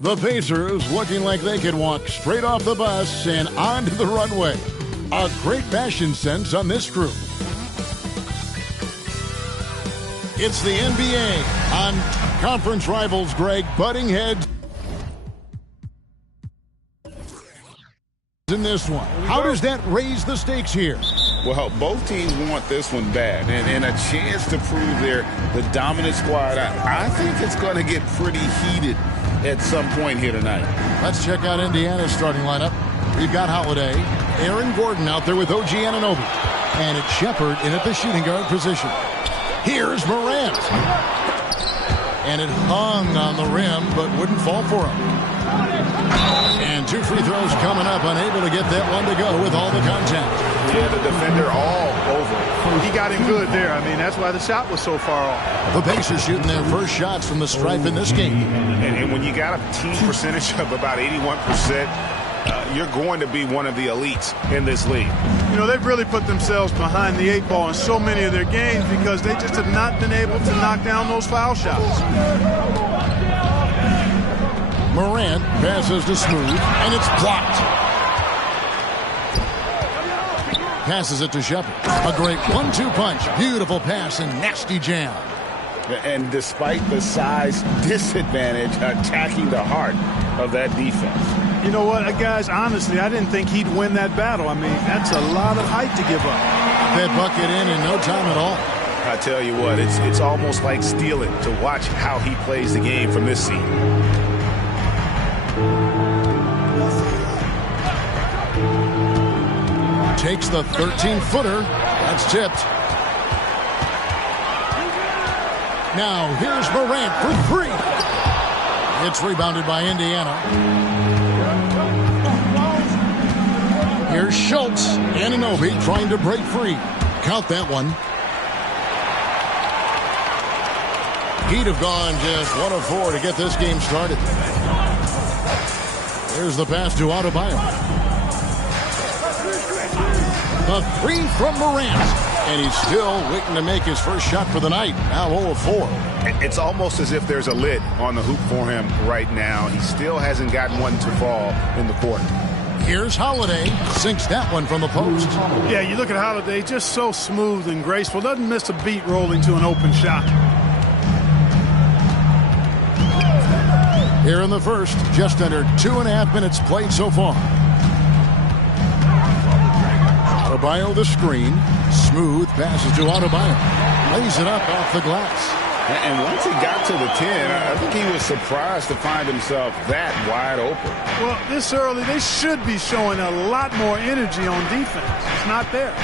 The Pacers looking like they could walk straight off the bus and onto the runway. A great fashion sense on this crew. It's the NBA on conference rivals, Greg, butting heads in this one. How does that raise the stakes here? Well, both teams want this one bad and a chance to prove they're the dominant squad. I think it's going to get pretty heated at some point here tonight. Let's check out Indiana's starting lineup. We've got Holiday, Aaron Gordon out there with OG Anunoby, and it's Shepard in at the shooting guard position. Here's Morant. And it hung on the rim, but wouldn't fall for him. And 2 free throws coming up, unable to get that one to go with all the contact. Yeah, the defender all over. He got him good there. I mean, that's why the shot was so far off. The Pacers shooting their first shots from the stripe in this game. And when you got a team percentage of about 81%, you're going to be one of the elites in this league. You know, they've really put themselves behind the 8 ball in so many of their games because they just have not been able to knock down those foul shots. Morant passes to Smooth, and it's blocked. Passes it to Shepard. A great 1-2 punch. Beautiful pass and nasty jam. And despite the size disadvantage, attacking the heart of that defense. You know what, guys, honestly, I didn't think he'd win that battle. I mean, that's a lot of height to give up. That bucket in no time at all. I tell you what, it's almost like stealing to watch how he plays the game from this seat. Takes the 13-footer. That's tipped. Now, here's Morant for 3. It's rebounded by Indiana. Here's Schultz. Anunoby trying to break free. Count that one. He'd have gone just 1 of 4 to get this game started. There's the pass to Adebayo. The 3 from Morant. And he's still waiting to make his first shot for the night. Now 0 of 4. It's almost as if there's a lid on the hoop for him right now. He still hasn't gotten one to fall in the quarter. Here's Holiday. Sinks that one from the post. Yeah, you look at Holiday, just so smooth and graceful. Doesn't miss a beat rolling to an open shot. Here in the first, just under 2.5 minutes played so far. Adebayo the screen. Smooth passes to Adebayo. Lays it up off the glass. And once he got to the 10, I think he was surprised to find himself that wide open. Well, this early, they should be showing a lot more energy on defense. It's not there.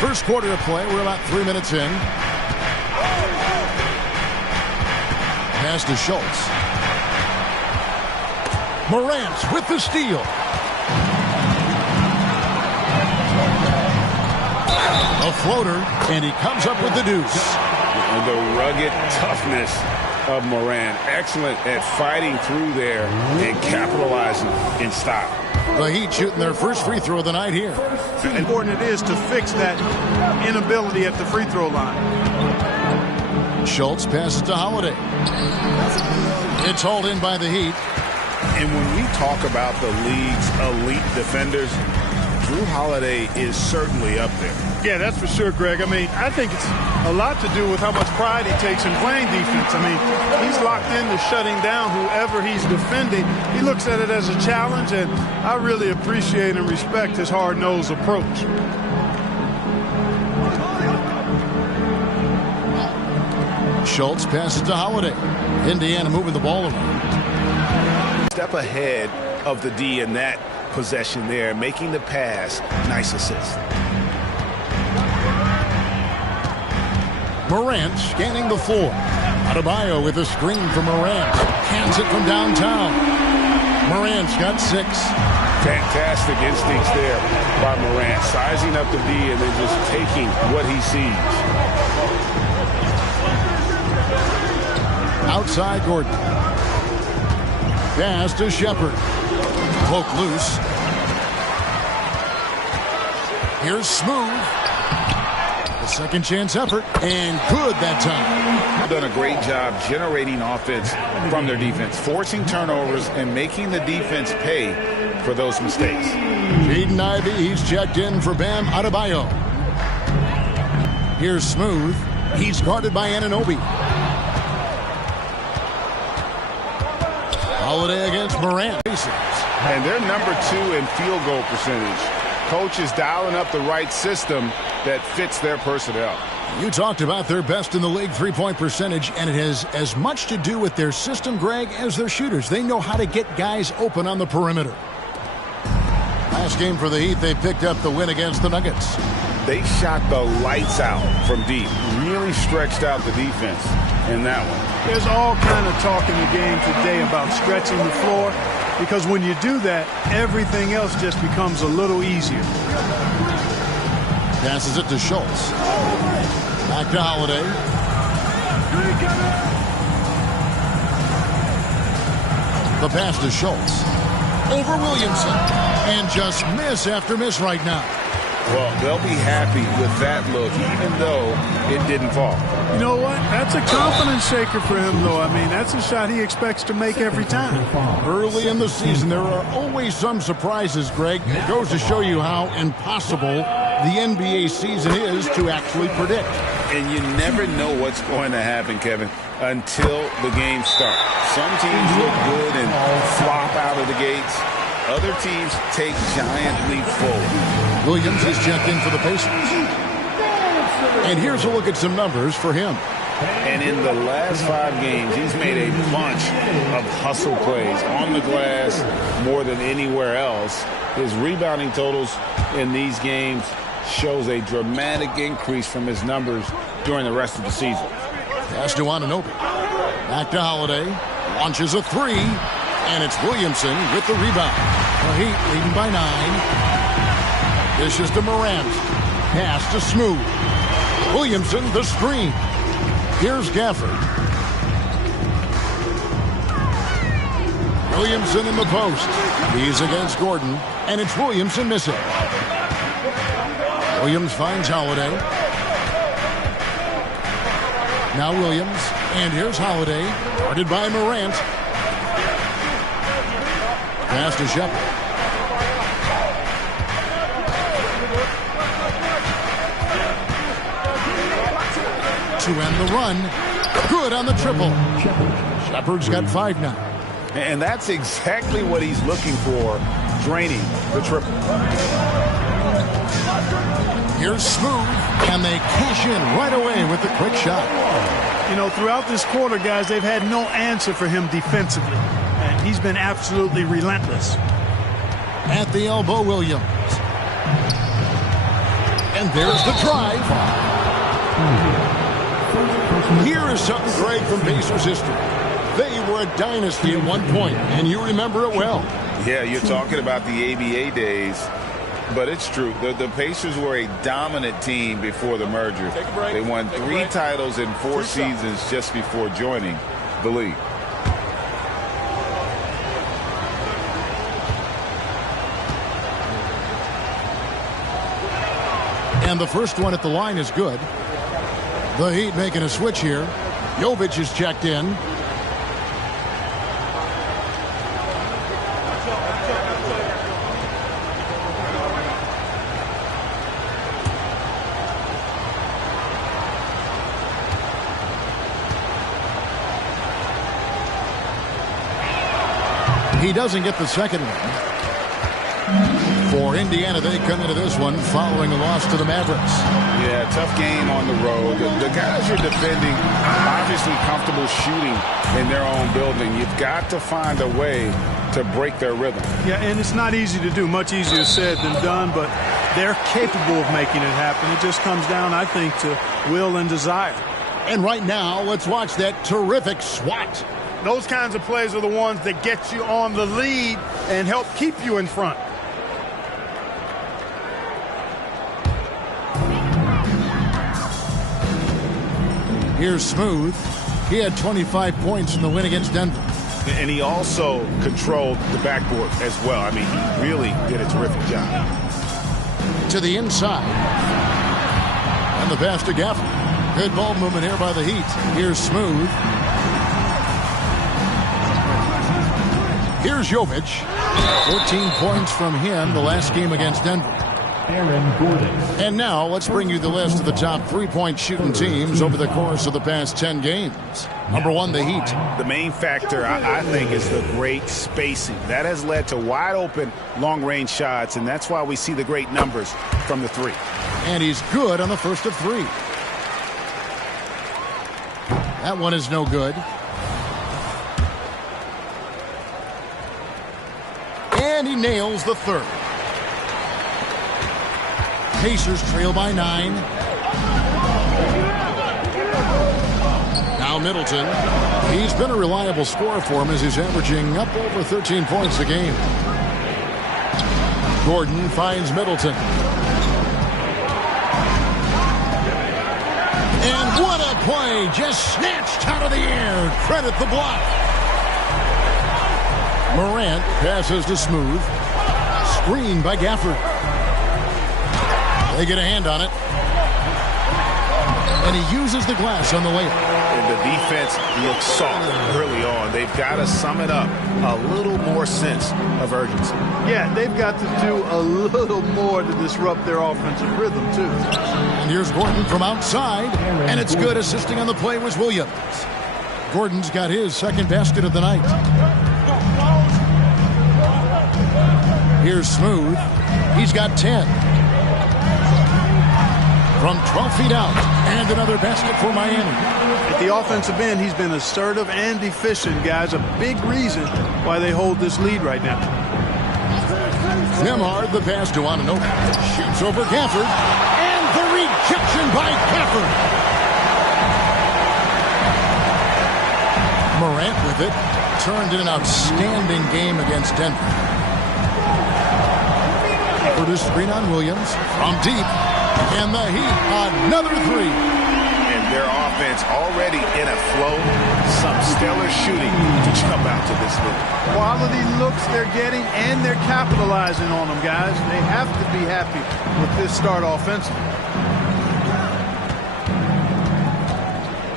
First quarter of play, we're about 3 minutes in. Pass to Schultz. Morant with the steal. A floater, and he comes up with the deuce. The rugged toughness of Morant. Excellent at fighting through there and capitalizing in style. The Heat shooting their first free throw of the night here. How important it is to fix that inability at the free throw line. Schultz passes to Holiday. It's hauled in by the Heat. And when we talk about the league's elite defenders, Drew Holiday is certainly up there. Yeah, that's for sure, Greg. I mean, I think it's a lot to do with how much pride he takes in playing defense. I mean, he's locked into shutting down whoever he's defending. He looks at it as a challenge, and I really appreciate and respect his hard-nosed approach. Schultz passes to Holiday. Indiana moving the ball around. Step ahead of the D in that possession there, making the pass. Nice assist. Morant scanning the floor. Adebayo with a screen from Morant. Hands it from downtown. Morant's got 6. Fantastic instincts there by Morant, sizing up the D and then just taking what he sees. Outside Gordon. Pass to Shepard. Poke loose. Here's Smooth. A second chance effort, and good that time. Done a great job generating offense from their defense, forcing turnovers and making the defense pay for those mistakes. Jaden Ivey, he's checked in for Bam Adebayo. Here's Smooth. He's guarded by Anunoby. Holiday against Morant. And they're number 2 in field goal percentage. Coach is dialing up the right system that fits their personnel. You talked about their best in the league three-point percentage, and it has as much to do with their system, Greg, as their shooters. They know how to get guys open on the perimeter. Last game for the Heat, they picked up the win against the Nuggets. They shot the lights out from deep. Really stretched out the defense in that one. There's all kind of talk in the game today about stretching the floor, because when you do that, everything else just becomes a little easier. Passes it to Schultz. Back to Holiday. The pass to Schultz. Over Williamson. And just miss after miss right now. Well, they'll be happy with that look, even though it didn't fall. You know what? That's a confidence shaker for him, though. I mean, that's a shot he expects to make every time. Early in the season, there are always some surprises, Greg. It goes to show you how impossible the NBA season is to actually predict. And you never know what's going to happen, Kevin, until the game starts. Some teams look good and flop out of the gates. Other teams take giant leap forward. Williams is checked in for the Pacers. And here's a look at some numbers for him. And in the last 5 games, he's made a bunch of hustle plays on the glass more than anywhere else. His rebounding totals in these games shows a dramatic increase from his numbers during the rest of the season. Pass to Anunoby. Back to Holiday. Launches a 3. And it's Williamson with the rebound. The Heat leading by 9. This is to Morant. Pass to Smooth. Williamson, the screen. Here's Gafford. Williamson in the post. He's against Gordon. And it's Williamson missing. Williams finds Holiday. Now Williams. And here's Holiday. Guarded by Morant. Pass to Shepard. To end the run. Good on the triple. Shepard's got 5 now. And that's exactly what he's looking for, draining the triple. Here's Smooth, and they cash in right away with the quick shot. You know, throughout this quarter, guys, they've had no answer for him defensively. And he's been absolutely relentless. At the elbow, Williams. And there's the drive. Here is something, Greg, from Pacers history. They were a dynasty at one point, and you remember it well. Yeah, you're talking about the ABA days, but it's true. The Pacers were a dominant team before the merger. They won 3 titles in 4 seasons just before joining the league. And the first one at the line is good. The Heat making a switch here. Jovic is checked in. He doesn't get the second one. For Indiana, they come into this one following a loss to the Mavericks. Yeah, tough game on the road. The guys you're defending obviously comfortable shooting in their own building. You've got to find a way to break their rhythm. Yeah, and it's not easy to do. Much easier said than done, but they're capable of making it happen. It just comes down, I think, to will and desire. And right now, let's watch that terrific swat. Those kinds of plays are the ones that get you on the lead and help keep you in front. Here's Smooth. He had 25 points in the win against Denver. And he also controlled the backboard as well. I mean, he really did a terrific job. To the inside. And the pass to Gafford. Good ball movement here by the Heat. Here's Smooth. Here's Jovic. 14 points from him the last game against Denver. And now let's bring you the list of the top three-point shooting teams over the course of the past 10 games. Number 1, the Heat. The main factor, I think, is the great spacing. That has led to wide-open, long-range shots, and that's why we see the great numbers from the three. And he's good on the first of 3. That one is no good. And he nails the third. Pacers trail by 9. Now Middleton. He's been a reliable scorer for him as he's averaging up over 13 points a game. Gordon finds Middleton. And what a play! Just snatched out of the air. Credit the block. Morant passes to Smooth. Screen by Gafford. They get a hand on it. And he uses the glass on the layup. And the defense looks soft early on. They've got to sum it up. A little more sense of urgency. Yeah, they've got to do a little more to disrupt their offensive rhythm, too. And here's Gordon from outside. And it's good. Assisting on the play was Williams. Gordon's got his second basket of the night. Here's Smooth. He's got 10. From 12 feet out. And another basket for Miami. At the offensive end, he's been assertive and efficient, guys. A big reason why they hold this lead right now. Nembhard, the pass to Anunoby. Shoots over Gafford. And the rejection by Gafford. Morant with it. Turned in an outstanding game against Denver. For the screen on Williams. From deep. And the Heat, another three. And their offense already in a flow. Some stellar shooting to jump out to this lead. Quality looks they're getting, and they're capitalizing on them, guys. They have to be happy with this start offensively.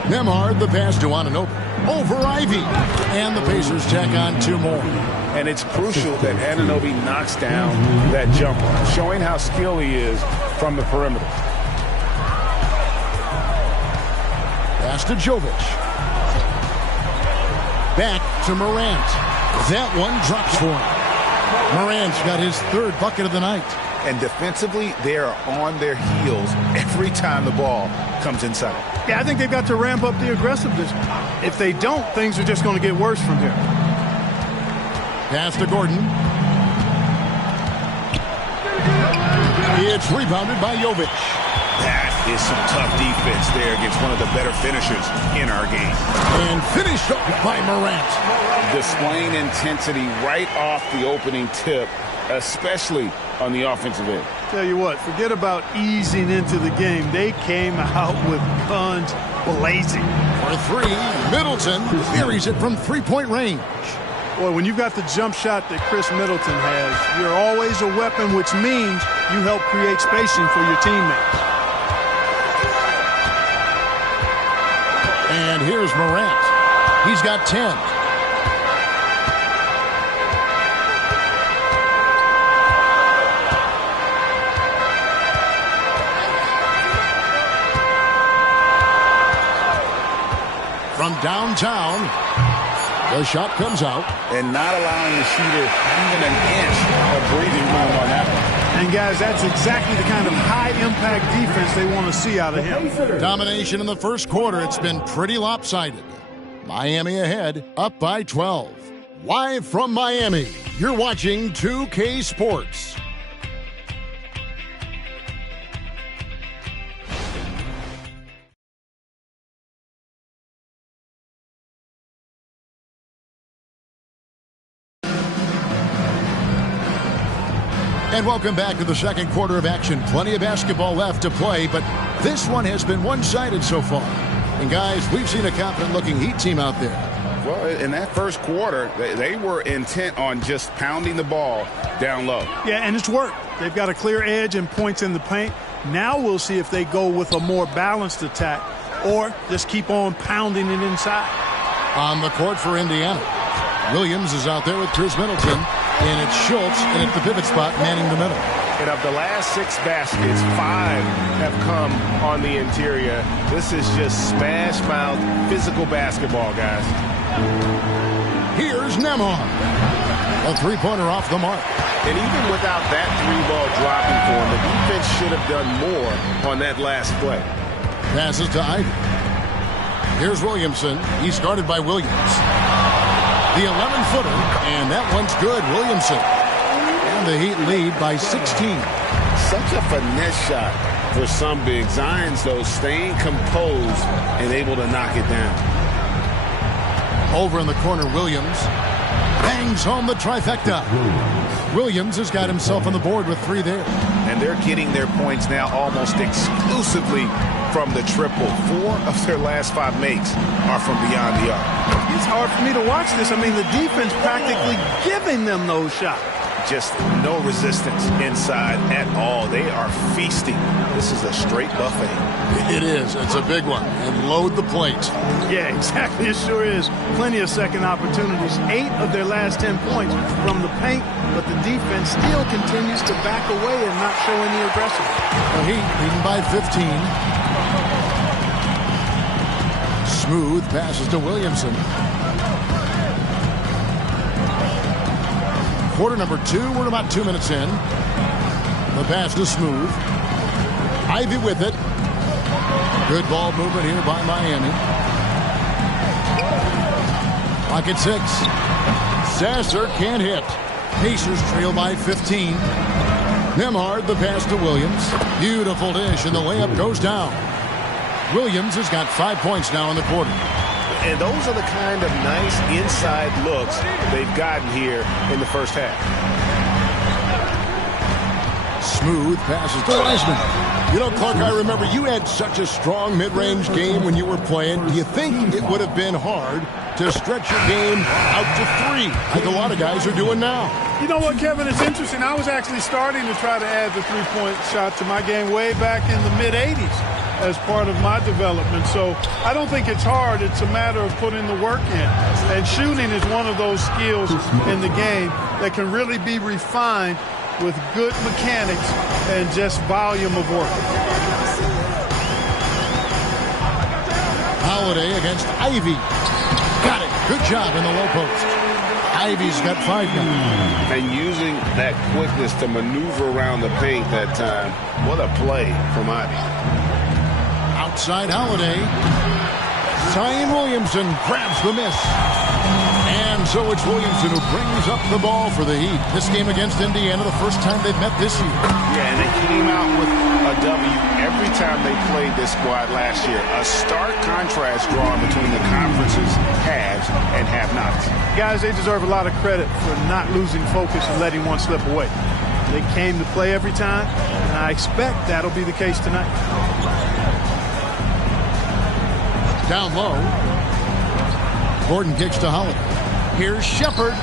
Nembhard, the pass to Anunoby. Over Ivy. And the Pacers tack on 2 more. And it's crucial that Anunoby knocks down that jumper, showing how skilled he is from the perimeter. Pass to Jovic. Back to Morant. That one drops for him. Morant's got his 3rd bucket of the night. And defensively, they are on their heels every time the ball comes inside. Yeah, I think they've got to ramp up the aggressiveness. If they don't, things are just going to get worse from here. Pass to Gordon. It's rebounded by Jovic. That is some tough defense there against one of the better finishers in our game. And finished up by Morant. Displaying intensity right off the opening tip, especially on the offensive end. Tell you what, forget about easing into the game. They came out with guns blazing. For 3, Middleton buries it from 3-point range. Boy, when you've got the jump shot that Chris Middleton has, you're always a weapon, which means you help create spacing for your teammates. And here's Morant. He's got 10. From downtown, the shot comes out. And not allowing the shooter even an inch of breathing room on that one. And, guys, that's exactly the kind of high-impact defense they want to see out of him. Domination in the first quarter. It's been pretty lopsided. Miami ahead, up by 12. Live from Miami, you're watching 2K Sports. And welcome back to the second quarter of action. Plenty of basketball left to play, but this one has been one-sided so far. And guys, we've seen a confident-looking Heat team out there. Well, in that first quarter, they were intent on just pounding the ball down low. Yeah, and it's worked. They've got a clear edge and points in the paint. Now we'll see if they go with a more balanced attack or just keep on pounding it inside. On the court for Indiana, Williams is out there with Chris Middleton, and it's Schultz, and at the pivot spot, manning the middle. And of the last 6 baskets, 5 have come on the interior. This is just smash mouth physical basketball, guys. Here's Nembhard. A three-pointer off the mark. And even without that 3-ball dropping for him, the defense should have done more on that last play. Passes to Ivy. Here's Williamson. He's guarded by Williams. The 11-footer, and that one's good. Williamson. And the Heat lead by 16. Such a finesse shot for some big. Zions, though, staying composed and able to knock it down. Over in the corner, Williams bangs home the trifecta. Williams has got himself on the board with 3 there. And they're getting their points now almost exclusively from the triple. 4 of their last 5 makes are from beyond the arc. It's hard for me to watch this. I mean, the defense practically giving them those shots. Just no resistance inside at all. They are feasting. This is a straight buffet. It is. It's a big one. And load the plate. Yeah, exactly. It sure is. Plenty of second opportunities. 8 of their last 10 points from the paint, but the defense still continues to back away and not show any aggression. The Heat leading by 15. Smooth passes to Williamson. Quarter number 2. We're about 2 minutes in. The pass to Smooth. Ivy with it. Good ball movement here by Miami. Pocket 6. Sasser can't hit. Pacers trail by 15. Nembhard, the pass to Williams. Beautiful dish, and the layup goes down. Williams has got 5 points now in the quarter. And those are the kind of nice inside looks they've gotten here in the first half. Smooth passes to Wiseman. You know, Clark, I remember you had such a strong mid-range game when you were playing. Do you think it would have been hard to stretch your game out to 3 like a lot of guys are doing now? You know what, Kevin? It's interesting. I was actually starting to try to add the 3-point shot to my game way back in the mid-'80s as part of my development. So I don't think it's hard. It's a matter of putting the work in. And shooting is one of those skills in the game that can really be refined with good mechanics and just volume of work. Holiday against Ivy. Got it. Good job in the low post. Ivy's got 5 now. And using that quickness to maneuver around the paint that time. What a play from Ivy. Outside Holiday. Zion Williamson grabs the miss. And so it's Williamson who brings up the ball for the Heat. This game against Indiana, the first time they've met this year. Yeah, and they came out with a W every time they played this squad last year. A stark contrast drawn between the conference's haves and have-nots. Guys, they deserve a lot of credit for not losing focus and letting one slip away. They came to play every time, and I expect that'll be the case tonight. Down low. Gordon kicks to Holiday. Here's Shepard.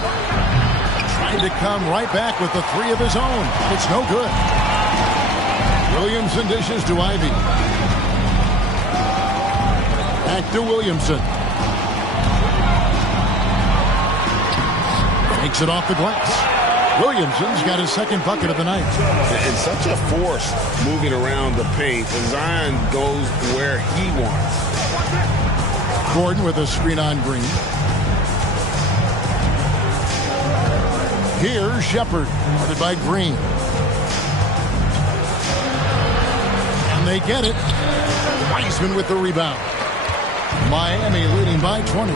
Trying to come right back with the 3 of his own. It's no good. Williamson dishes to Ivy. Back to Williamson. Takes it off the glass. Williamson's got his 2nd bucket of the night. And such a force moving around the paint. And Zion goes where he wants. Gordon with a screen on Green. Here's Shepard, guarded by Green. And they get it. Wiseman with the rebound. Miami leading by 20.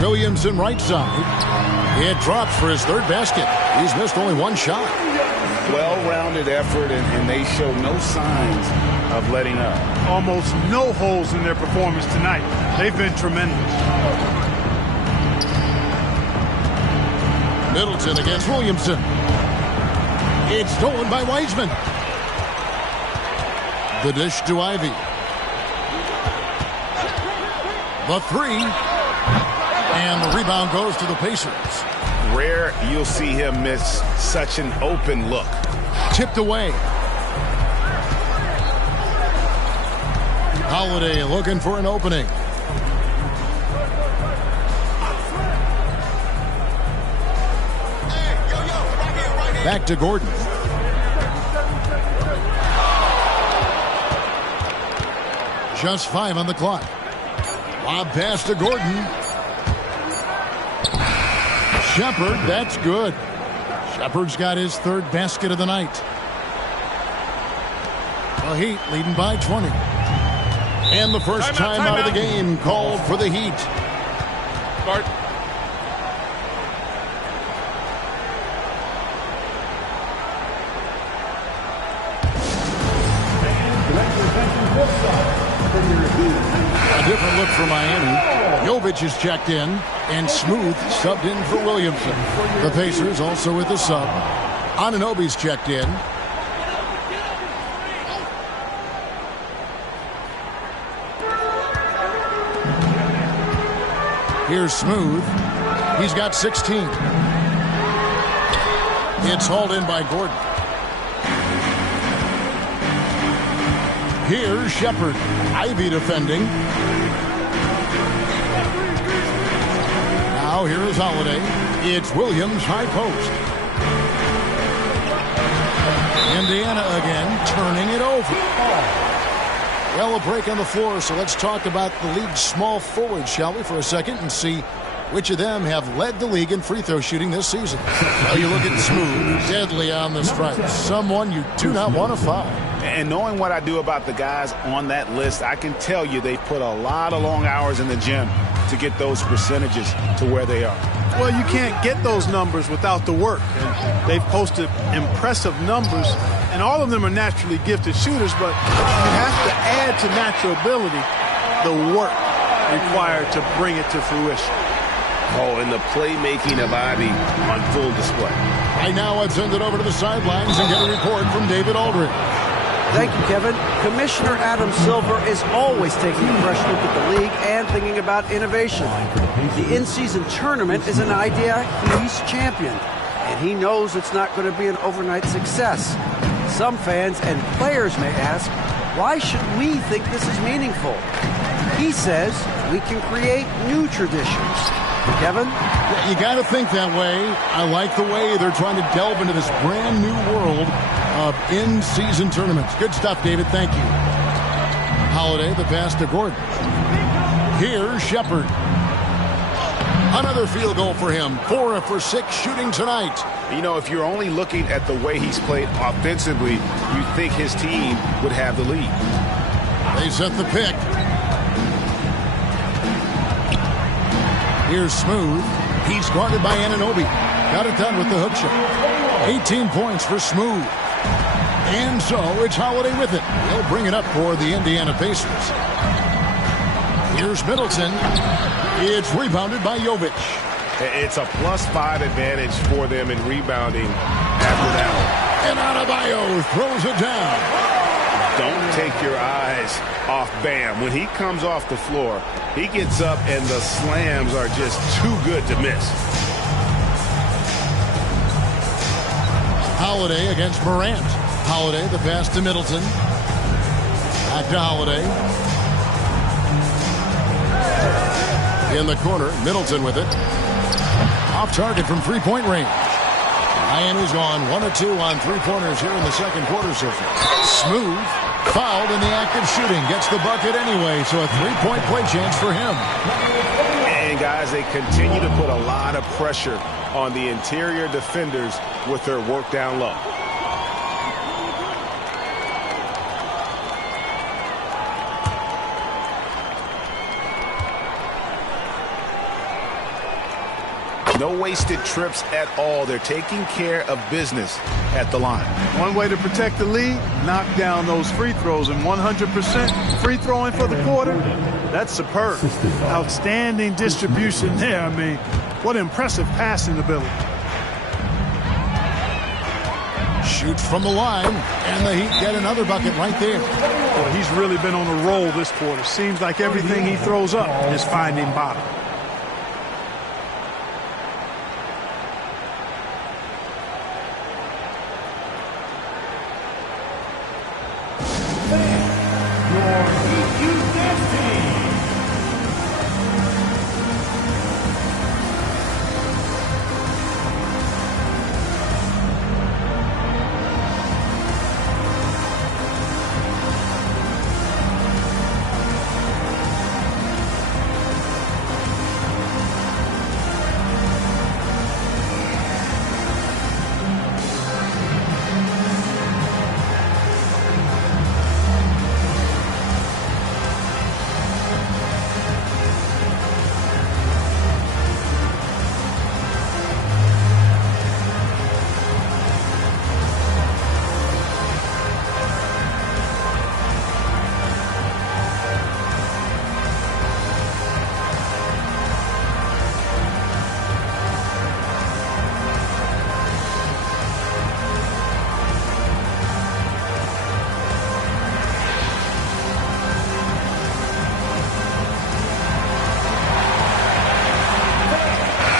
Williamson right side. It drops for his 3rd basket. He's missed only 1 shot. Well-rounded effort, and they show no signs of letting up. Almost no holes in their performance tonight. They've been tremendous. Middleton against Williamson. It's stolen by Wiseman. The dish to Ivy. The 3. And the rebound goes to the Pacers. rare you'll see him miss such an open look. Tipped away. Holiday looking for an opening. Back to Gordon. Just 5 on the clock. Lob pass to Gordon. Shepard, that's good. Shepard's got his 3rd basket of the night. The Heat leading by 20. And the first time out of the game called for the Heat. Start. A different look for Miami. Jovic is checked in, and Smooth subbed in for Williamson. The Pacers also with the sub. Anunoby's checked in. Here's Smooth. He's got 16. It's hauled in by Gordon. Here's Shepard. Ivy defending. Now here is Holiday. It's Williams high post. Indiana again turning it over. Well, a break on the floor, so let's talk about the league's small forwards, shall we, for a second, and see which of them have led the league in free throw shooting this season. Well, you look at Smooth, deadly on the strike. Someone you do not want to foul. And knowing what I do about the guys on that list, I can tell you they've put a lot of long hours in the gym to get those percentages to where they are. Well, you can't get those numbers without the work. And they've posted impressive numbers, and all of them are naturally gifted shooters, but you have to add to natural ability the work required to bring it to fruition. Oh, and the playmaking of Ivy on full display. Right now, let's send it over to the sidelines and get a report from David Aldridge. Thank you, Kevin. Commissioner Adam Silver is always taking a fresh look at the league and thinking about innovation. The in-season tournament is an idea he's championed, and he knows it's not going to be an overnight success. Some fans and players may ask, why should we think this is meaningful? He says we can create new traditions. Kevin? You got to think that way. I like the way they're trying to delve into this brand new world of in-season tournaments. Good stuff, David. Thank you. Holiday, the pass to Gordon. Here's Shepard. Another field goal for him. 4 for 6 shooting tonight. You know, if you're only looking at the way he's played offensively, you think his team would have the lead. They set the pick. Here's Smooth. He's guarded by Anunoby. Got it done with the hook shot. 18 points for Smooth. And so it's Holiday with it. He'll bring it up for the Indiana Pacers. Here's Middleton. It's rebounded by Jovic. It's a +5 advantage for them in rebounding after that. And Adebayo throws it down. Don't take your eyes off Bam. When he comes off the floor, he gets up and the slams are just too good to miss. Holiday against Morant. Holiday, the pass to Middleton. Back to Holiday. In the corner, Middleton with it. Off target from three-point range. Miami's gone 1 of 2 on three-pointers here in the second quarter so far. Smooth, fouled in the act of shooting. Gets the bucket anyway, so a three-point play chance for him. And, guys, they continue to put a lot of pressure on the interior defenders with their work down low. No wasted trips at all. They're taking care of business at the line. One way to protect the lead, knock down those free throws, and 100% free throwing for the quarter, that's superb. Outstanding distribution there. I mean, what impressive passing ability. Shoots from the line, and the Heat get another bucket right there. Well, he's really been on a roll this quarter. Seems like everything he throws up is finding bottom.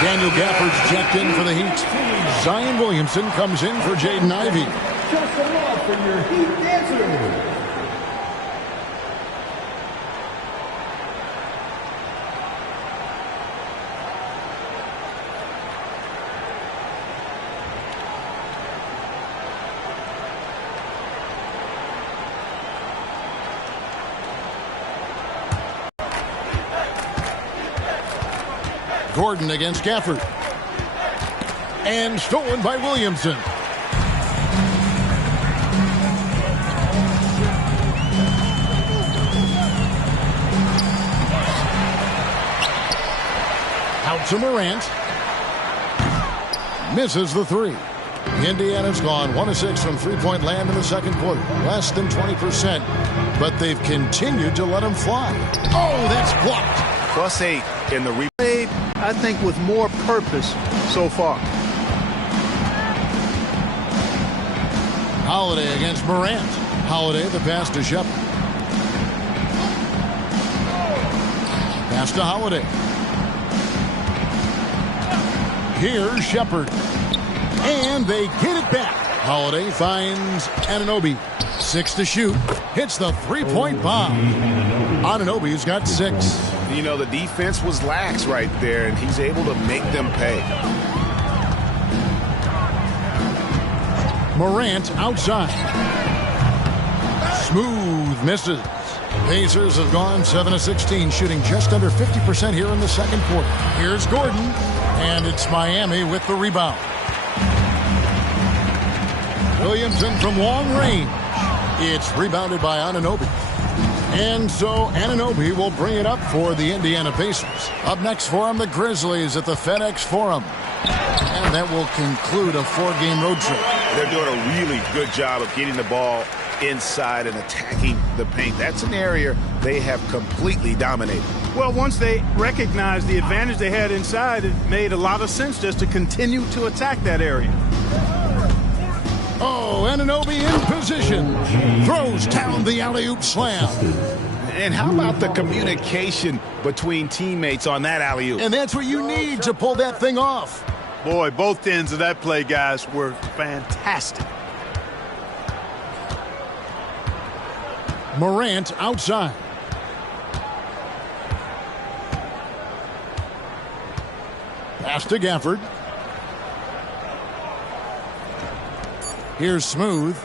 Daniel Gafford's checked in for the Heat. Zion Williamson comes in for Jaden Ivey. Just some love for your Heat dancers. Gordon against Gafford. And stolen by Williamson. Out to Morant. Misses the three. Indiana's gone 1 of 6 from three-point land in the second quarter. Less than 20%. But they've continued to let them fly. Oh, that's blocked. +8 in the replay. I think with more purpose so far. Holiday against Morant. Holiday, the pass to Shepard. Pass to Holiday. Here's Shepard. And they get it back. Holiday finds Anunoby. 6 to shoot. Hits the three-point bomb. Anunoby's got 6. You know, the defense was lax right there, and he's able to make them pay. Morant outside. Smooth misses. Pacers have gone 7 of 16, shooting just under 50% here in the second quarter. Here's Gordon, and it's Miami with the rebound. Williamson from long range. It's rebounded by Anunoby. And so Anunoby will bring it up for the Indiana Pacers. Up next for them, the Grizzlies at the FedEx Forum. And that will conclude a 4-game road trip. They're doing a really good job of getting the ball inside and attacking the paint. That's an area they have completely dominated. Well, once they recognized the advantage they had inside, it made a lot of sense just to continue to attack that area. Oh, Anunoby in position. Throws down the alley-oop slam. And how about the communication between teammates on that alley-oop? And that's what you need to pull that thing off. Boy, both ends of that play, guys, were fantastic. Morant outside. Pass to Gafford. Here's Smooth.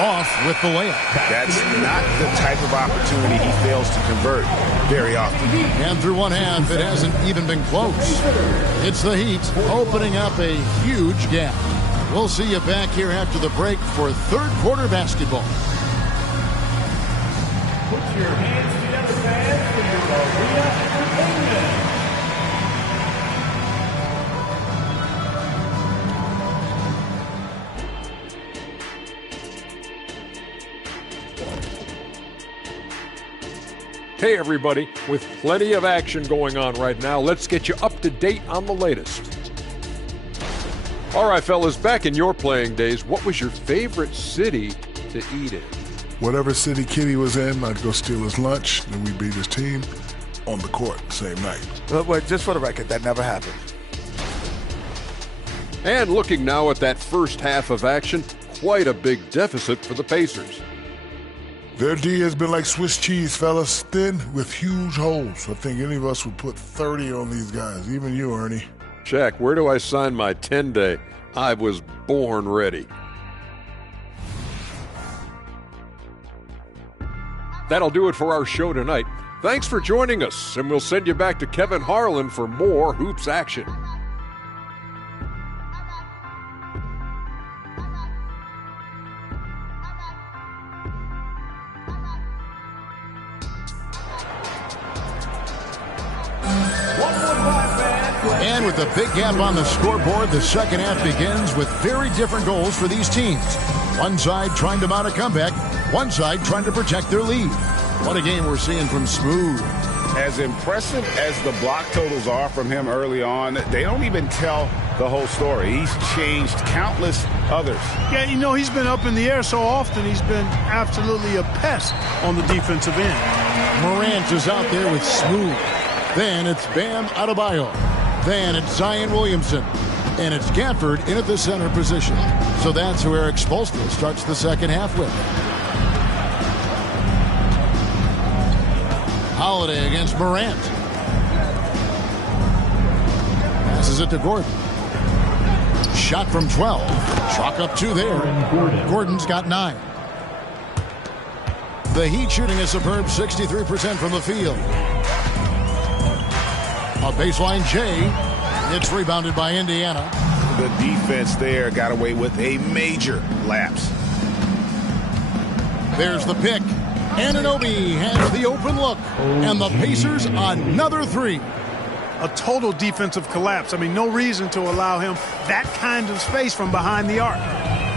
Off with the layup. That's not the type of opportunity he fails to convert very often. And through one half, it hasn't even been close. It's the Heat opening up a huge gap. We'll see you back here after the break for third quarter basketball. Put your hands together, fans, for your arena entertainment. Hey everybody, with plenty of action going on right now, let's get you up to date on the latest. All right, fellas, back in your playing days, what was your favorite city to eat in? Whatever city Kitty was in, I'd go steal his lunch, then we beat his team on the court same night. But just for the record, that never happened. And looking now at that first half of action, quite a big deficit for the Pacers. Their D has been like Swiss cheese, fellas, thin with huge holes. I think any of us would put 30 on these guys, even you, Ernie. Shaq, where do I sign my 10-day? I was born ready. That'll do it for our show tonight. Thanks for joining us, and we'll send you back to Kevin Harlan for more hoops action. And with a big gap on the scoreboard, the second half begins with very different goals for these teams. One side trying to mount a comeback, one side trying to protect their lead. What a game we're seeing from Smooth. As impressive as the block totals are from him early on, they don't even tell the whole story. He's changed countless others. Yeah, you know, he's been up in the air so often, he's been absolutely a pest on the defensive end. Morant is out there with Smooth. Then it's Bam Adebayo. Then it's Zion Williamson. And it's Gafford in at the center position. So that's who Eric Spoelstra starts the second half with. Holiday against Morant. Passes it to Gordon. Shot from 12. Chalk up 2 there. Gordon's got 9. The Heat shooting a superb 63% from the field. A baseline J. It's rebounded by Indiana. The defense there got away with a major lapse. There's the pick. Anunoby has the open look. And the Pacers another 3. A total defensive collapse. I mean, no reason to allow him that kind of space from behind the arc.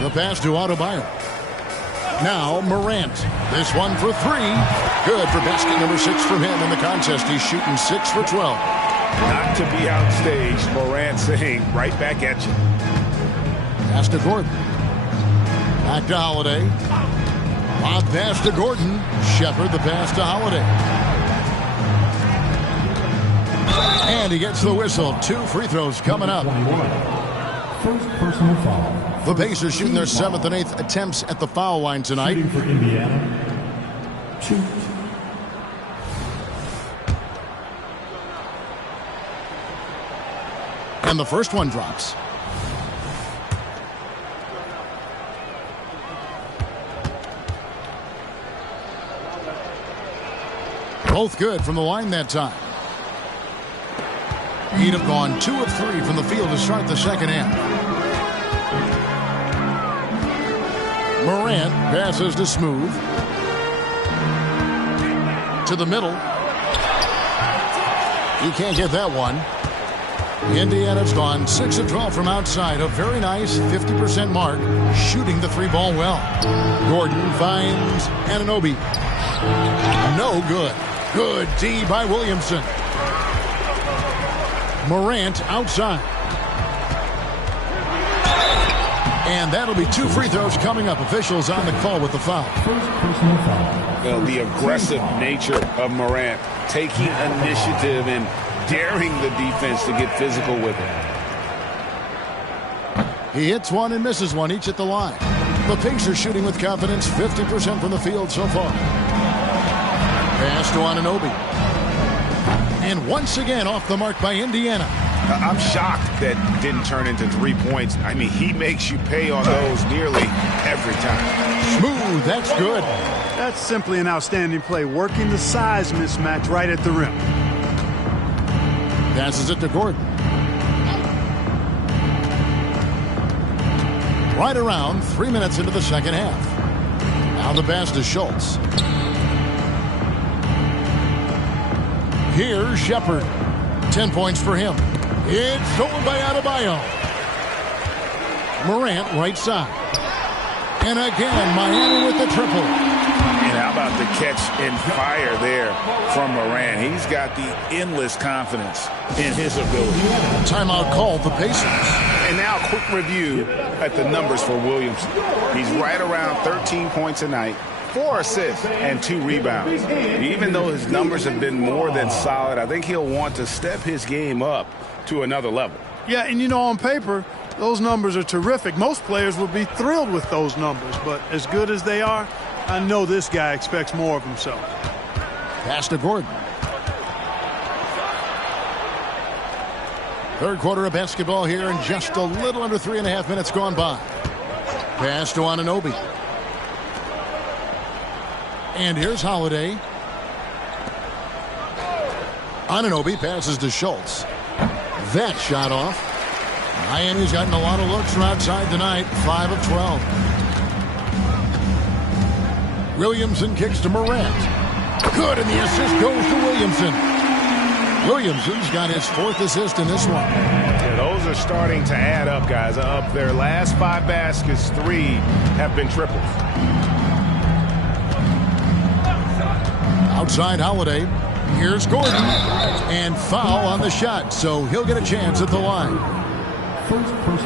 The pass to Adebayo. Now Morant. This one for 3. Good for basket number 6 from him in the contest. He's shooting 6 for 12. Not to be outstaged, Morant saying right back at you. Pass to Gordon. Back to Holiday. Lob pass to Gordon. Shepard the pass to Holiday. And he gets the whistle. 2 free throws coming up. First personal foul. The Pacers shooting their 7th and 8th attempts at the foul line tonight. Shooting for Indiana. 2. And the first one drops. Both good from the line that time. He'd have gone 2 of 3 from the field to start the second half. Morant passes to Smooth. To the middle. He can't get that one. Indiana's gone 6 of 12 from outside. A very nice 50% mark. Shooting the 3-ball well. Gordon finds Anunoby. No good. Good D by Williamson. Morant outside. And that'll be 2 free throws coming up. Officials on the call with the foul. Well, the aggressive nature of Morant, taking initiative and daring the defense to get physical with him. He hits one and misses one, each at the line. The Pacers shooting with confidence, 50% from the field so far. Pass to Anunoby. And once again off the mark by Indiana. I'm shocked that didn't turn into 3 points. I mean, he makes you pay on those nearly every time. Smooth, that's good. That's simply an outstanding play, working the size mismatch right at the rim. Passes it to Gordon. Right around 3 minutes into the second half. Now the pass to Schultz. Here's Shepard. 10 points for him. It's stolen by Adebayo. Morant right side. And again, Miami with the triple. And how about the catch and fire there from Morant? He's got the endless confidence in his ability. Timeout called the Pacers. And now a quick review at the numbers for Williamson. He's right around 13 points a night, 4 assists, and 2 rebounds. Even though his numbers have been more than solid, I think he'll want to step his game up to another level. Yeah, and you know, on paper, those numbers are terrific. Most players would be thrilled with those numbers, but as good as they are, I know this guy expects more of himself. Pass to Gordon. Third quarter of basketball here, and just a little under 3.5 minutes gone by. Pass to Anunoby. And here's Holiday. Anunoby passes to Schultz. That shot off. Miami's gotten a lot of looks from outside tonight. 5 of 12. Williamson kicks to Morant. Good, and the assist goes to Williamson. Williamson's got his 4th assist in this one. Yeah, those are starting to add up, guys. Up their last 5 baskets, 3 have been triples. Outside Holiday. Here's Gordon. And foul on the shot, so he'll get a chance at the line.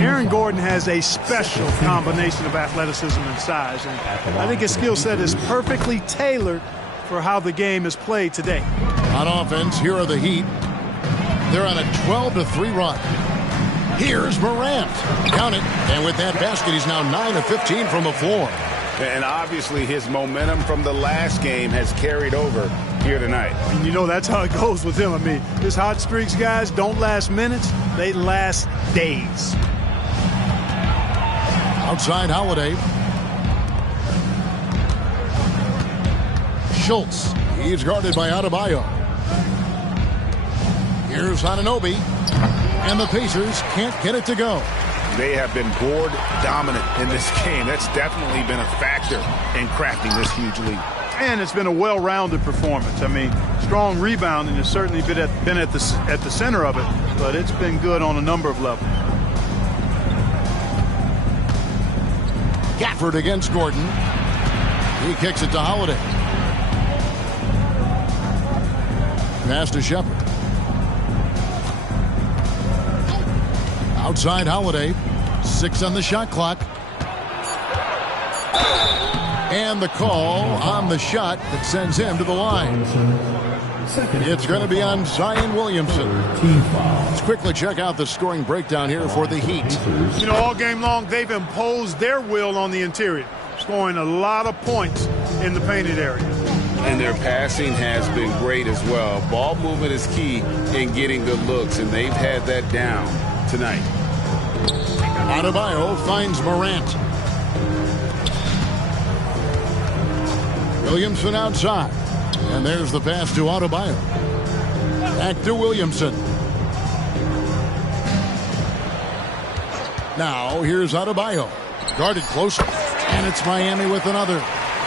Aaron Gordon has a special combination of athleticism and size, and I think his skill set is perfectly tailored for how the game is played today. On offense, here are the Heat. They're on a 12-3 run. Here's Morant. Count it. And with that basket, he's now 9 of 15 from the floor. And obviously his momentum from the last game has carried over here tonight. And you know, that's how it goes with him. I mean, his hot streaks, guys, don't last minutes. They last days. Outside Holiday. Schultz. He's guarded by Adebayo. Here's Anunoby. And the Pacers can't get it to go. They have been board dominant in this game. That's definitely been a factor in crafting this huge lead. And it's been a well-rounded performance. I mean, strong rebounding has certainly been at the center of it, but it's been good on a number of levels. Gafford against Gordon. He kicks it to Holiday. Pass to Shepard. Outside Holiday. 6 on the shot clock. And the call on the shot that sends him to the line. It's going to be on Zion Williamson. Let's quickly check out the scoring breakdown here for the Heat. You know, all game long, they've imposed their will on the interior, scoring a lot of points in the painted area. And their passing has been great as well. Ball movement is key in getting good looks, and they've had that down tonight. Adebayo finds Morant. Williamson outside. And there's the pass to Adebayo. Back to Williamson. Now here's Adebayo. Guarded closer. And it's Miami with another.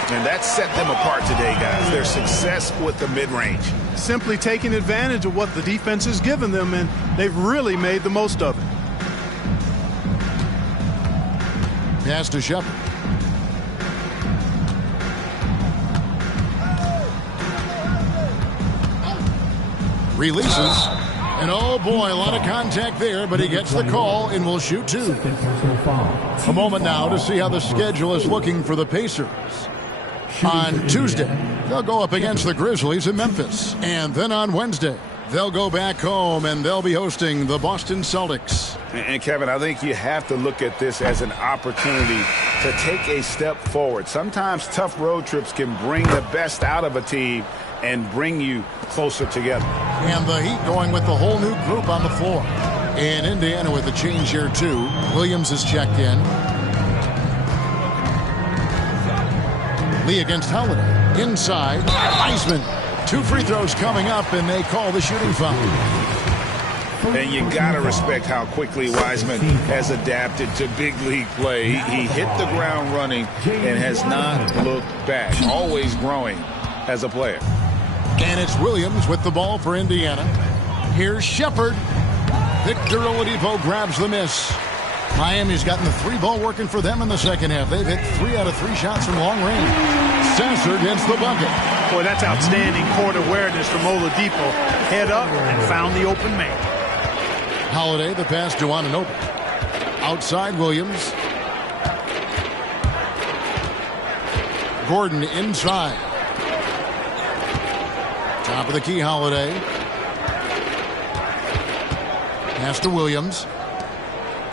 And that set them apart today, guys. Their success with the mid-range. Simply taking advantage of what the defense has given them, and they've really made the most of it. Pass to Shepard. Releases. And oh boy, a lot of contact there, but he gets the call and will shoot 2. A moment now to see how the schedule is looking for the Pacers. On Tuesday, they'll go up against the Grizzlies in Memphis. And then on Wednesday, they'll go back home and they'll be hosting the Boston Celtics. And Kevin, I think you have to look at this as an opportunity to take a step forward. Sometimes tough road trips can bring the best out of a team and bring you closer together. And the Heat going with the whole new group on the floor. And Indiana with a change here too. Williams is checked in. Lee against Holiday. Inside. Wiseman. 2 free throws coming up, and they call the shooting foul. And you got to respect how quickly Wiseman has adapted to big league play. He hit the ground running and has not looked back. Always growing as a player. And it's Williams with the ball for Indiana. Here's Shepard. Victor Oladipo grabs the miss. Miami's gotten the 3-ball working for them in the second half. They've hit 3 out of 3 shots from long range. Sasser gets the bucket. Boy, that's outstanding court awareness from Oladipo. Head up and found the open man. Holiday, the pass to Anunoby. Outside Williams. Gordon inside. Top of the key, Holiday. Pass to Williams.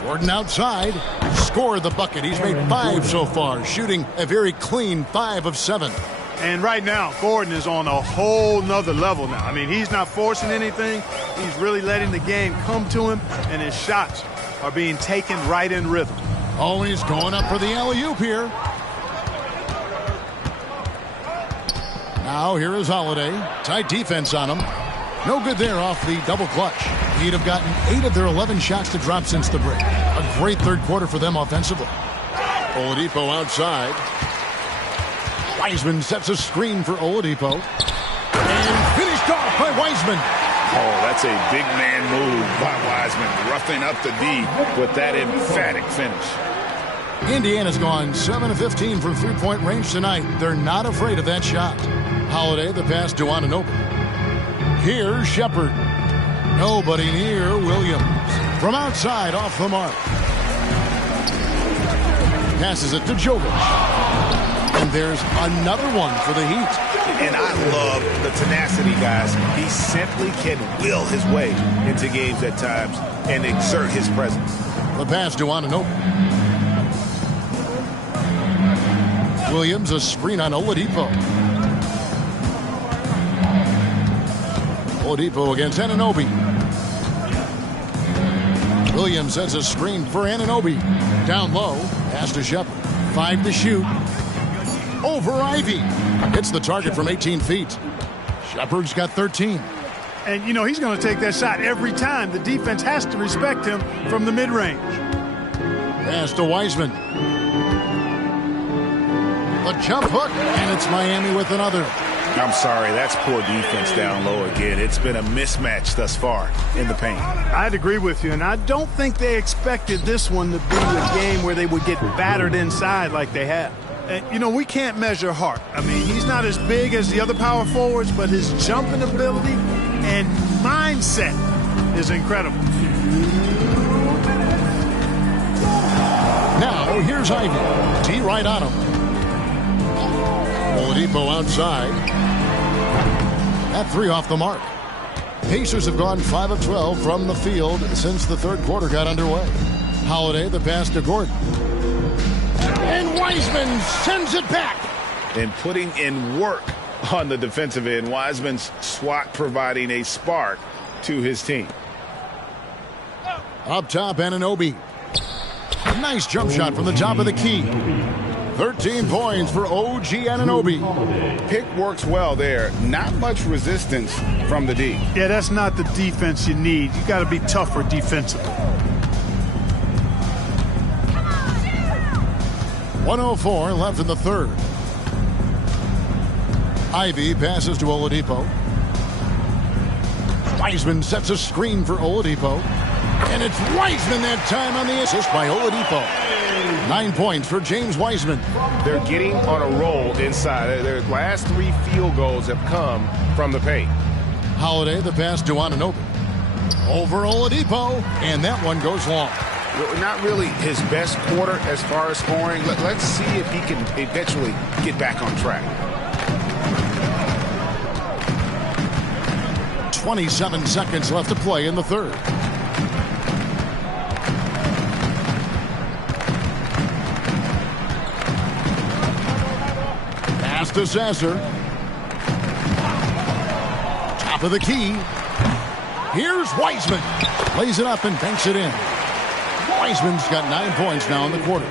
Gordon outside. Scored the bucket. He's made 5 so far, shooting a very clean 5 of 7. And right now, Gordon is on a whole nother level now. I mean, he's not forcing anything. He's really letting the game come to him, and his shots are being taken right in rhythm. Oh, he's going up for the alley-oop here. Now here is Holiday. Tight defense on him. No good there off the double clutch. He'd have gotten 8 of their 11 shots to drop since the break. A great third quarter for them offensively. Oladipo outside. Wiseman sets a screen for Oladipo. And finished off by Wiseman. Oh, that's a big man move by Wiseman, roughing up the D with that emphatic finish. Indiana's gone 7 of 15 from three-point range tonight. They're not afraid of that shot. Holiday, the pass to Anunoby. Here's Shepard. Nobody near Williams. From outside, off the mark. Passes it to Jovic. And there's another one for the Heat. And I love the tenacity, guys. He simply can will his way into games at times and exert his presence. The pass to Anunoby. Williams, a screen on Oladipo. Oladipo against Anunoby. Williams sets a screen for Anunoby. Down low, pass to Shepard. 5 to shoot. Over Ivy. Hits the target from 18 feet. Shepard's got 13. And, you know, he's going to take that shot every time. The defense has to respect him from the mid-range. Pass to Wiseman. The jump hook, and it's Miami with another. I'm sorry, that's poor defense down low again. It's been a mismatch thus far in the paint. I'd agree with you, and I don't think they expected this one to be a game where they would get battered inside like they have. And, you know, we can't measure Hart. I mean, he's not as big as the other power forwards, but his jumping ability and mindset is incredible. Now, here's Ivy. T right on him. Oladipo outside. That 3 off the mark. Pacers have gone 5 of 12 from the field since the third quarter got underway. Holiday, the pass to Gordon. And Wiseman sends it back. And putting in work on the defensive end. Wiseman's swat providing a spark to his team. Up top, Anunoby. Nice jump shot from the top of the key. 13 points for OG Anunoby. Pick works well there. Not much resistance from the D. Yeah, that's not the defense you need. You got to be tougher defensively. 1:04 left in the third. Ivy passes to Oladipo. Wiseman sets a screen for Oladipo. And it's Wiseman that time on the assist by Oladipo. 9 points for James Wiseman. They're getting on a roll inside. Their last 3 field goals have come from the paint. Holiday, the pass to Anunoby. Over Oladipo, and that one goes long. Not really his best quarter as far as scoring. Let's see if he can eventually get back on track. 27 seconds left to play in the third. Pass to Sasser. Top of the key. Here's Wiseman. Lays it up and banks it in. Wiseman's got 9 points now in the quarter.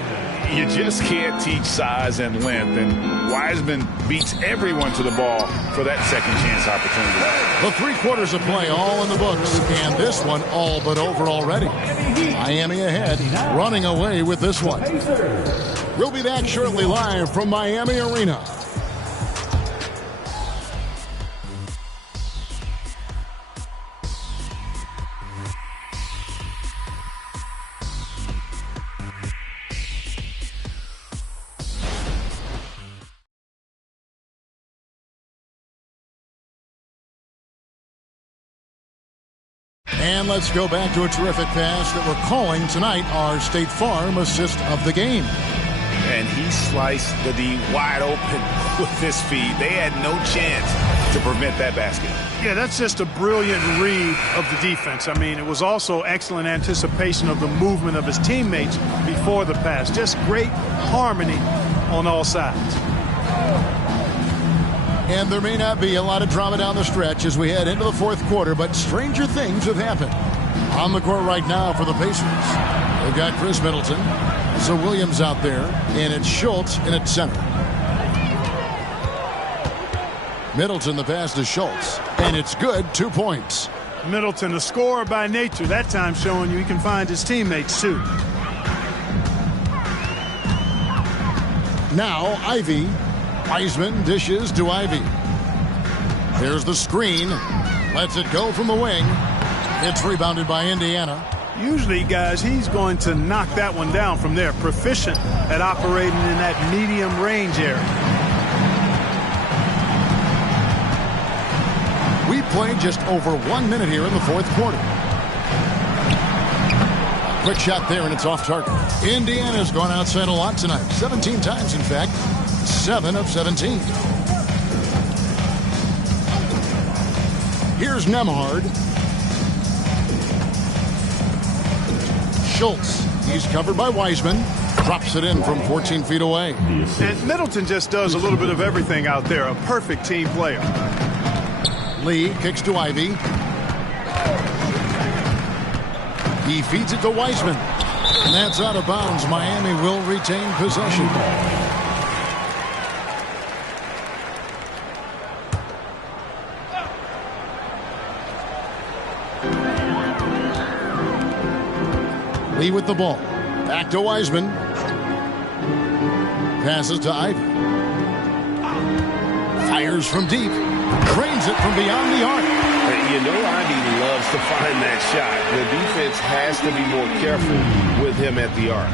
You just can't teach size and length, and Wiseman beats everyone to the ball for that second chance opportunity. The 3 quarters of play all in the books, and this one all but over already. Miami ahead, running away with this one. We'll be back shortly live from Miami Arena. And let's go back to a terrific pass that we're calling tonight our State Farm assist of the game. And he sliced the D wide open with his feed. They had no chance to prevent that basket. Yeah, that's just a brilliant read of the defense. I mean, it was also excellent anticipation of the movement of his teammates before the pass. Just great harmony on all sides. And there may not be a lot of drama down the stretch as we head into the fourth quarter, but stranger things have happened. On the court right now for the Pacers, they've got Chris Middleton, so Williams out there, and it's Schultz in at center. Middleton, the pass to Schultz, and it's good, 2 points. Middleton, a scorer by nature, that time showing you he can find his teammates too. Now Ivy. Wiseman dishes to Ivy. There's the screen. Lets it go from the wing. It's rebounded by Indiana. Usually, guys, he's going to knock that one down from there. Proficient at operating in that medium range area. We played just over 1 minute here in the fourth quarter. Quick shot there, and it's off target. Indiana's gone outside a lot tonight. 17 times, in fact. 7 of 17. Here's Nembhard. Schultz. He's covered by Wiseman. Drops it in from 14 feet away. And Middleton just does a little bit of everything out there. A perfect team player. Lee kicks to Ivy. He feeds it to Wiseman. And that's out of bounds. Miami will retain possession. Lee with the ball. Back to Wiseman. Passes to Ivy. Fires from deep. Drains it from beyond the arc. You know Ivy loves to find that shot. The defense has to be more careful with him at the arc.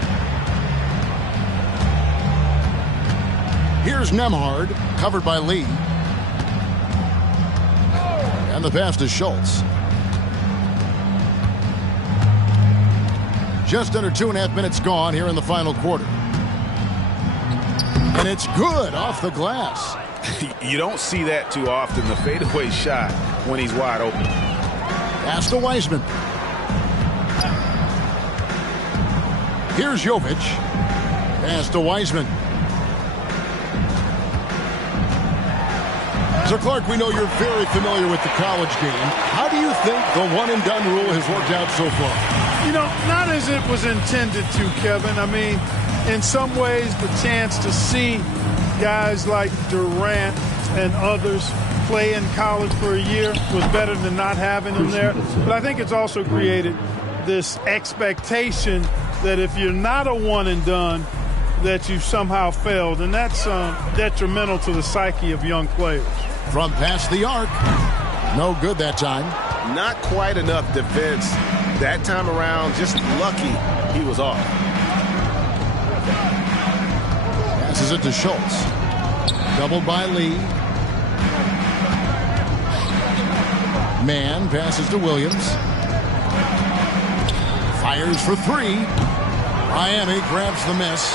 Here's Nembhard, covered by Lee. And the pass to Schultz. Just under 2.5 minutes gone here in the final quarter. And it's good off the glass. You don't see that too often, the fadeaway shot when he's wide open. Pass to Wiseman. Here's Jovic. Pass to Wiseman. So, Clark, we know you're very familiar with the college game. How do you think the one-and-done rule has worked out so far? You know, not as it was intended to, Kevin. I mean, in some ways, the chance to see guys like Durant and others play in college for a year was better than not having them there. But I think it's also created this expectation that if you're not a one-and-done, that you've somehow failed. And that's detrimental to the psyche of young players. From past the arc. No good that time. Not quite enough defense that time around. Just lucky he was off. Passes it to Schultz. Doubled by Lee. Mann passes to Williams. Fires for three. Miami grabs the miss.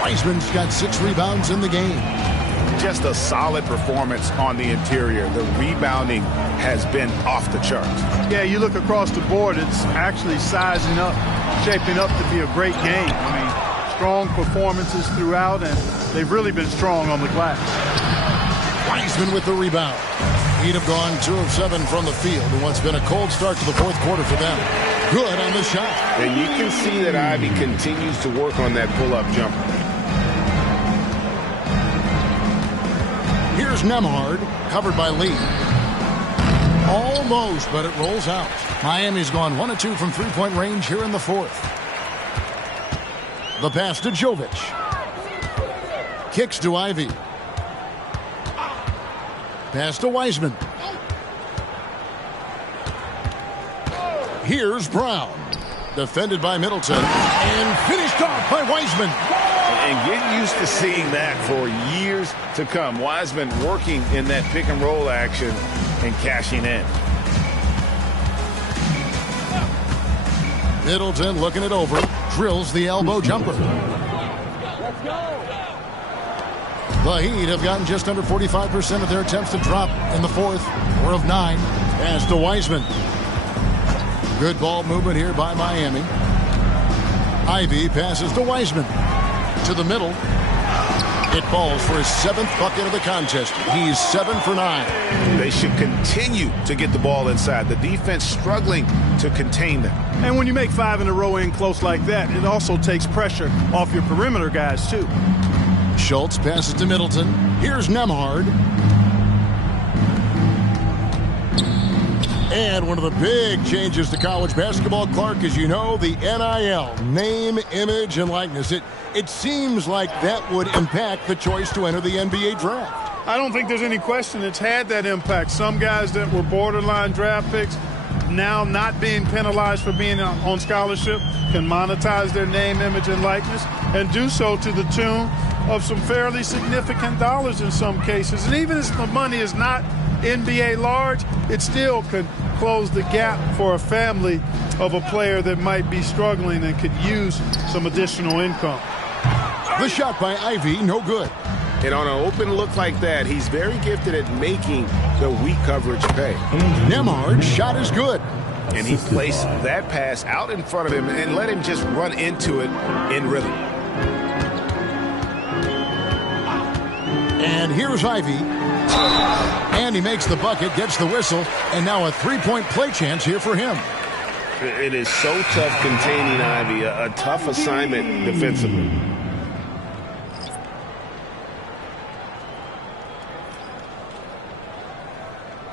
Wiseman's got 6 rebounds in the game. Just a solid performance on the interior. The rebounding has been off the charts. Yeah, you look across the board, it's actually sizing up, shaping up to be a great game. I mean, strong performances throughout, and they've really been strong on the glass. Wiseman with the rebound. He'd have gone 2 of 7 from the field in what's been a cold start to the fourth quarter for them. Good on the shot. And you can see that Ivy continues to work on that pull-up jumper. Here's Nembhard, covered by Lee. Almost, but it rolls out. Miami's gone 1 of 2 from three-point range here in the fourth. The pass to Jovic. Kicks to Ivy. Pass to Wiseman. Here's Brown. Defended by Middleton. And finished off by Wiseman. And get used to seeing that for years to come. Wiseman working in that pick-and-roll action and cashing in. Middleton looking it over. Drills the elbow jumper. The Heat have gotten just under 45% of their attempts to drop in the fourth. 4 of 9. Pass to Wiseman. Good ball movement here by Miami. Ivy passes to Wiseman. To the middle. It falls for his 7th bucket of the contest. He's 7 for 9. They should continue to get the ball inside. The defense struggling to contain them. And when you make 5 in a row in close like that, it also takes pressure off your perimeter guys, too. Schultz passes to Middleton. Here's Nembhard. And one of the big changes to college basketball, Clark, as you know, the NIL, name, image, and likeness. It seems like that would impact the choice to enter the NBA draft. I don't think there's any question it's had that impact. Some guys that were borderline draft picks now not being penalized for being on scholarship can monetize their name, image, and likeness and do so to the tune of some fairly significant dollars in some cases. And even if the money is not NBA large, it still could close the gap for a family of a player that might be struggling and could use some additional income. The shot by Ivy, no good. And on an open look like that, he's very gifted at making the weak coverage pay. Nemhard's shot is good. And he placed that pass out in front of him and let him just run into it in rhythm. And here's Ivy. And he makes the bucket, gets the whistle, and now a three-point play chance here for him. It is so tough containing Ivy, a tough assignment defensively.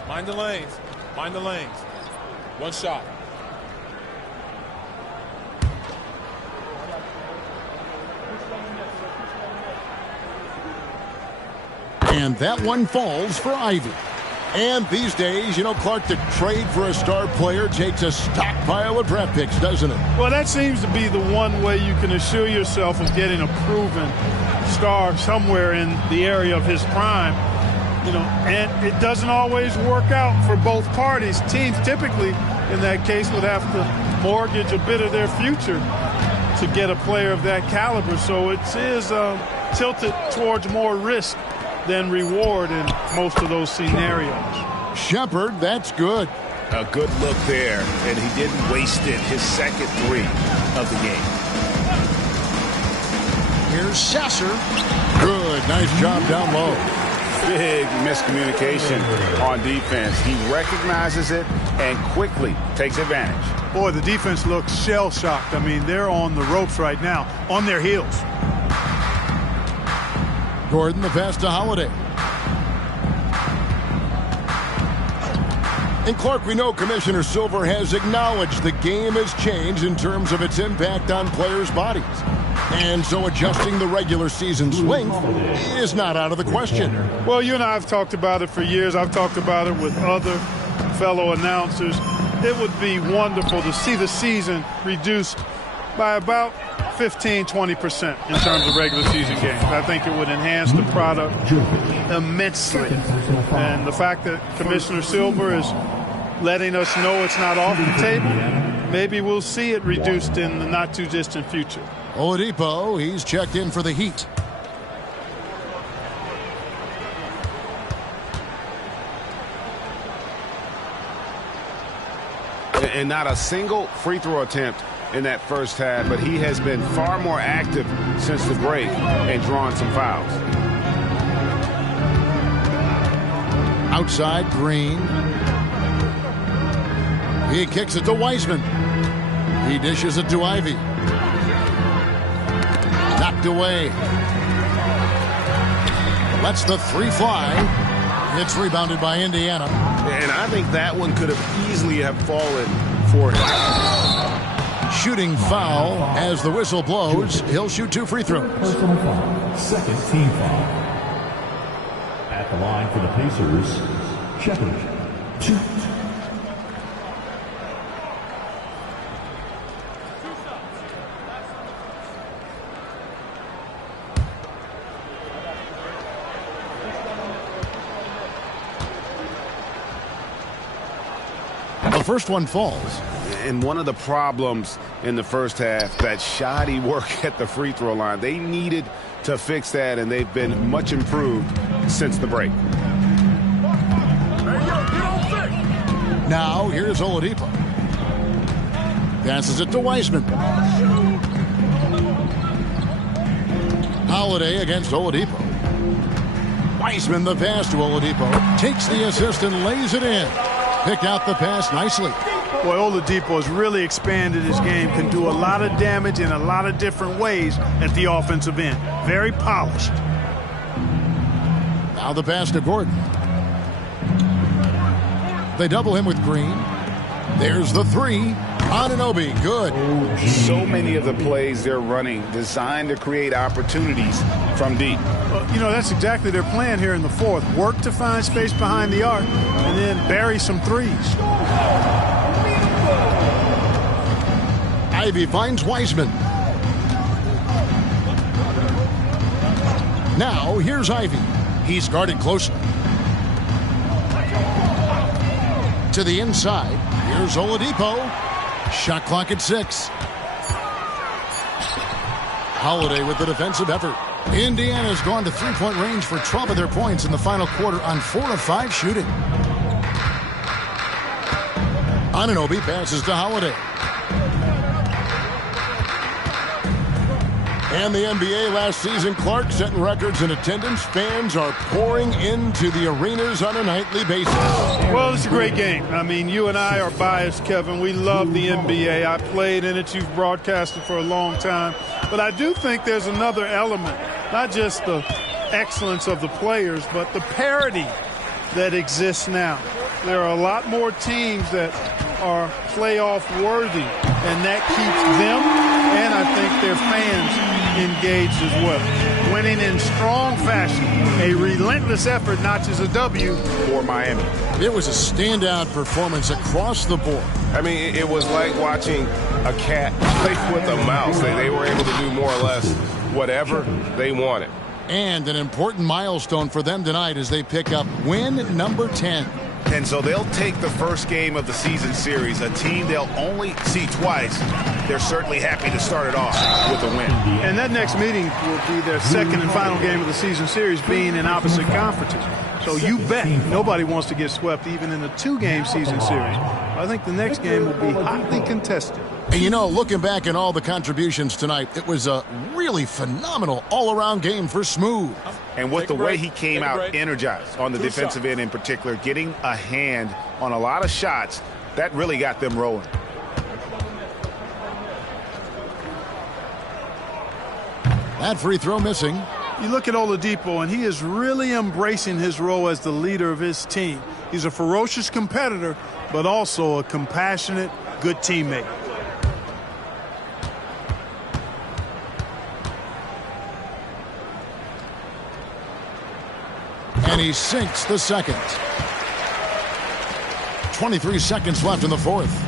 Mind the lanes. Mind the lanes. One shot. And that one falls for Ivy. And these days, you know, Clark, to trade for a star player takes a stockpile of draft picks, doesn't it? Well, that seems to be the one way you can assure yourself of getting a proven star somewhere in the area of his prime. You know, and it doesn't always work out for both parties. Teams typically, in that case, would have to mortgage a bit of their future to get a player of that caliber. So it is tilted towards more risk than reward in most of those scenarios. Shepard, that's good. A good look there, and he didn't waste it. His second three of the game. Here's Sasser. Good, nice job down low. Big miscommunication on defense. He recognizes it and quickly takes advantage. Boy, the defense looks shell-shocked. I mean, they're on the ropes right now, on their heels. Gordon, the pass to Holiday. And Clark, we know Commissioner Silver has acknowledged the game has changed in terms of its impact on players' bodies. And so adjusting the regular season's length is not out of the question. Well, you and I have talked about it for years. I've talked about it with other fellow announcers. It would be wonderful to see the season reduced by about 15-20% in terms of regular season games. I think it would enhance the product immensely. And the fact that Commissioner Silver is letting us know it's not off the table, maybe we'll see it reduced in the not-too-distant future. Oladipo, he's checked in for the Heat. And not a single free throw attempt in that first half, but he has been far more active since the break and drawn some fouls. Outside, Green. He kicks it to Wiseman. He dishes it to Ivy. Knocked away. Lets the three fly. It's rebounded by Indiana. And I think that one could have easily have fallen for him. Shooting foul as the whistle blows. He'll shoot two free throws. Personal foul. Second team foul. At the line for the Pacers, Shepard. 2. The first one falls. And one of the problems in the first half, that shoddy work at the free throw line. They needed to fix that, and they've been much improved since the break. Now, here's Oladipo. Passes it to Wiseman. Holiday against Oladipo. Wiseman, the pass to Oladipo. Takes the assist and lays it in. Picked out the pass nicely. Boy, Oladipo has really expanded his game, can do a lot of damage in a lot of different ways at the offensive end. Very polished. Now the pass to Gordon. They double him with Green. There's the three. Anunoby, good. So many of the plays they're running designed to create opportunities from deep. You know, that's exactly their plan here in the fourth. Work to find space behind the arc and then bury some threes. Ivy finds Wiseman. Now, here's Ivy. He's guarded closely. To the inside. Here's Oladipo. Shot clock at 6. Holiday with the defensive effort. Indiana's gone to three-point range for 12 of their points in the final quarter on 4 of 5 shooting. Anunoby passes to Holiday. And the NBA last season, Clark setting records in attendance. Fans are pouring into the arenas on a nightly basis. Well, it's a great game. I mean, you and I are biased, Kevin. We love the NBA. I played in it. You've broadcasted for a long time. But I do think there's another element, not just the excellence of the players, but the parity that exists now. There are a lot more teams that are playoff worthy, and that keeps them and I think their fans engaged as well. Winning in strong fashion, a relentless effort notches a W for Miami. It was a standout performance across the board. I mean, it was like watching a cat play with a mouse. They were able to do more or less whatever they wanted. And an important milestone for them tonight as they pick up win number 10. And so they'll take the first game of the season series, a team they'll only see twice. They're certainly happy to start it off with a win. And that next meeting will be their second and final game of the season series, being in opposite conferences. So you bet nobody wants to get swept even in the 2-game season series. I think the next game will be hotly contested. And you know, looking back at all the contributions tonight, it was a really phenomenal all-around game for Smooth. And with the way he came out energized on the defensive end in particular, getting a hand on a lot of shots, that really got them rolling. That free throw missing. You look at Oladipo, and he is really embracing his role as the leader of his team. He's a ferocious competitor, but also a compassionate, good teammate. And he sinks the second. 23 seconds left in the fourth.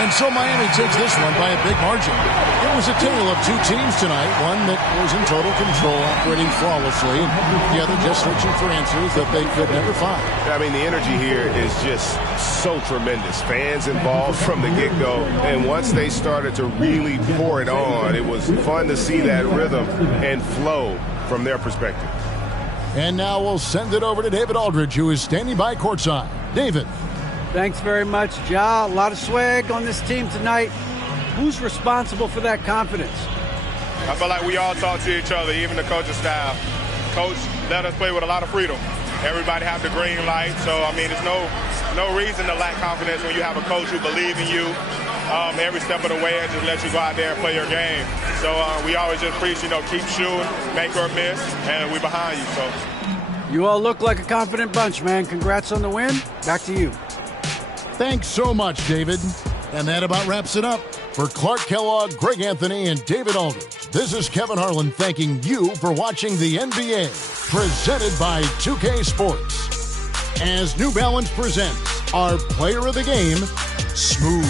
And so Miami takes this one by a big margin. It was a tale of two teams tonight, one that was in total control, operating flawlessly, and the other just searching for answers that they could never find. I mean, the energy here is just so tremendous. Fans involved from the get-go, and once they started to really pour it on, it was fun to see that rhythm and flow from their perspective. And now we'll send it over to David Aldridge, who is standing by courtside. David. Thanks very much, Ja. A lot of swag on this team tonight. Who's responsible for that confidence? I feel like we all talk to each other, even the coaching staff. Coach let us play with a lot of freedom. Everybody have the green light, so I mean, there's no reason to lack confidence when you have a coach who believes in you every step of the way and just let you go out there and play your game. So we always just preach, keep shooting, make or miss, and we're behind you. So you all look like a confident bunch, man. Congrats on the win. Back to you. Thanks so much, David. And that about wraps it up. For Clark Kellogg, Greg Anthony, and David Aldridge, this is Kevin Harlan thanking you for watching the NBA, presented by 2K Sports. As New Balance presents our player of the game, Smooth.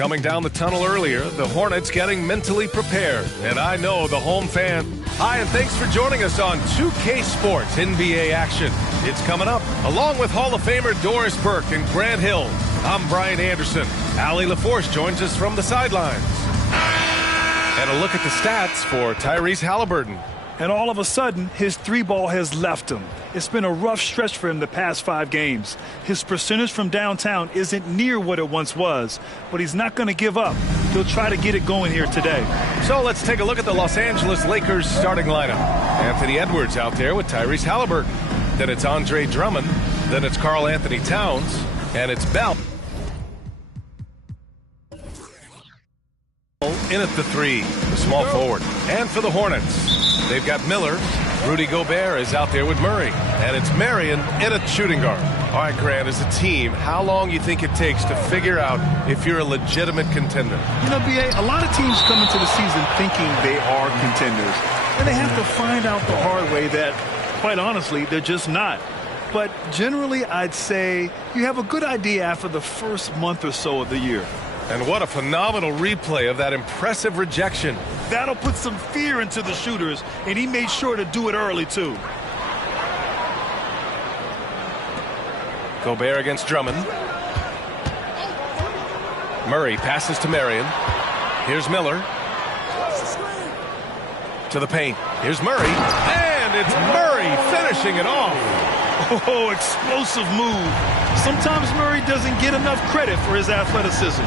Coming down the tunnel earlier, the Hornets getting mentally prepared. And I know the home fan. Hi, and thanks for joining us on 2K Sports NBA action. It's coming up, along with Hall of Famer Doris Burke and Grant Hill. I'm Brian Anderson. Allie LaForce joins us from the sidelines. And a look at the stats for Tyrese Halliburton. And all of a sudden, his three ball has left him. It's been a rough stretch for him the past 5 games. His percentage from downtown isn't near what it once was, but he's not going to give up. He'll try to get it going here today. So let's take a look at the Los Angeles Lakers starting lineup. Anthony Edwards out there with Tyrese Halliburton. Then it's Andre Drummond. Then it's Karl Anthony Towns. And it's Bell. In at the 3, the small forward. And for the Hornets, they've got Miller. Rudy Gobert is out there with Murray. And it's Marion in at shooting guard. All right, Grant, as a team, how long you think it takes to figure out if you're a legitimate contender? You know, B.A., a lot of teams come into the season thinking they are contenders. And they have to find out the hard way that, quite honestly, they're just not. But generally, I'd say you have a good idea after the first month or so of the year. And what a phenomenal replay of that impressive rejection. That'll put some fear into the shooters, and he made sure to do it early, too. Gobert against Drummond. Murray passes to Marion. Here's Miller. To the paint. Here's Murray. And it's Murray finishing it off. Oh, explosive move. Sometimes Murray doesn't get enough credit for his athleticism.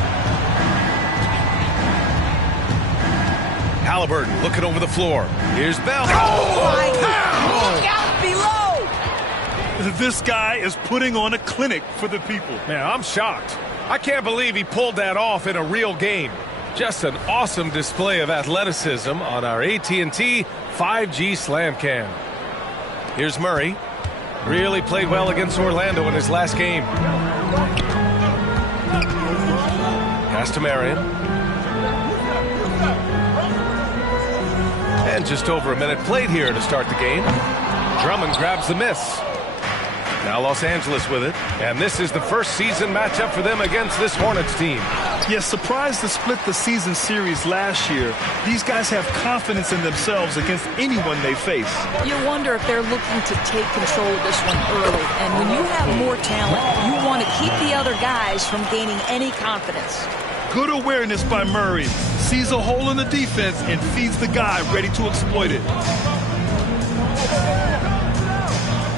Halliburton looking over the floor. Here's Bell. Oh, my God. Look out below. This guy is putting on a clinic for the people. Man, I'm shocked. I can't believe he pulled that off in a real game. Just an awesome display of athleticism on our AT&T 5G Slam Cam. Here's Murray. Really played well against Orlando in his last game. Pass to Marion. And just over a minute played here to start the game. Drummond grabs the miss. Now Los Angeles with it. And this is the first season matchup for them against this Hornets team. Yes, surprised to split the season series last year. These guys have confidence in themselves against anyone they face. You wonder if they're looking to take control of this one early. And when you have more talent, you want to keep the other guys from gaining any confidence. Good awareness by Murray. Sees a hole in the defense and feeds the guy ready to exploit it.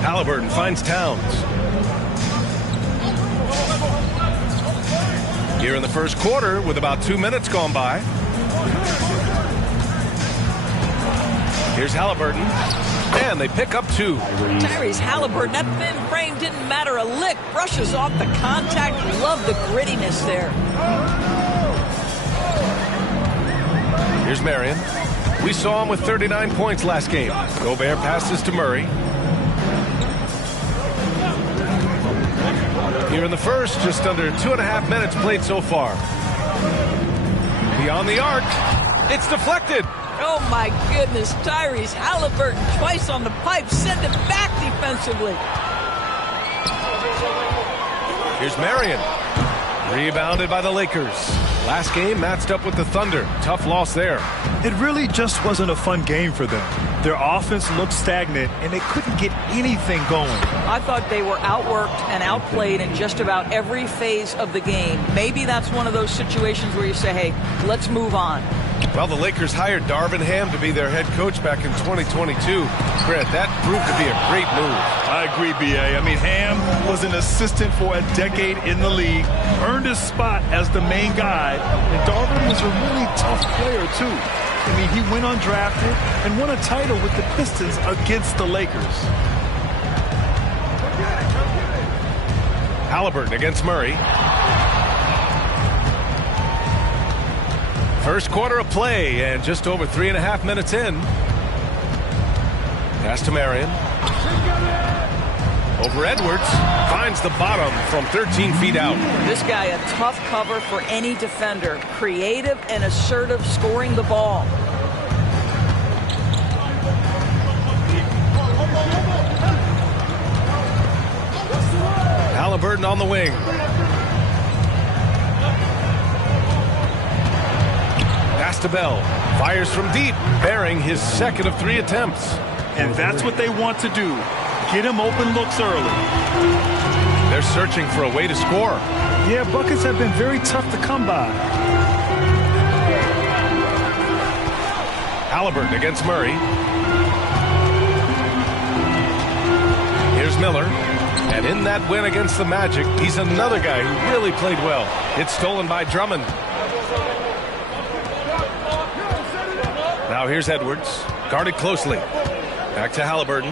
Halliburton finds Towns. Here in the first quarter with about 2 minutes gone by. Here's Halliburton. And they pick up 2. Tyrese Halliburton, that thin frame didn't matter a lick. Brushes off the contact. Love the grittiness there. Here's Marion. We saw him with 39 points last game. Gobert passes to Murray. Here in the first, just under 2.5 minutes played so far. Beyond the arc. It's deflected. Oh, my goodness. Tyrese Halliburton twice on the pipe. Send it back defensively. Here's Marion. Rebounded by the Lakers. Last game matched up with the Thunder. Tough loss there. It really just wasn't a fun game for them. Their offense looked stagnant, and they couldn't get anything going. I thought they were outworked and outplayed in just about every phase of the game. Maybe that's one of those situations where you say, hey, let's move on. Well, the Lakers hired Darvin Ham to be their head coach back in 2022. Grant, that proved to be a great move. I agree, B.A. I mean, Ham was an assistant for a decade in the league, earned his spot as the main guy, and Darvin was a really tough player, too. I mean, he went undrafted and won a title with the Pistons against the Lakers. Halliburton against Murray. First quarter of play, and just over 3.5 minutes in. Pass to Marion. Over Edwards. Finds the bottom from 13 feet out. This guy a tough cover for any defender. Creative and assertive scoring the ball. Halliburton on the wing. to Bell. Fires from deep, bearing his second of 3 attempts. And that's what they want to do. Get him open looks early. They're searching for a way to score. Yeah, buckets have been very tough to come by. Halliburton against Murray. Here's Miller. And in that win against the Magic, he's another guy who really played well. It's stolen by Drummond. Now here's Edwards. Guarded closely. Back to Halliburton.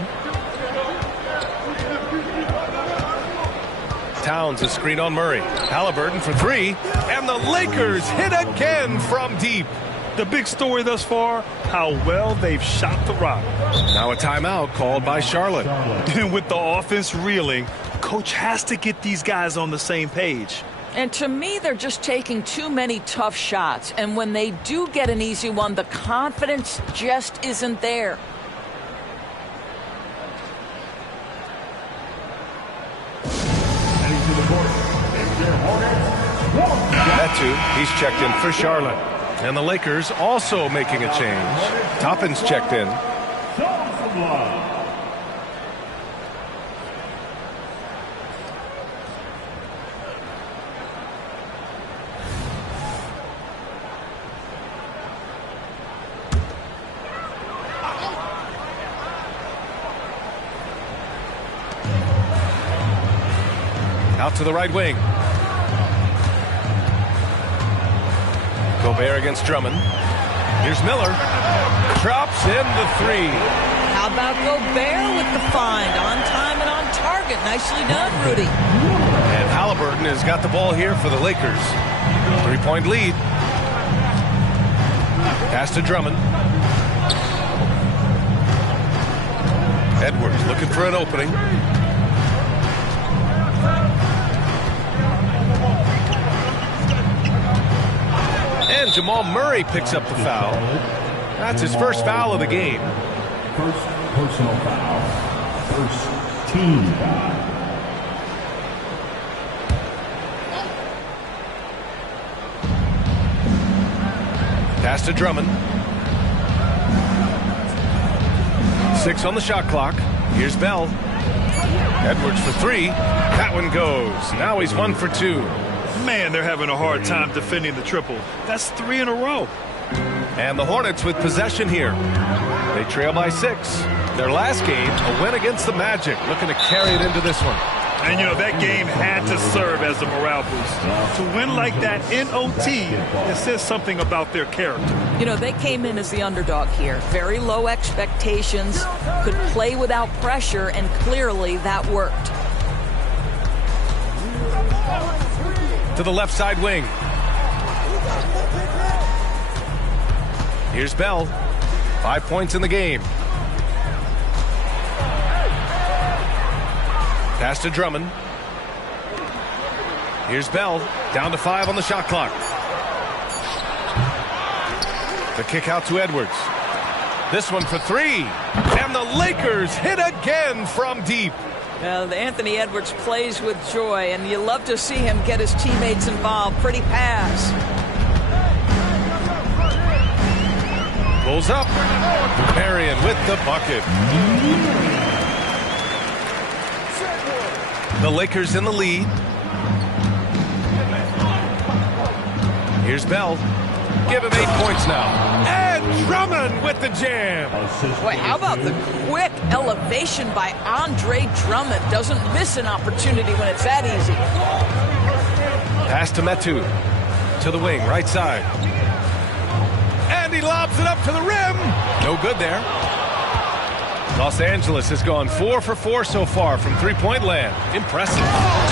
Towns a screen on Murray. Halliburton for 3. And the Lakers hit again from deep. The big story thus far, how well they've shot the rock. Now a timeout called by Charlotte. And with the offense reeling, coach has to get these guys on the same page. And to me, they're just taking too many tough shots. And when they do get an easy one, the confidence just isn't there. Metu, he's checked in for Charlotte. And the Lakers also making a change. Toppin's checked in. Out to the right wing. Gobert against Drummond. Here's Miller. Drops in the 3. How about Gobert with the find? On time and on target. Nicely done, Rudy. And Halliburton has got the ball here for the Lakers. 3-point lead. Pass to Drummond. Edwards looking for an opening. And Jamal Murray picks up the foul. That's his first foul of the game. First personal foul. First team foul. Pass to Drummond. 6 on the shot clock. Here's Bell. Edwards for 3. That one goes. Now he's 1 for 2. Man, they're having a hard time defending the triple. That's 3 in a row. And the Hornets with possession here. They trail by 6. Their last game, a win against the Magic. Looking to carry it into this one. And, you know, that game had to serve as a morale boost. To win like that in OT, it says something about their character. You know, they came in as the underdog here. Very low expectations, could play without pressure, and clearly that worked. To the left side wing. Here's Bell. 5 points in the game. Pass to Drummond. Here's Bell. Down to 5 on the shot clock. The kick out to Edwards. This one for 3. And the Lakers hit again from deep. Anthony Edwards plays with joy, and you love to see him get his teammates involved. Pretty pass. Pulls up. Marion with the bucket. The Lakers in the lead. Here's Bell. Give him 8 points now. And Drummond with the jam. Boy, how about the quick elevation by Andre Drummond? Doesn't miss an opportunity when it's that easy. Pass to Metu. To the wing, right side. And he lobs it up to the rim. No good there. Los Angeles has gone 4 for 4 so far from three-point land. Impressive.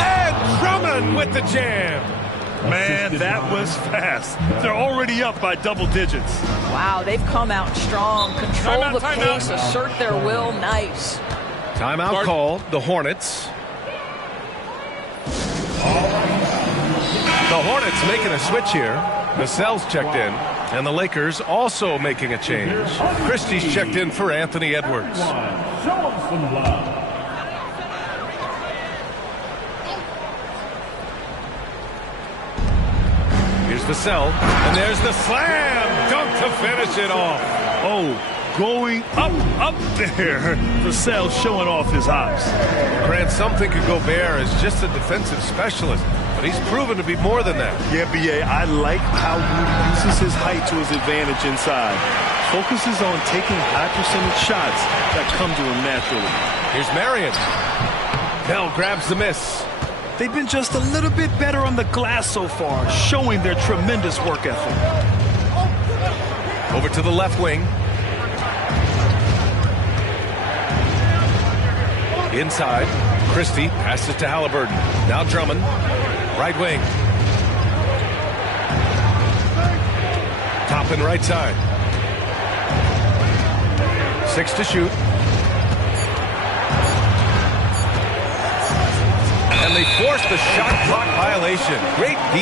And Drummond with the jam. Man, that was fast. They're already up by double digits. Wow, they've come out strong. Control the pace, assert their will. Nice. Timeout called. The Hornets. The Hornets making a switch here. Vassell's checked in. And the Lakers also making a change. Christie's checked in for Anthony Edwards. Show him some love. Here's Here's Vassell, and there's the slam dunk to finish it off. Oh, going up there. Vassell showing off his hops. Grant, some think of Gobert as just a defensive specialist, but he's proven to be more than that. Yeah, B.A., I like how he uses his height to his advantage inside. Focuses on taking high percentage shots that come to him naturally. Here's Marion. Bell grabs the miss. They've been just a little bit better on the glass so far, showing their tremendous work ethic. Over to the left wing. Inside, Christie passes to Halliburton. Now Drummond, right wing. Top and right side. 6 to shoot. And they force the shot clock violation. Great D.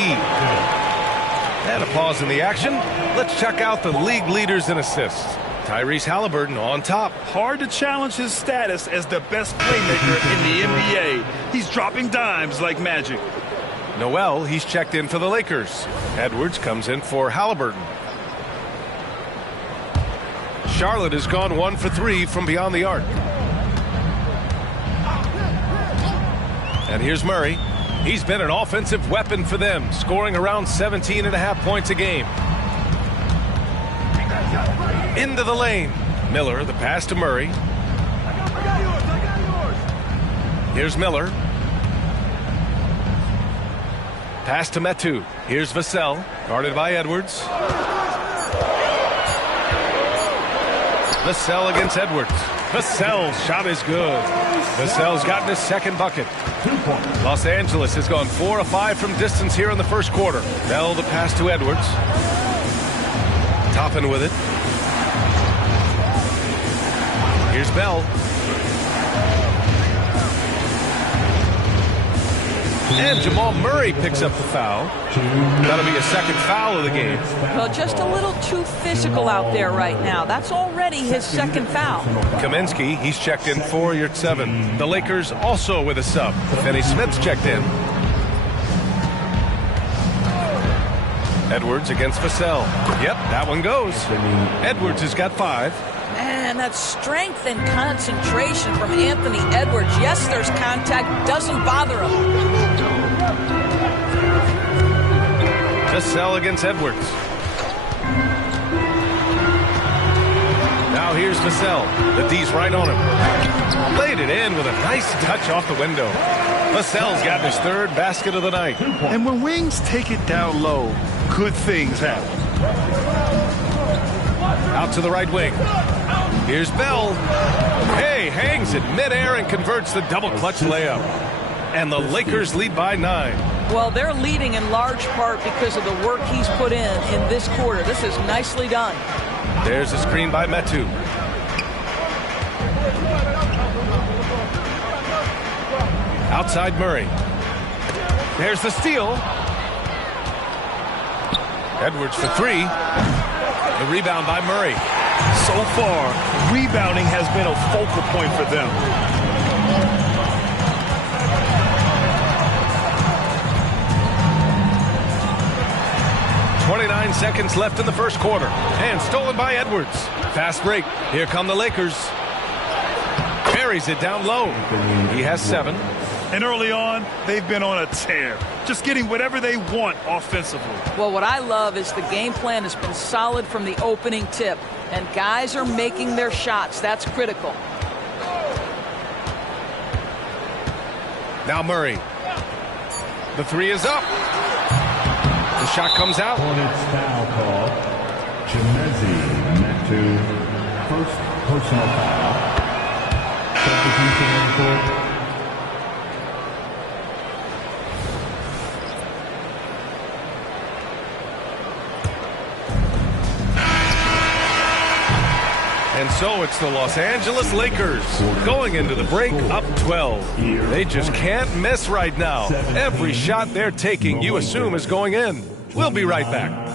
And a pause in the action. Let's check out the league leaders in assists. Tyrese Halliburton on top. Hard to challenge his status as the best playmaker in the NBA. He's dropping dimes like magic. Noel, he's checked in for the Lakers. Edwards comes in for Halliburton. Charlotte has gone 1 for 3 from beyond the arc. And here's Murray. He's been an offensive weapon for them, scoring around 17.5 points a game. Into the lane. Miller, the pass to Murray. Here's Miller. Pass to Metu. Here's Vassell, guarded by Edwards. Vassell against Edwards. Vassell's shot is good. Vassell's gotten his second bucket. Los Angeles has gone 4 of 5 from distance here in the first quarter. Bell the pass to Edwards. Toppin with it. Here's Bell. And Jamal Murray picks up the foul. That'll be a second foul of the game. Well, just a little too physical out there right now. That's already his second foul. Kaminsky, he's checked in for your 7. The Lakers also with a sub. Finney Smith's checked in. Edwards against Vassell. Yep, that one goes. Edwards has got 5. Man, that strength and concentration from Anthony Edwards. Yes, there's contact. Doesn't bother him. Vassell against Edwards. Now here's Vassell. The D's right on him. Laid it in with a nice touch off the window. Vassell's got his 3rd basket of the night. And when wings take it down low, good things happen. Out to the right wing. Here's Bell. Hey, hangs it midair and converts the double clutch layup. And the Lakers lead by 9. Well, they're leading in large part because of the work he's put in this quarter. This is nicely done. There's a screen by Metu. Outside Murray. There's the steal. Edwards for 3. The rebound by Murray. So far, rebounding has been a focal point for them. .29 seconds left in the first quarter. And stolen by Edwards. Fast break. Here come the Lakers. Carries it down low. He has 7. And early on, they've been on a tear. Just getting whatever they want offensively. Well, what I love is the game plan has been solid from the opening tip. And guys are making their shots. That's critical. Now Murray. The 3 is up. The shot comes out. Hornets foul call. Chimezie Metu. First personal foul. Substitution on the court. And so it's the Los Angeles Lakers going into the break up 12. They just can't miss right now. Every shot they're taking, you assume, is going in. We'll be right back.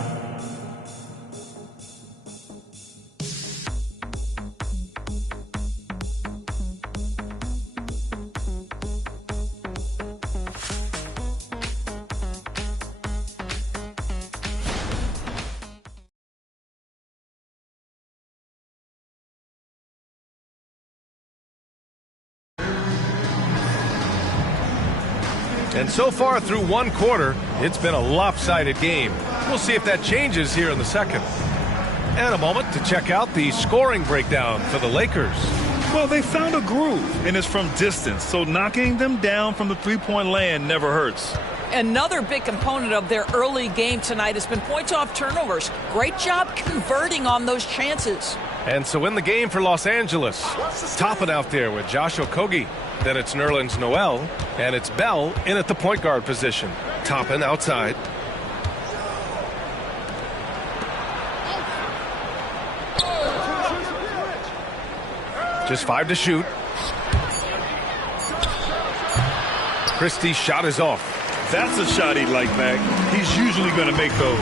And so far through one quarter, it's been a lopsided game. We'll see if that changes here in the second. And a moment to check out the scoring breakdown for the Lakers. Well, they found a groove, and it's from distance, so knocking them down from the three-point land never hurts. Another big component of their early game tonight has been points off turnovers. Great job converting on those chances. And so in the game for Los Angeles, Toppin out there with Josh Okogie. Then it's Nerlens Noel, and it's Bell in at the point guard position. Toppin outside. Just 5 to shoot. Christie's shot is off. That's a shot he'd like back. He's usually going to make those.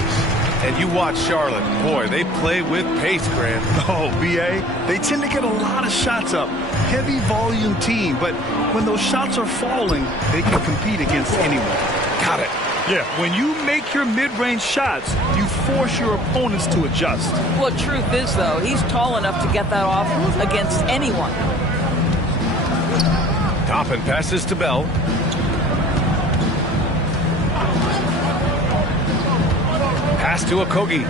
And you watch Charlotte. Boy, they play with pace, Grant. Oh, B.A., they tend to get a lot of shots up. Heavy volume team, but when those shots are falling, they can compete against anyone. Got it. Yeah, when you make your mid-range shots, you force your opponents to adjust. Well, truth is, though, he's tall enough to get that off against anyone. Toppin passes to Bell. Pass to Okogie.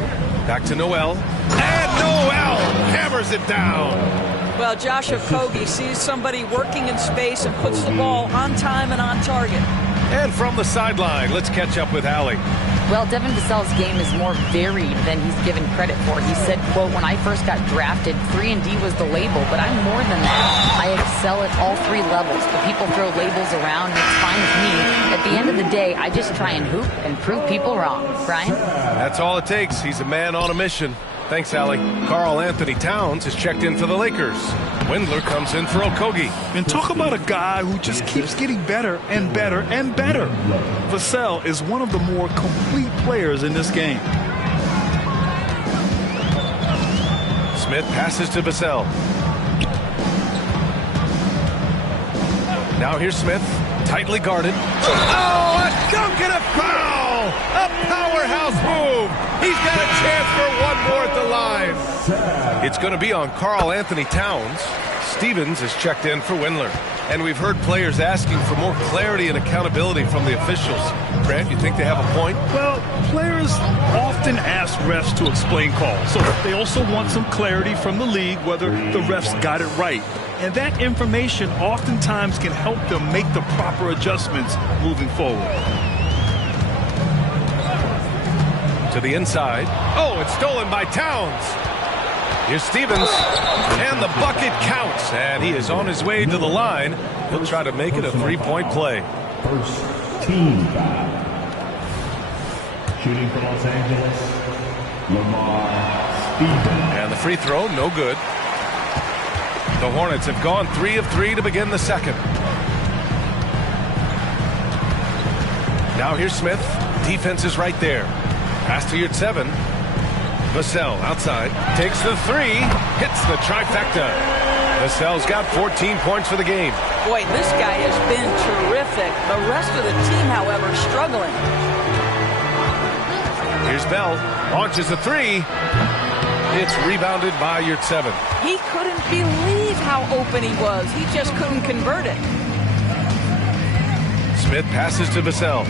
Back to Noel. And Noel hammers it down. Well, Josh Okogie sees somebody working in space and puts the ball on time and on target. And from the sideline, let's catch up with Allie. Well, Devin Vassell's game is more varied than he's given credit for. He said, quote, when I first got drafted, 3-and-D was the label, but I'm more than that. I excel at all 3 levels. The people throw labels around, and it's fine with me. At the end of the day, I just try and hoop and prove people wrong. Brian? That's all it takes. He's a man on a mission. Thanks, Allie. Karl Anthony Towns is checked in for the Lakers. Windler comes in for Okogie. And talk about a guy who just keeps getting better and better and better. Vassell is one of the more complete players in this game. Smith passes to Vassell. Now here's Smith, tightly guarded. Oh, a dunk and a foul! A powerhouse move! He's got a chance for one more at the line. It's going to be on Karl Anthony Towns. Stevens is checked in for Windler. And we've heard players asking for more clarity and accountability from the officials. Grant, you think they have a point? Well, players often ask refs to explain calls. So they also want some clarity from the league whether the refs got it right. And that information oftentimes can help them make the proper adjustments moving forward. To the inside. Oh, it's stolen by Towns. Here's Stevens, and the bucket counts, and he is on his way to the line. He'll try to make it a 3-point play. First team foul. Shooting for Los Angeles, Lamar Stevens. And the free throw, no good. The Hornets have gone 3 of 3 to begin the second. Now here's Smith. Defense is right there. Pass to Yurtseven. Vassell outside, takes the 3, hits the trifecta. Vassell's got 14 points for the game. Boy, this guy has been terrific. The rest of the team, however, struggling. Here's Bell, launches a 3. It's rebounded by Yurtseven. He couldn't believe how open he was. He just couldn't convert it. Smith passes to Vassell.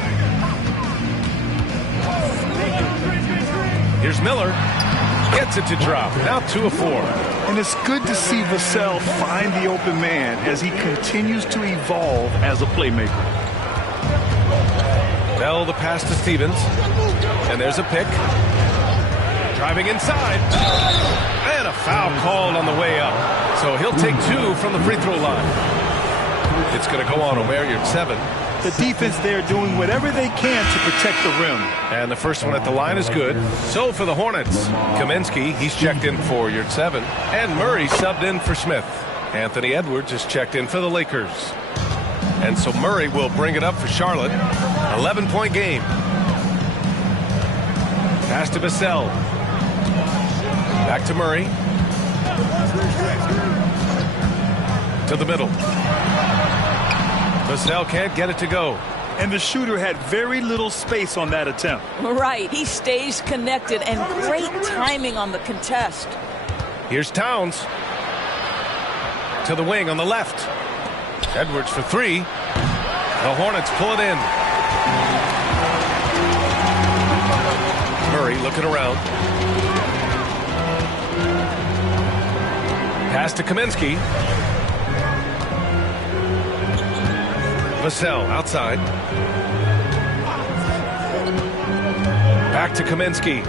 Here's Miller. Gets it to drop. Now 2 of 4. And it's good to see Vassell find the open man as he continues to evolve as a playmaker. Bell the pass to Stevens. And there's a pick. Driving inside. And a foul called on the way up. So he'll take 2 from the free throw line. It's going to go on Omer Yurtseven. The defense there doing whatever they can to protect the rim. And the first one at the line is good. So for the Hornets, Kaminsky, he's checked in for Yurtseven. And Murray subbed in for Smith. Anthony Edwards is checked in for the Lakers. And so Murray will bring it up for Charlotte. 11-point game. Pass to Vassell. Back to Murray. To the middle. Vassell can't get it to go. And the shooter had very little space on that attempt. Right. He stays connected, and great timing on the contest. Here's Towns. To the wing on the left. Edwards for 3. The Hornets pull it in. Murray looking around. Pass to Kaminsky. Vassell outside. Back to Kaminsky.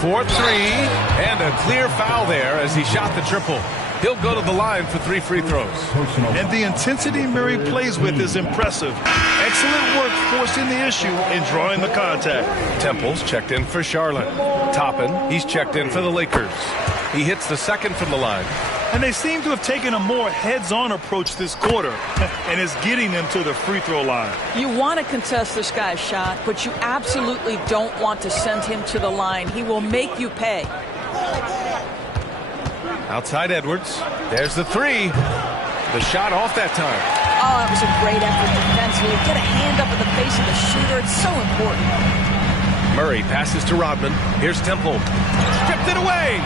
4-3, and a clear foul there as he shot the triple. He'll go to the line for 3 free throws. And the intensity Murray plays with is impressive. Excellent work forcing the issue and drawing the contact. Temple's checked in for Charlotte. Toppin, he's checked in for the Lakers. He hits the second from the line. And they seem to have taken a more heads-on approach this quarter, and it's getting them to the free throw line. You want to contest this guy's shot, but you absolutely don't want to send him to the line. He will make you pay. Outside Edwards. There's the 3. The shot off that time. Oh, that was a great effort defensively. Get a hand up in the face of the shooter. It's so important. Murray passes to Rodman. Here's Temple. Stripped it away.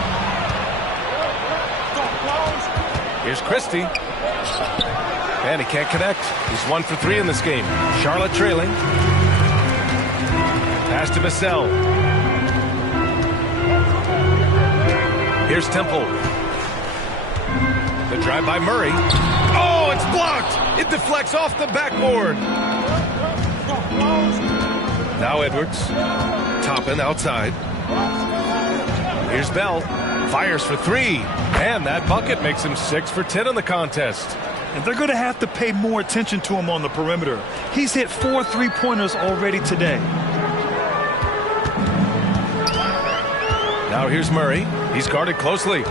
Here's Christie. And he can't connect. He's 1 for 3 in this game. Charlotte trailing. Pass to Vassell. Here's Temple. The drive by Murray. Oh, it's blocked. It deflects off the backboard. Now Edwards. Toppin outside. Here's Bell. Fires for 3. And that bucket makes him 6 for 10 in the contest. And they're going to have to pay more attention to him on the perimeter. He's hit 4 3-pointers already today. Now here's Murray. He's guarded closely.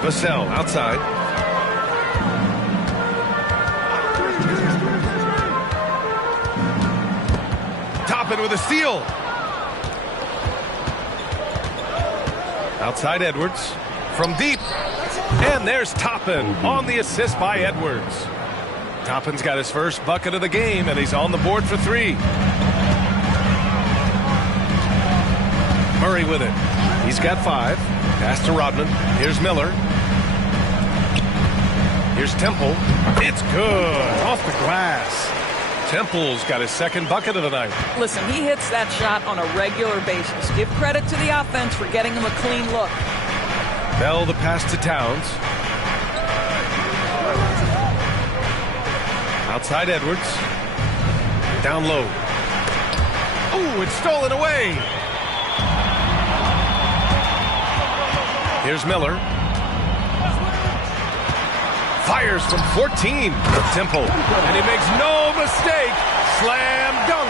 Vassell outside. Toppin with a steal. Outside Edwards. From deep. And there's Toppin on the assist by Edwards. Toppin's got his first bucket of the game, and he's on the board for 3. Murray with it. He's got 5. Pass to Rodman. Here's Miller. Here's Temple. It's good. Off the glass. Temple's got his second bucket of the night. Listen, he hits that shot on a regular basis. Give credit to the offense for getting him a clean look. Bell the pass to Towns. Outside Edwards. Down low. Ooh, it's stolen away. Here's Miller. Fires from 14 with Temple. And he makes no mistake. Slam dunk.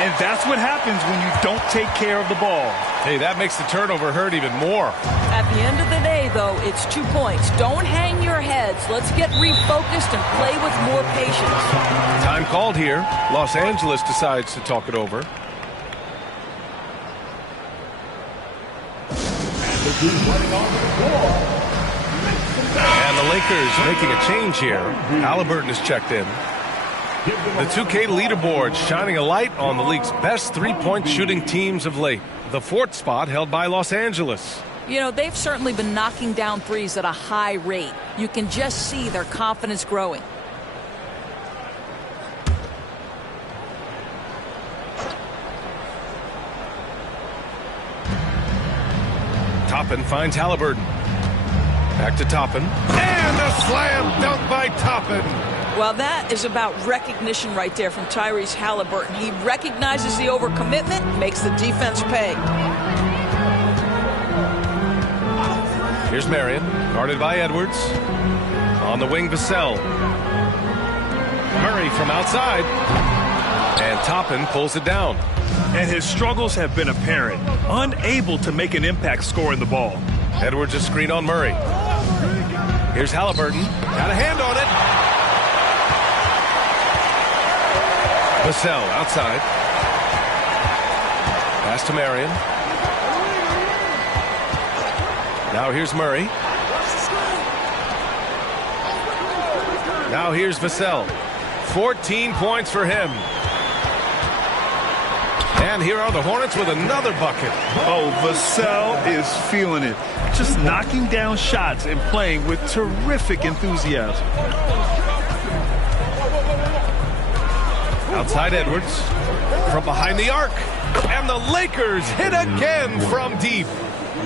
And that's what happens when you don't take care of the ball. Hey, that makes the turnover hurt even more. At the end of the day, though, it's 2 points. Don't hang your heads. Let's get refocused and play with more patience. Time called here. Los Angeles decides to talk it over. And the Lakers making a change here. Halliburton is checked in. The 2K leaderboard shining a light on the league's best 3-point shooting teams of late. The 4th spot held by Los Angeles. You know, they've certainly been knocking down threes at a high rate. You can just see their confidence growing. Toppin finds Halliburton. Back to Toppin. And a slam dunk by Toppin. Well, that is about recognition right there from Tyrese Halliburton. He recognizes the overcommitment, makes the defense pay. Here's Marion, guarded by Edwards. On the wing, Vassell. Murray from outside. And Toppin pulls it down. And his struggles have been apparent. Unable to make an impact scoring the ball. Edwards a screen on Murray. Here's Halliburton. Got a hand on it. Vassell outside. Pass to Marion. Now here's Murray. Now here's Vassell. 14 points for him. And here are the Hornets with another bucket. Oh, Vassell is feeling it. Just knocking down shots and playing with terrific enthusiasm. Outside Edwards. From behind the arc. And the Lakers hit again from deep.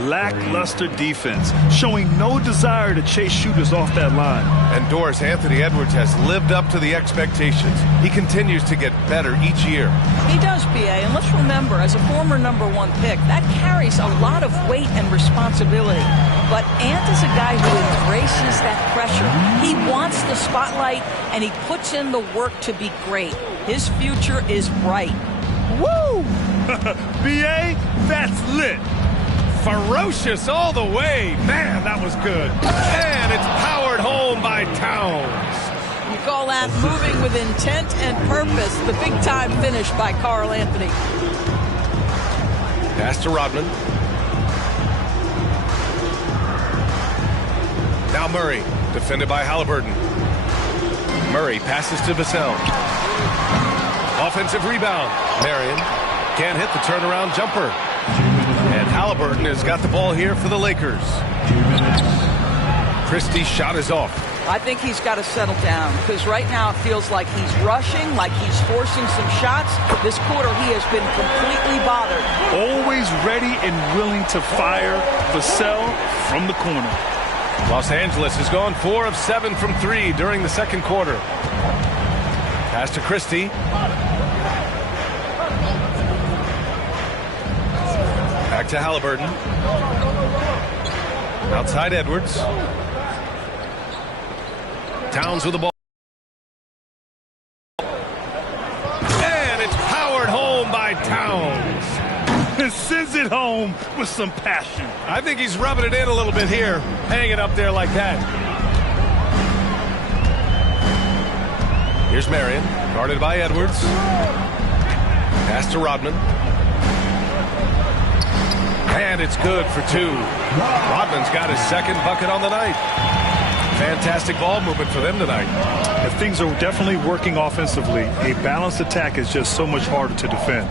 Lackluster defense, showing no desire to chase shooters off that line. And Doris, Anthony Edwards has lived up to the expectations. He continues to get better each year. He does, B.A., and let's remember, as a former #1 pick, that carries a lot of weight and responsibility. But Ant is a guy who embraces that pressure. He wants the spotlight, and he puts in the work to be great. His future is bright. Woo! B.A., that's lit. Ferocious all the way. Man, that was good. And it's powered home by Towns. You call that moving with intent and purpose. The big-time finish by Karl Anthony. Pass to Rodman. Now Murray, defended by Halliburton. Murray passes to Vassell. Offensive rebound. Marion can't hit the turnaround jumper. And Halliburton has got the ball here for the Lakers. Christie's shot is off. I think he's got to settle down because right now it feels like he's rushing, like he's forcing some shots. This quarter he has been completely bothered. Always ready and willing to fire Vassell from the corner. Los Angeles has gone 4 of 7 from 3 during the second quarter. Pass to Christie. Back to Halliburton. Outside Edwards. Towns with the ball. And it's powered home by Towns. And sends it home with some passion. I think he's rubbing it in a little bit here. Hang it up there like that. Here's Marion, guarded by Edwards. Pass to Rodman. And it's good for 2. Rodman's got his second bucket on the night. Fantastic ball movement for them tonight. If things are definitely working offensively, a balanced attack is just so much harder to defend.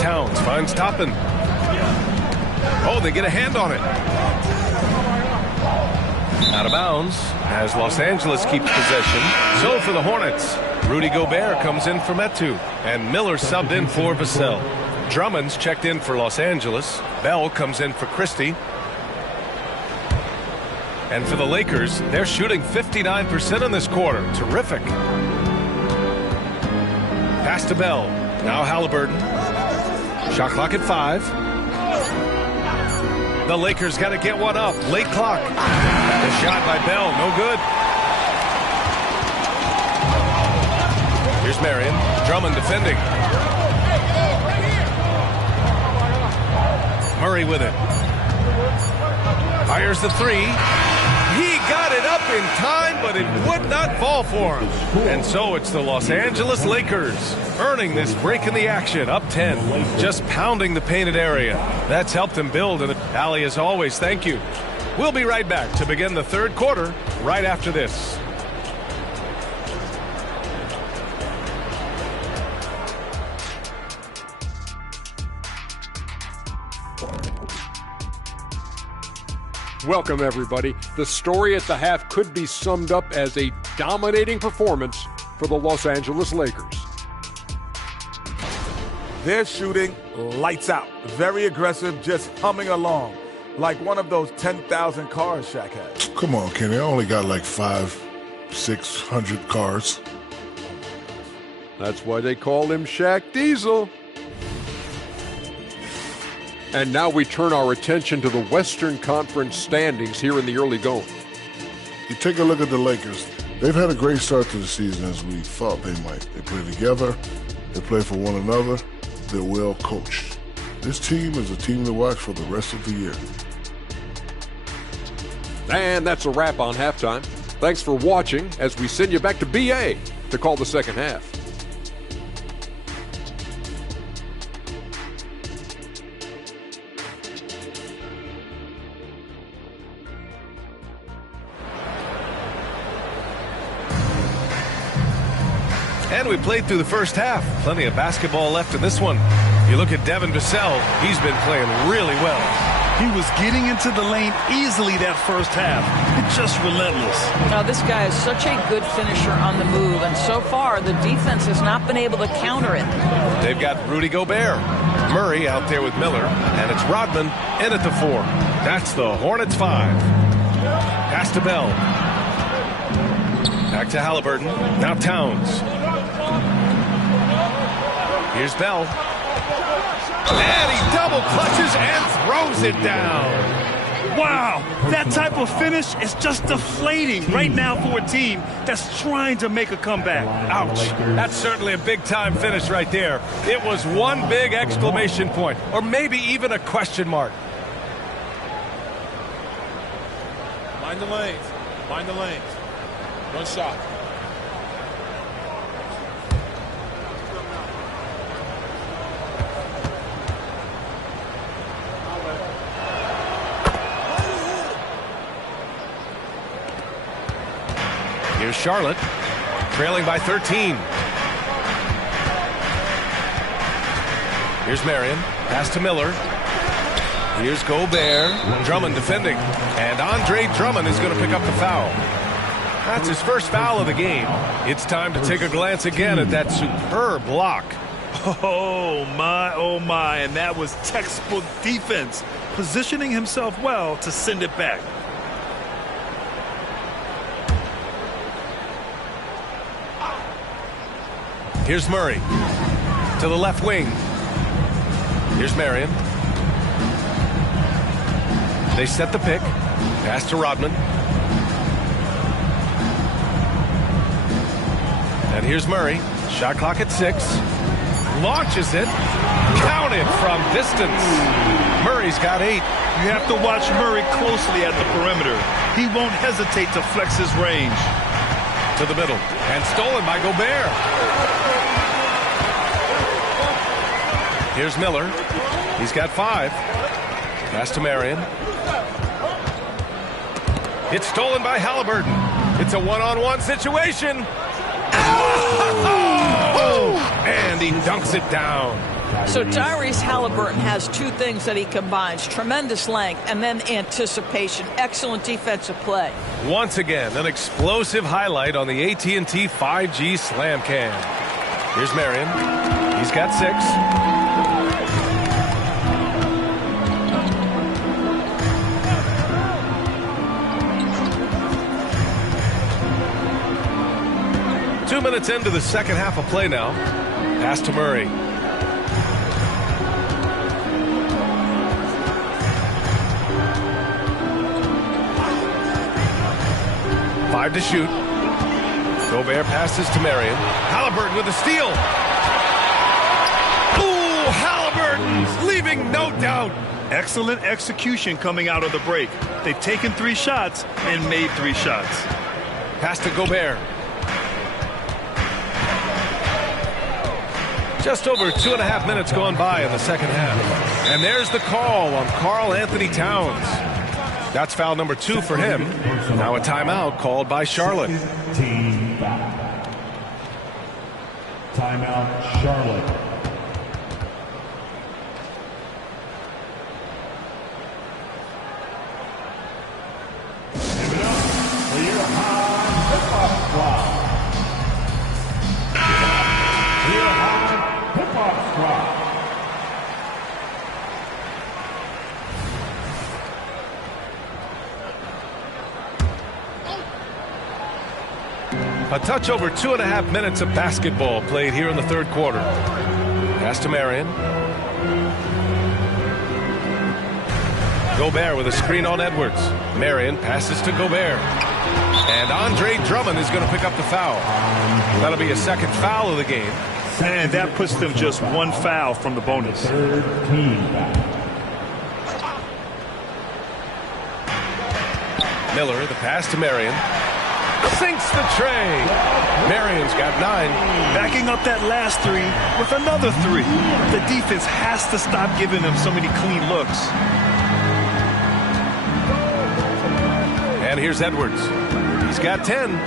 Towns finds Toppin. Oh, they get a hand on it. Out of bounds as Los Angeles keeps possession. So for the Hornets, Rudy Gobert comes in for Metu. And Miller subbed in for Vassell. Drummond's checked in for Los Angeles. Bell comes in for Christie. And for the Lakers, they're shooting 59% in this quarter. Terrific. Pass to Bell. Now Halliburton. Shot clock at 5. The Lakers got to get one up. Late clock. The shot by Bell. No good. Here's Marion. Drummond defending. Murray with it. Fires the 3. He got it up in time, but it would not fall for him. And so it's the Los Angeles Lakers earning this break in the action, up 10. Just pounding the painted area. That's helped them build. And Allie, as always, thank you. We'll be right back to begin the third quarter right after this. Welcome, everybody. The story at the half could be summed up as a dominating performance for the Los Angeles Lakers. They're shooting lights out. Very aggressive, just humming along. Like one of those 10,000 cars Shaq has. Come on, Kenny. I only got like 500-600 cars. That's why they call him Shaq Diesel. And now we turn our attention to the Western Conference standings here in the early going. You take a look at the Lakers. They've had a great start to the season as we thought they might. They play together. They play for one another. They're well coached. This team is a team to watch for the rest of the year. And that's a wrap on halftime. Thanks for watching as we send you back to BA to call the second half. And we played through the first half. Plenty of basketball left in this one. You look at Devin Vassell, he's been playing really well. He was getting into the lane easily that first half. It's just relentless. Now, this guy is such a good finisher on the move, and so far the defense has not been able to counter it. They've got Rudy Gobert. Murray out there with Miller, and it's Rodman in at the 4. That's the Hornets 5. Pass to Bell. Back to Halliburton. Now Towns. Here's Bell. And he double clutches and throws it down. Wow, that type of finish is just deflating right now for a team that's trying to make a comeback. Ouch. That's certainly a big-time finish right there. It was one big exclamation point, or maybe even a question mark. Mind the lanes. Mind the lanes. One shot. Here's Charlotte, trailing by 13. Here's Marion, pass to Miller. Here's Gobert, Drummond defending, and Andre Drummond is going to pick up the foul. That's his first foul of the game. It's time to take a glance again at that superb block. Oh my, and that was textbook defense, positioning himself well to send it back. Here's Murray to the left wing. Here's Marion. They set the pick. Pass to Rodman. And here's Murray. Shot clock at 6. Launches it. Counted from distance. Murray's got 8. You have to watch Murray closely at the perimeter. He won't hesitate to flex his range. To the middle. And stolen by Gobert. Here's Miller. He's got 5. Pass to Marion. It's stolen by Halliburton. It's a one-on-one situation. Oh! And he dunks it down. So Tyrese Halliburton has two things that he combines: tremendous length and then anticipation. Excellent defensive play. Once again, an explosive highlight on the AT&T 5G Slam Cam. Here's Marion. He's got 6. Two minutes into the second half of play now. Pass to Murray. Five to shoot. Gobert passes to Marion. Halliburton with a steal. Ooh, Halliburton leaving no doubt. Excellent execution coming out of the break. They've taken 3 shots and made 3 shots. Pass to Gobert. Just over 2.5 minutes gone by in the second half. And there's the call on Karl Anthony Towns. That's foul number 2 for him. Now a timeout called by Charlotte. Team foul. Timeout, Charlotte. A touch over 2.5 minutes of basketball played here in the third quarter. Pass to Marion. Gobert with a screen on Edwards. Marion passes to Gobert. And Andre Drummond is going to pick up the foul. That'll be a second foul of the game. And that puts them just 1 foul from the bonus. Third team foul. Miller, the pass to Marion. Sinks the tray. Marion's got 9. Backing up that last 3 with another 3. The defense has to stop giving them so many clean looks. And here's Edwards. He's got 10.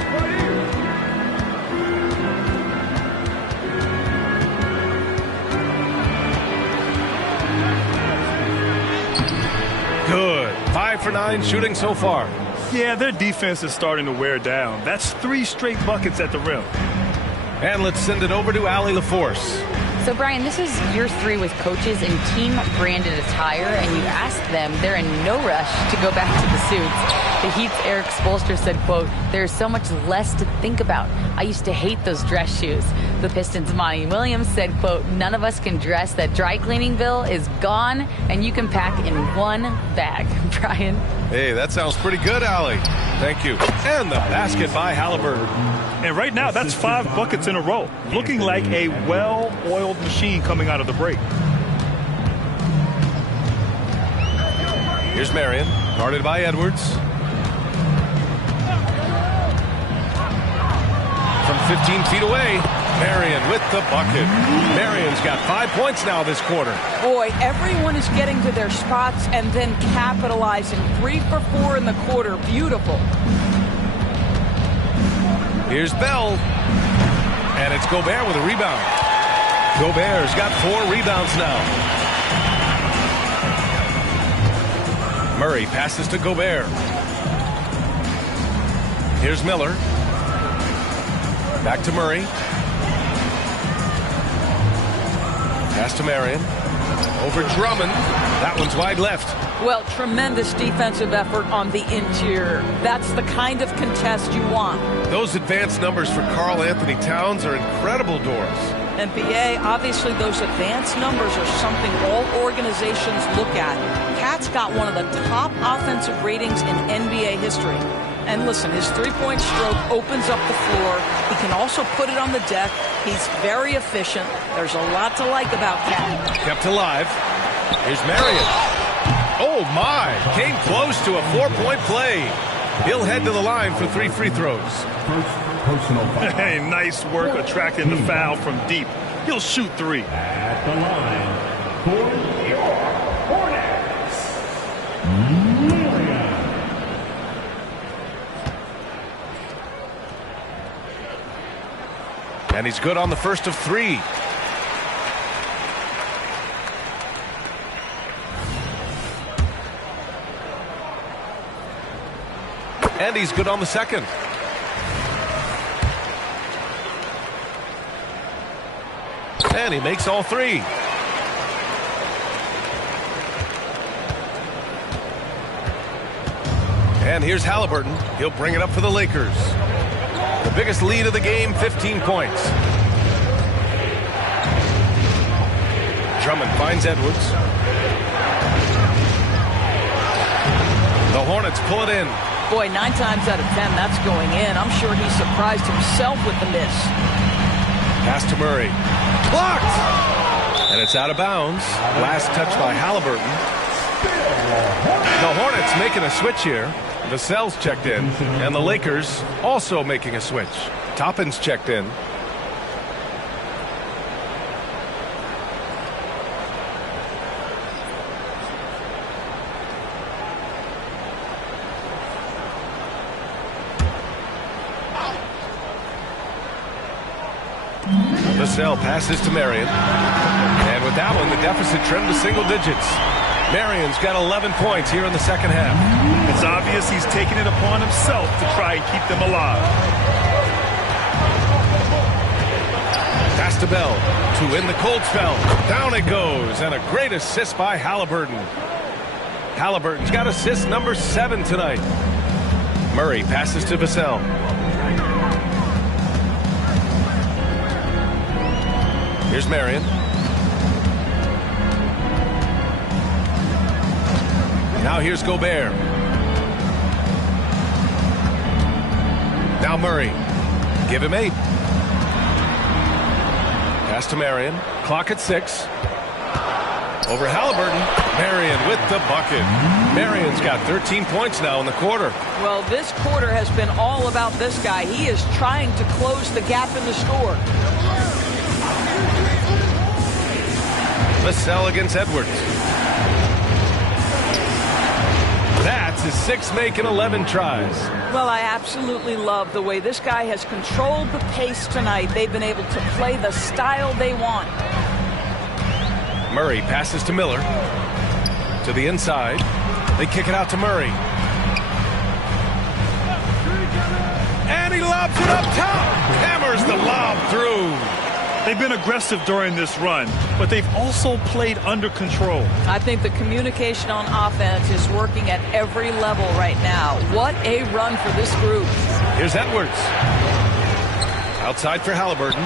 Good. 5 for 9 shooting so far. Yeah, their defense is starting to wear down. That's 3 straight buckets at the rim. And let's send it over to Allie LaForce. So, Brian, this is year 3 with coaches in team-branded attire, and you ask them, they're in no rush to go back to the suits. The Heat's Eric Spoelstra said, quote, "There's so much less to think about. I used to hate those dress shoes." The Pistons' Monty Williams said, quote, "None of us can dress. That dry cleaning bill is gone, and you can pack in one bag." Brian? Hey, that sounds pretty good, Allie. Thank you. And the basket by Halliburton. And right now, that's 5 buckets in a row. Looking like a well-oiled machine coming out of the break. Here's Marion, guarded by Edwards. From 15 feet away, Marion with the bucket. Marion's got 5 points now this quarter. Boy, everyone is getting to their spots and then capitalizing. 3 for 4 in the quarter. Beautiful. Here's Bell. And it's Gobert with a rebound. Gobert's got 4 rebounds now. Murray passes to Gobert. Here's Miller. Back to Murray. Pass to Marion. Over Drummond. That one's wide left. Well, tremendous defensive effort on the interior. That's the kind of contest you want. Those advanced numbers for Karl Anthony Towns are incredible doors. NBA, obviously those advanced numbers are something all organizations look at. Cat's got one of the top offensive ratings in NBA history. And listen, his three-point stroke opens up the floor. He can also put it on the deck. He's very efficient. There's a lot to like about Cat. Kept alive. Here's Marion. Oh, my. Came close to a 4-point play. He'll head to the line for 3 free throws. Personal foul. Hey, nice work attracting the foul from deep. He'll shoot 3. At the line for your Hornets, and he's good on the first of 3. And he's good on the second. And he makes all 3. And here's Halliburton. He'll bring it up for the Lakers. The biggest lead of the game, 15 points. Drummond finds Edwards. The Hornets pull it in. Boy, 9 times out of 10, that's going in. I'm sure he surprised himself with the miss. Pass to Murray. Blocked! And it's out of bounds. Last touch by Halliburton. The Hornets making a switch here. Vassell's checked in. And the Lakers also making a switch. Toppin's checked in. Vassell passes to Marion. And with that one, the deficit trimmed to single digits. Marion's got 11 points here in the second half. It's obvious he's taking it upon himself to try and keep them alive. Pass to Bell to win the cold spell. Down it goes, and a great assist by Halliburton. Halliburton's got assist number 7 tonight. Murray passes to Vassell. Here's Marion. Now here's Gobert. Now Murray. Give him 8. Pass to Marion. Clock at 6. Over Halliburton. Marion with the bucket. Marion's got 13 points now in the quarter. Well, this quarter has been all about this guy. He is trying to close the gap in the score. Vassell against Edwards. That's his 6th make in 11 tries. Well, I absolutely love the way this guy has controlled the pace tonight. They've been able to play the style they want. Murray passes to Miller. To the inside. They kick it out to Murray. And he lobs it up top. Hammers the lob through. They've been aggressive during this run, but they've also played under control. I think the communication on offense is working at every level right now. What a run for this group. Here's Edwards. Outside for Halliburton.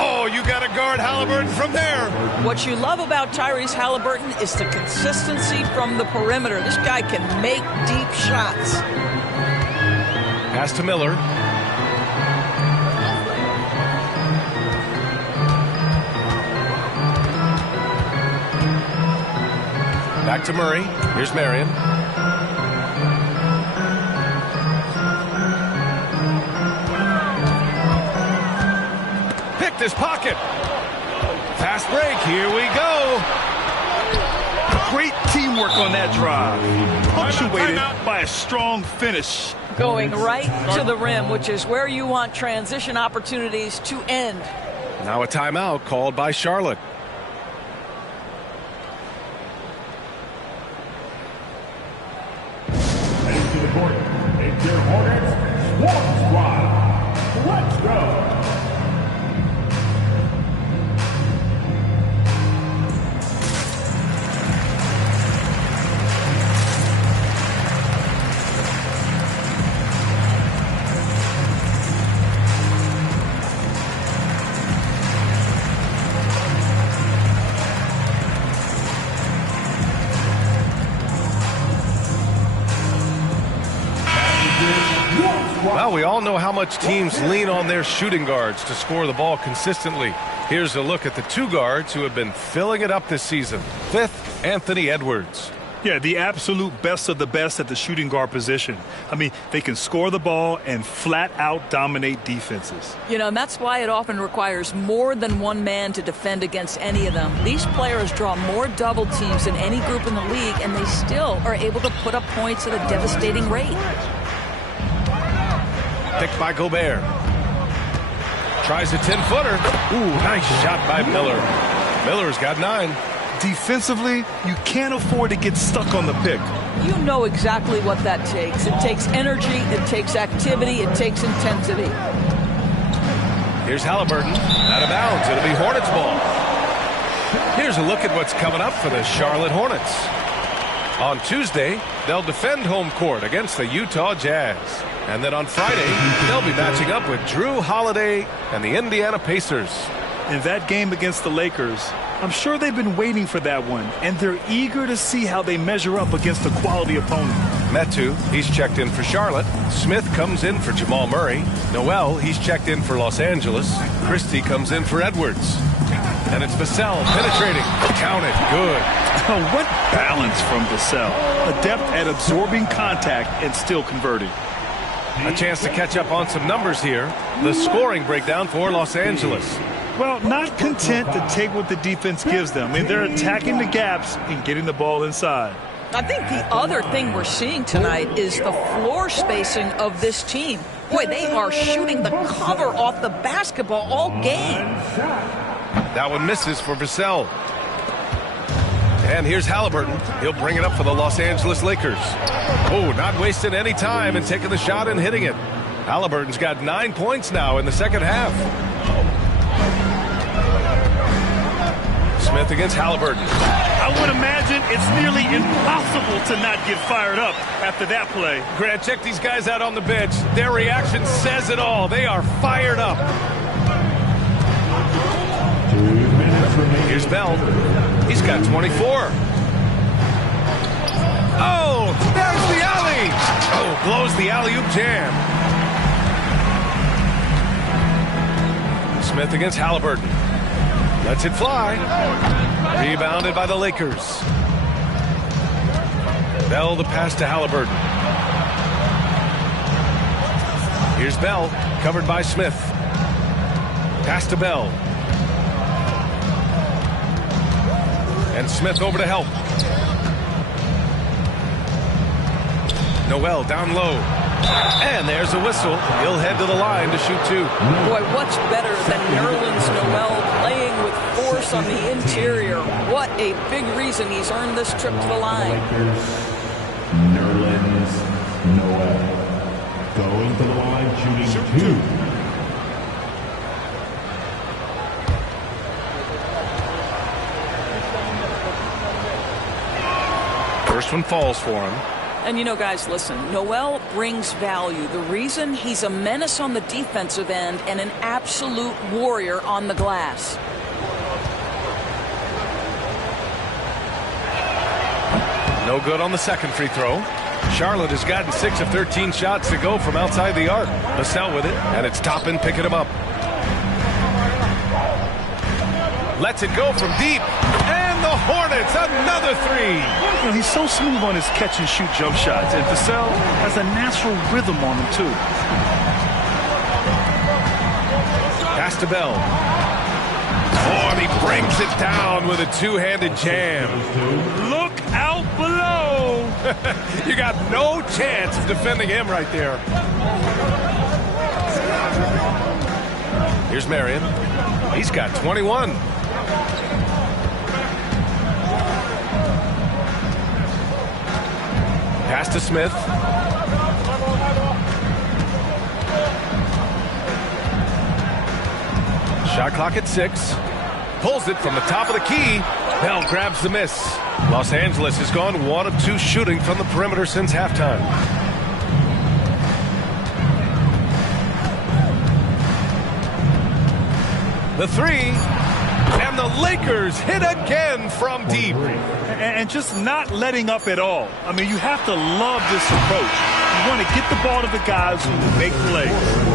Oh, you got to guard Halliburton from there. What you love about Tyrese Halliburton is the consistency from the perimeter. This guy can make deep shots. Pass to Miller. Back to Murray. Here's Marion. Picked his pocket. Fast break. Here we go. Great teamwork on that drive. Punctuated by a strong finish. Going right to the rim, which is where you want transition opportunities to end. Now a timeout called by Charlotte. Let's go. Well, we all know how much teams lean on their shooting guards to score the ball consistently. Here's a look at the two guards who have been filling it up this season. Fifth, Anthony Edwards. Yeah, the absolute best of the best at the shooting guard position. I mean, they can score the ball and flat out dominate defenses. You know, and that's why it often requires more than one man to defend against any of them. These players draw more double teams than any group in the league, and they still are able to put up points at a devastating rate. Picked by Gobert. Tries a 10-footer. Ooh, nice shot by Miller. Miller's got 9. Defensively, you can't afford to get stuck on the pick. You know exactly what that takes. It takes energy, it takes activity, it takes intensity. Here's Halliburton. Out of bounds. It'll be Hornets ball. Here's a look at what's coming up for the Charlotte Hornets. On Tuesday, they'll defend home court against the Utah Jazz. And then on Friday, they'll be matching up with Drew Holiday and the Indiana Pacers. In that game against the Lakers, I'm sure they've been waiting for that one, and they're eager to see how they measure up against a quality opponent. Metu, he's checked in for Charlotte. Smith comes in for Jamal Murray. Noel, he's checked in for Los Angeles. Christie comes in for Edwards. And it's Vassell penetrating. Count it. Good. What balance from Vassell. Adept at absorbing contact and still converting. A chance to catch up on some numbers here. The scoring breakdown for Los Angeles. Well, not content to take what the defense gives them. I mean, they're attacking the gaps and getting the ball inside. I think the other thing we're seeing tonight is the floor spacing of this team. Boy, they are shooting the cover off the basketball all game. That one misses for Vassell. And here's Halliburton. He'll bring it up for the Los Angeles Lakers. Oh, not wasting any time and taking the shot and hitting it. Halliburton's got 9 points now in the second half. Smith against Halliburton. I would imagine it's nearly impossible to not get fired up after that play. Grant, check these guys out on the bench. Their reaction says it all. They are fired up. Here's Bell. He's got 24. Oh, there's the alley. Oh, blows the alley-oop jam. Smith against Halliburton. Lets it fly. Rebounded by the Lakers. Bell the pass to Halliburton. Here's Bell, covered by Smith. Pass to Bell. And Smith over to help. Noel down low. And there's a whistle. He'll head to the line to shoot 2. Boy, what's better than Nerlens Noel playing with force on the interior? What a big reason he's earned this trip to the line. Nerlens Noel going to the line, shooting 2. First one falls for him. And you know, guys, listen, Noel brings value. The reason he's a menace on the defensive end and an absolute warrior on the glass. No good on the second free throw. Charlotte has gotten 6 of 13 shots to go from outside the arc. Vassell with it, and it's Toppin picking him up. Lets it go from deep. And the Hornets, another 3. You know, he's so smooth on his catch-and-shoot jump shots, and Vassell has a natural rhythm on him, too. Pass to Bell. Oh, and he brings it down with a two-handed jam. Look out below. You got no chance of defending him right there. Here's Marion. He's got 21. Pass to Smith. Shot clock at 6. Pulls it from the top of the key. Bell grabs the miss. Los Angeles has gone 1 of 2 shooting from the perimeter since halftime. The 3. And the Lakers hit again from deep. And just not letting up at all. I mean, you have to love this approach. You want to get the ball to the guys who make plays.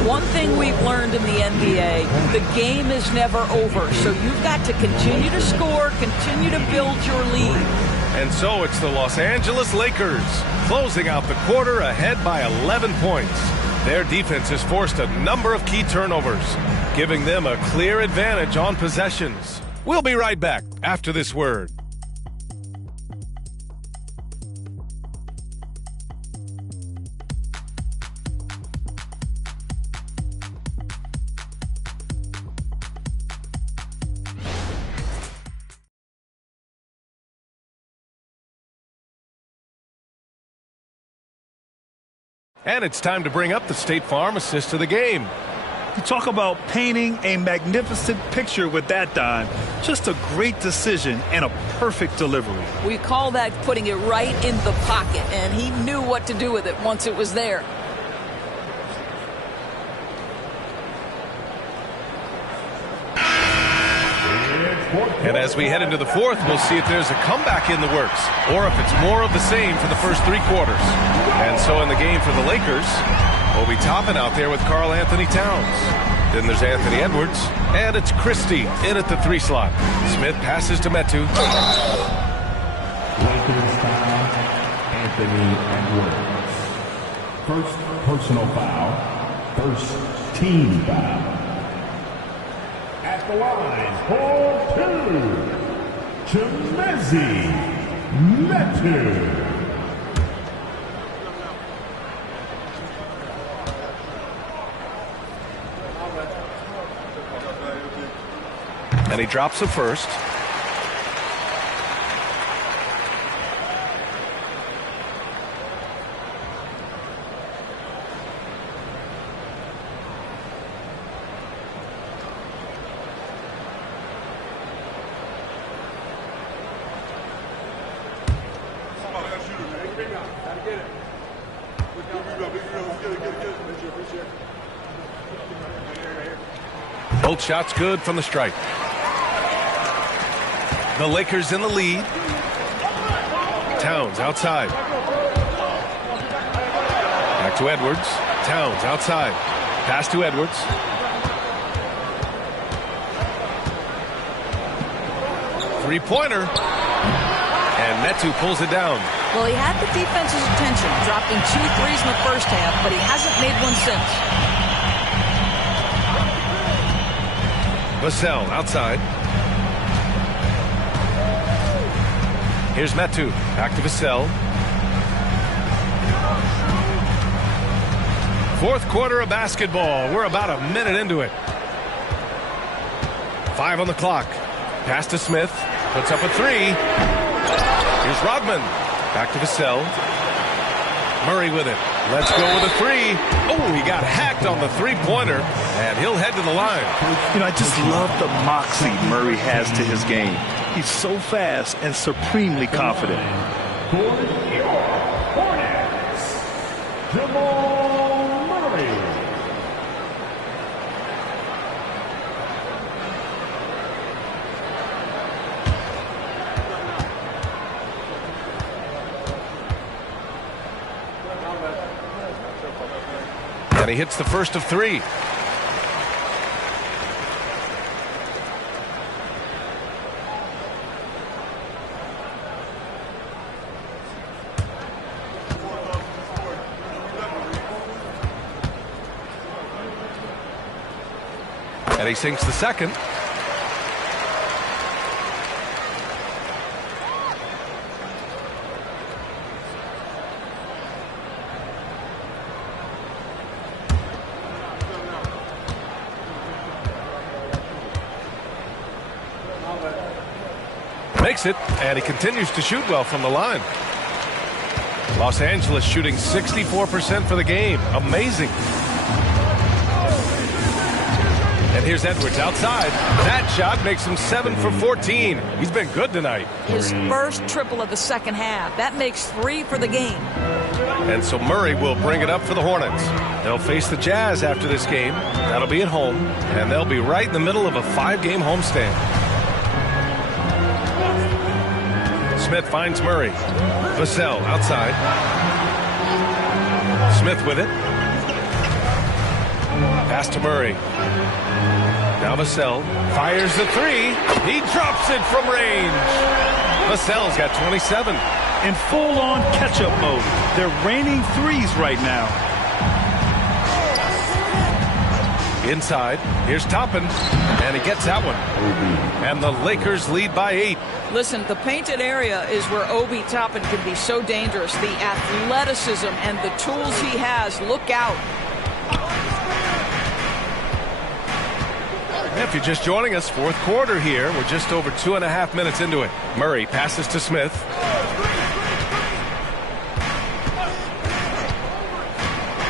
One thing we've learned in the NBA, the game is never over. So you've got to continue to score, continue to build your lead. And so it's the Los Angeles Lakers closing out the quarter ahead by 11 points. Their defense has forced a number of key turnovers, giving them a clear advantage on possessions. We'll be right back after this word. And it's time to bring up the State Farm assist of the game. You talk about painting a magnificent picture with that, Don. Just a great decision and a perfect delivery. We call that putting it right in the pocket, and he knew what to do with it once it was there. And as we head into the fourth, we'll see if there's a comeback in the works or if it's more of the same for the first 3 quarters. And so in the game for the Lakers, Obi Toppin out there with Karl Anthony Towns. Then there's Anthony Edwards, and it's Christie in at the 3 slot. Smith passes to Metu. Lakers foul, Anthony Edwards. First personal foul, first team foul. At the line for 2, Chimezie Metu. And he drops the first. Both shots good from the stripe. The Lakers in the lead. Towns outside. Back to Edwards. Towns outside. Pass to Edwards. Three-pointer. And Metu pulls it down. Well, he had the defense's attention, dropping 2 threes in the first half, but he hasn't made one since. Vassell outside. Here's Metu. Back to Vassell. Fourth quarter of basketball. We're about a minute into it. 5 on the clock. Pass to Smith. Puts up a 3. Here's Rodman. Back to Vassell. Murray with it. Let's go with a 3. Oh, he got hacked on the three-pointer, and he'll head to the line. You know, I just love the moxie Murray has to his game. He's so fast and supremely confident. And he hits the first of 3. And he sinks the second. Makes it, and he continues to shoot well from the line. Los Angeles shooting 64% for the game. Amazing. And here's Edwards outside. That shot makes him 7 for 14. He's been good tonight. His first triple of the second half. That makes 3 for the game. And so Murray will bring it up for the Hornets. They'll face the Jazz after this game. That'll be at home, and they'll be right in the middle of a 5-game homestand. Smith finds Murray. Vassell outside. Smith with it. Pass to Murray. Now Vassell fires the 3. He drops it from range. Vassell's got 27. In full-on catch-up mode. They're raining threes right now. Inside. Here's Toppin. And he gets that one. And the Lakers lead by 8. Listen, the painted area is where Obi Toppin can be so dangerous. The athleticism and the tools he has. Look out. If you're just joining us, fourth quarter here. We're just over 2.5 minutes into it. Murray passes to Smith.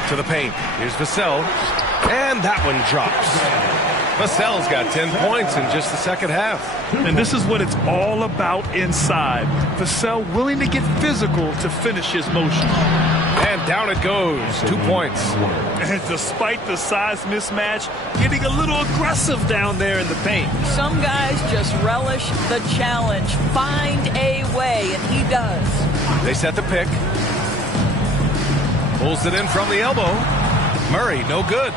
To the paint. Here's Vassell. And that one drops. Vassell's got 10 points in just the second half. And this is what it's all about inside. Vassell willing to get physical to finish his motion. And down it goes. 2 points. And despite the size mismatch, getting a little aggressive down there in the paint. Some guys just relish the challenge. Find a way, and he does. They set the pick. Pulls it in from the elbow. Murray, no good.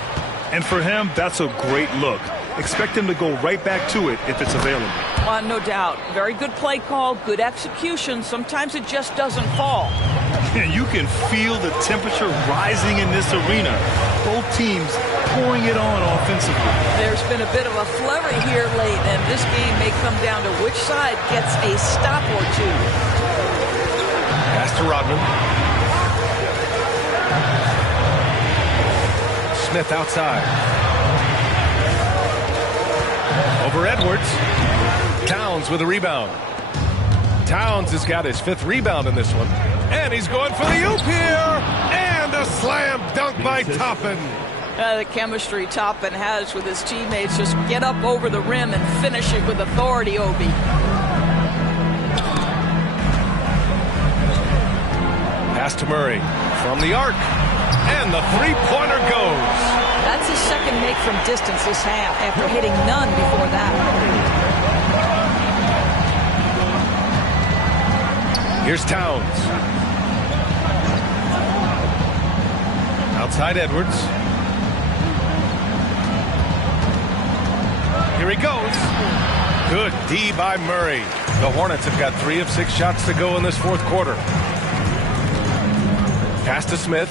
And for him, that's a great look. Expect him to go right back to it if it's available. No doubt. Very good play call, good execution. Sometimes it just doesn't fall. And you can feel the temperature rising in this arena. Both teams pouring it on offensively. There's been a bit of a flurry here late, and this game may come down to which side gets a stop or two. Pass to Rodman. Smith outside. Over Edwards. Towns with a rebound. Towns has got his 5th rebound in this one. And he's going for the oop here. And a slam dunk by Toppin. The chemistry Toppin has with his teammates. Just get up over the rim and finish it with authority, Obi. Pass to Murray from the arc. And the three-pointer goes. That's his second make from distance this half after hitting none before that. Here's Towns. Outside Edwards. Here he goes. Good D by Murray. The Hornets have got 3 of 6 shots to go in this fourth quarter. Pass to Smith.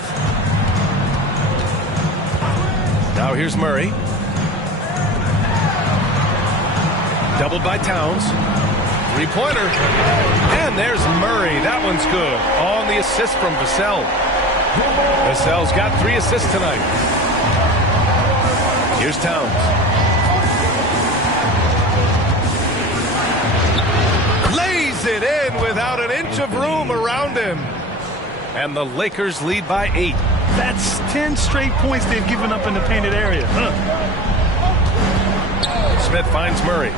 Now here's Murray. Doubled by Towns. Three-pointer. And there's Murray. That one's good. On the assist from Vassell. Vassell's got 3 assists tonight. Here's Towns. Lays it in without an inch of room around him. And the Lakers lead by 8. That's 10 straight points they've given up in the painted area. Smith finds Murray.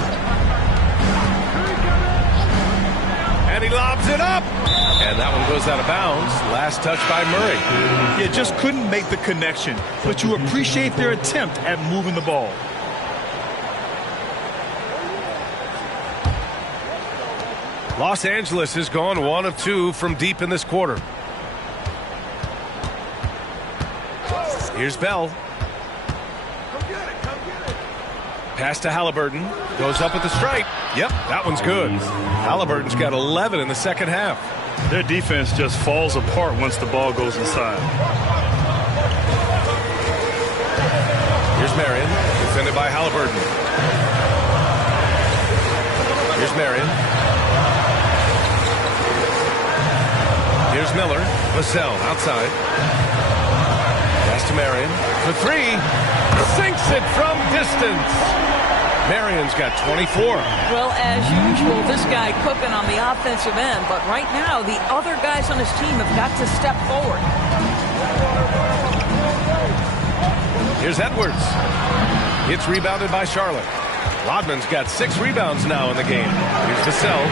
And he lobs it up. And that one goes out of bounds. Last touch by Murray. Yeah, just couldn't make the connection. But you appreciate their attempt at moving the ball. Los Angeles has gone 1 of 2 from deep in this quarter. Here's Bell. Pass to Halliburton. Goes up at the stripe. Yep, that one's good. Halliburton's got 11 in the second half. Their defense just falls apart once the ball goes inside. Here's Marion, defended by Halliburton. Here's Marion. Here's Miller. Vassell outside. Pass to Marion for 3. Sinks it from distance. Marion's got 24. Well, as usual, this guy cooking on the offensive end. But right now, the other guys on his team have got to step forward. Here's Edwards. It's rebounded by Charlotte. Rodman's got 6 rebounds now in the game. Here's Vassell.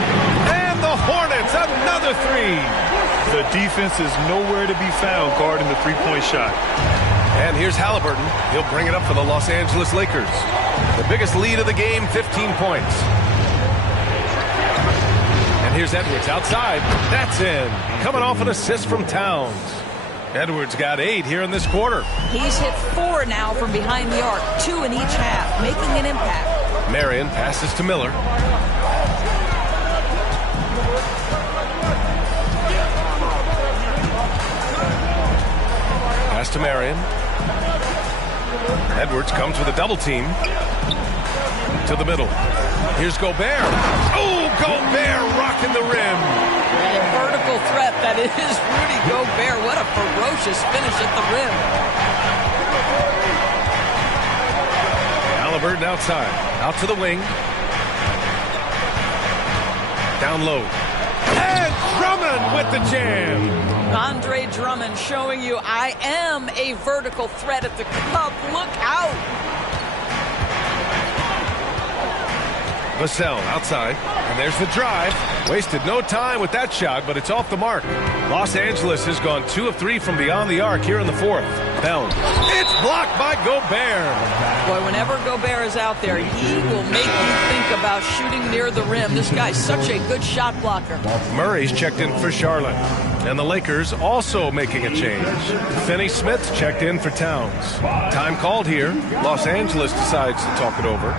And the Hornets, another 3. The defense is nowhere to be found guarding the three-point shot. And here's Halliburton. He'll bring it up for the Los Angeles Lakers. The biggest lead of the game, 15 points. And here's Edwards outside. That's in. Coming off an assist from Towns. Edwards got 8 here in this quarter. He's hit 4 now from behind the arc, 2 in each half, making an impact. Marion passes to Miller. Pass to Marion. Edwards comes with a double team. To the middle. Here's Gobert. Oh, Gobert rocking the rim. A vertical threat that is Rudy Gobert. What a ferocious finish at the rim. Halliburton outside. Out to the wing. Down low. And Drummond with the jam. Andre Drummond showing you I am a vertical threat at the cup. Look out. Vassell outside. And there's the drive. Wasted no time with that shot, but it's off the mark. Los Angeles has gone 2 of 3 from beyond the arc here in the 4th. Bell. It's blocked by Gobert. Boy, whenever Gobert is out there, he will make you think about shooting near the rim. This guy's such a good shot blocker. Murray's checked in for Charlotte. And the Lakers also making a change. Finney-Smith's checked in for Towns. Time called here. Los Angeles decides to talk it over.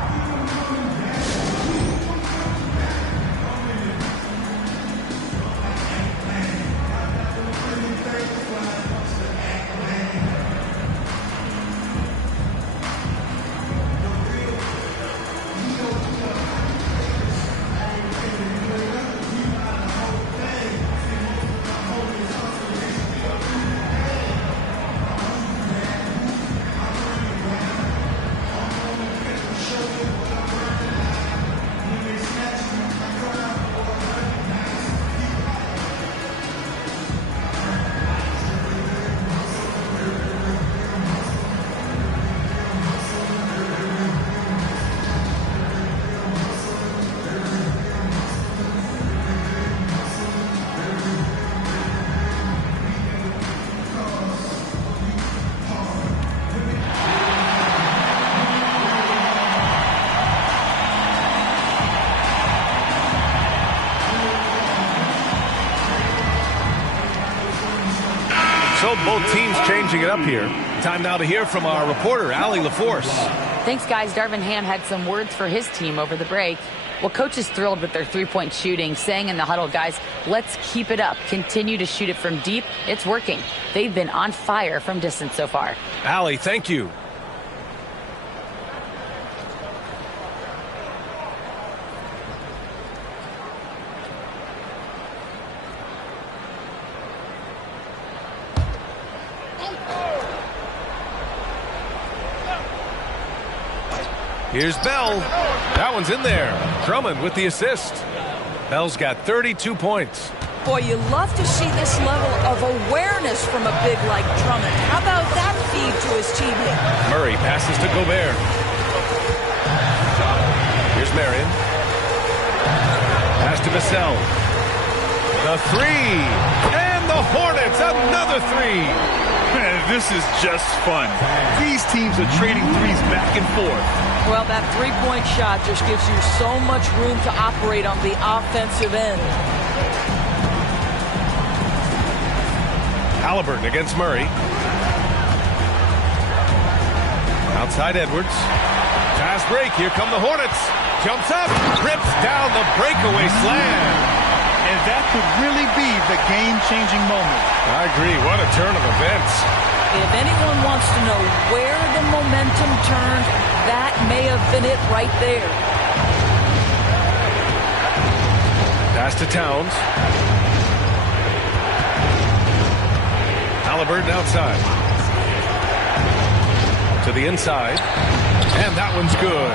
So both teams changing it up here. Time now to hear from our reporter, Allie LaForce. Thanks, guys. Darvin Ham had some words for his team over the break. Well, coach is thrilled with their three-point shooting, saying in the huddle, guys, let's keep it up. Continue to shoot it from deep. It's working. They've been on fire from distance so far. Allie, thank you. Here's Bell. That one's in there. Drummond with the assist. Bell's got 32 points. Boy, you love to see this level of awareness from a big like Drummond. How about that feed to his teammate? Murray passes to Gobert. Here's Marion. Pass to Vassell. The three. And the Hornets, another three. Man, this is just fun. These teams are trading threes back and forth. Well, that three-point shot just gives you so much room to operate on the offensive end. Halliburton against Murray. Outside Edwards. Fast break. Here come the Hornets. Jumps up. Rips down the breakaway slam. And that could really be the game-changing moment. I agree. What a turn of events. If anyone wants to know where the momentum turned, that may have been it right there. Pass to Towns. Halliburton outside. To the inside. And that one's good.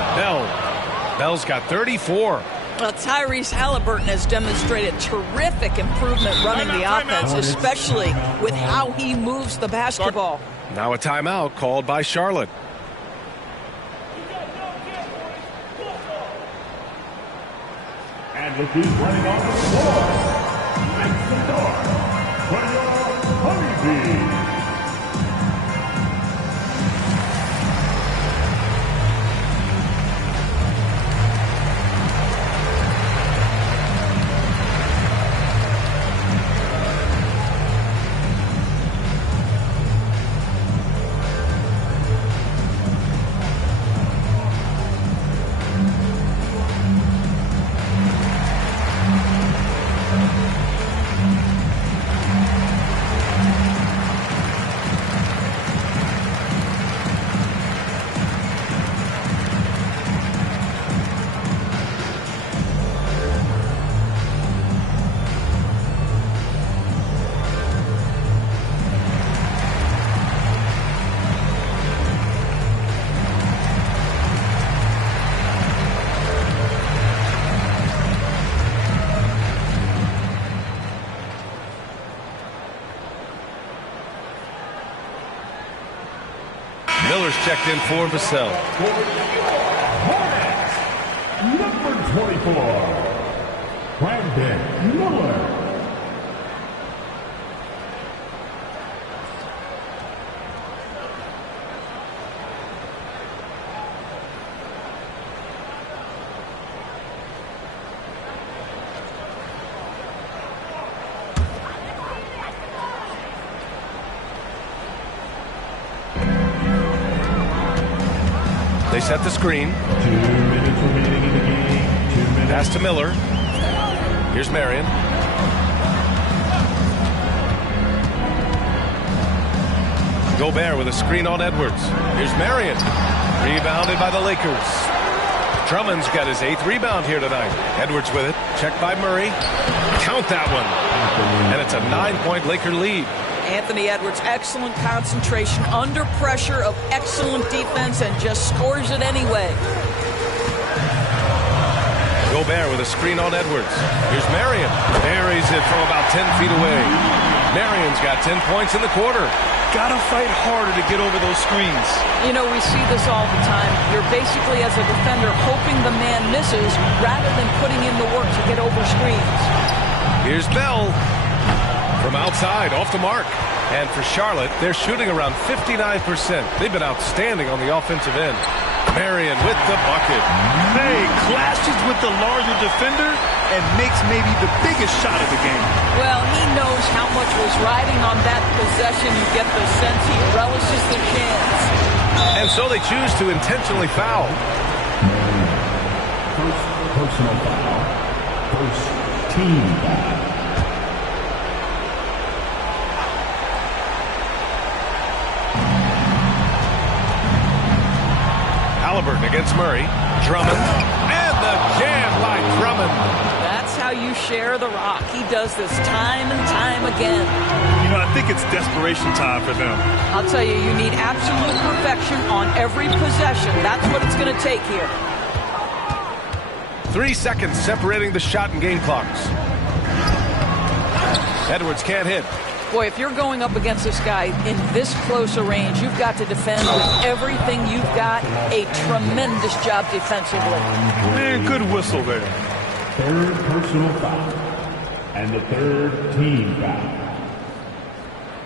Bell's got 34. Well, Tyrese Halliburton has demonstrated terrific improvement running the offense, especially with how he moves the basketball. Now a timeout called by Charlotte. And with these running on the floor, makes the door for your Honeybee. Miller's checked in for Vassell. Hornets, number 24, Brandon Miller. They set the screen. 2 minutes remaining in the game. 2 minutes. Pass to Miller. Here's Marion. Gobert with a screen on Edwards. Here's Marion. Rebounded by the Lakers. Drummond's got his 8th rebound here tonight. Edwards with it. Checked by Murray. Count that one. And it's a 9-point Laker lead. Anthony Edwards, excellent concentration under pressure of excellent defense and just scores it anyway. Gobert with a screen on Edwards. Here's Marion. Buries it from about 10 feet away. Marion's got 10 points in the quarter. Gotta fight harder to get over those screens. You know, we see this all the time. You're basically, as a defender, hoping the man misses rather than putting in the work to get over screens. Here's Bell. From outside, off the mark. And for Charlotte, they're shooting around 59%. They've been outstanding on the offensive end. Marion with the bucket. Hey, clashes with the larger defender and makes maybe the biggest shot of the game. Well, he knows how much was riding on that possession. You get the sense he relishes the chance. And so they choose to intentionally foul. First personal foul. First team foul. Halliburton against Murray. Drummond. And the jam by Drummond. That's how you share the rock. He does this time and time again. You know, I think it's desperation time for them. I'll tell you, you need absolute perfection on every possession. That's what it's going to take here. 3 seconds separating the shot and game clocks. Edwards can't hit. Boy, if you're going up against this guy in this close a range, you've got to defend with everything you've got. A tremendous job defensively. Man, good whistle there. Third personal foul. And the third team foul.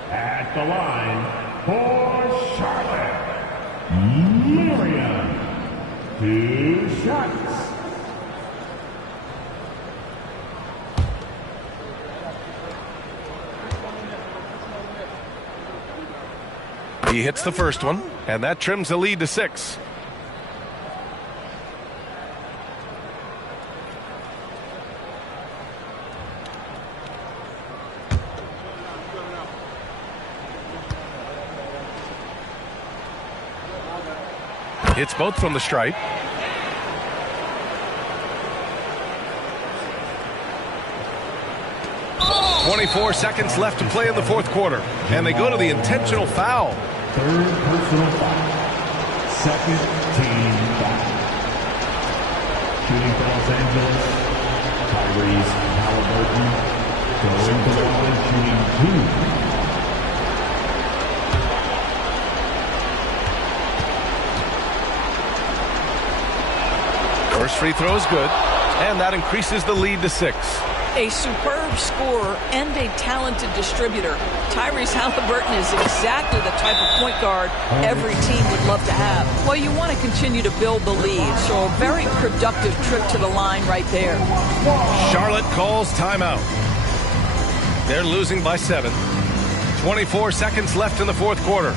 At the line for Charlotte, Miriam. 2 shots. He hits the first one, and that trims the lead to 6. Hits both from the stripe. Oh! 24 seconds left to play in the fourth quarter, and they go to the intentional foul. Third personal foul. Second team foul. Shooting for Los Angeles, Tyrese Halliburton. Going to the line, shooting 2. First free throw is good, and that increases the lead to 6. A superb scorer and a talented distributor. Tyrese Halliburton is exactly the type of point guard every team would love to have. Well, you want to continue to build the lead, so a very productive trip to the line right there. Charlotte calls timeout. They're losing by 7. 24 seconds left in the fourth quarter.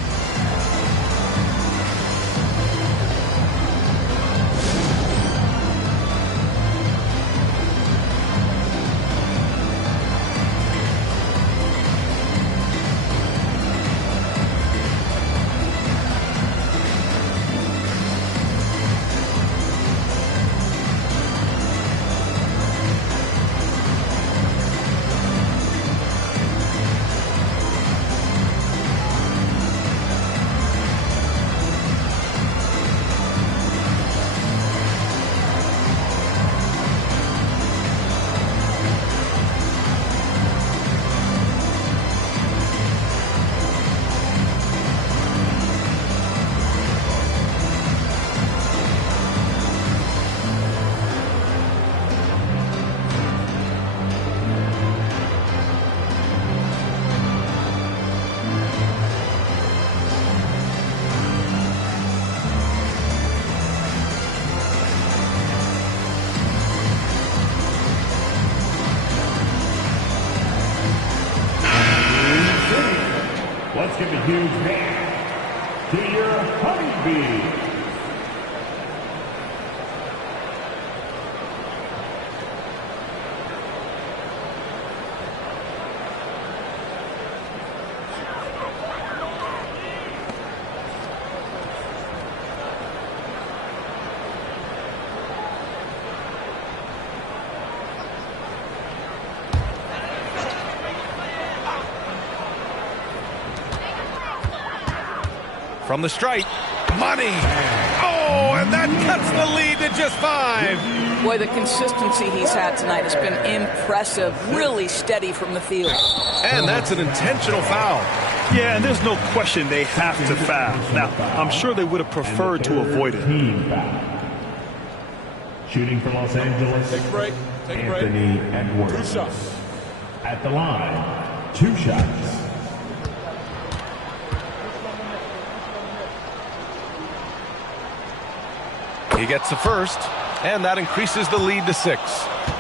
Let's give a huge hand to your Honeybees. From the stripe, money. Oh, and that cuts the lead to just 5. Boy, the consistency he's had tonight has been impressive. Really steady from the field. And that's an intentional foul. Yeah, and there's no question they have to foul. Now, I'm sure they would have preferred to avoid it. Shooting for Los Angeles, Take a break. Take a break. Anthony Edwards. 2 shots. At the line, 2 shots. He gets the first, and that increases the lead to 6.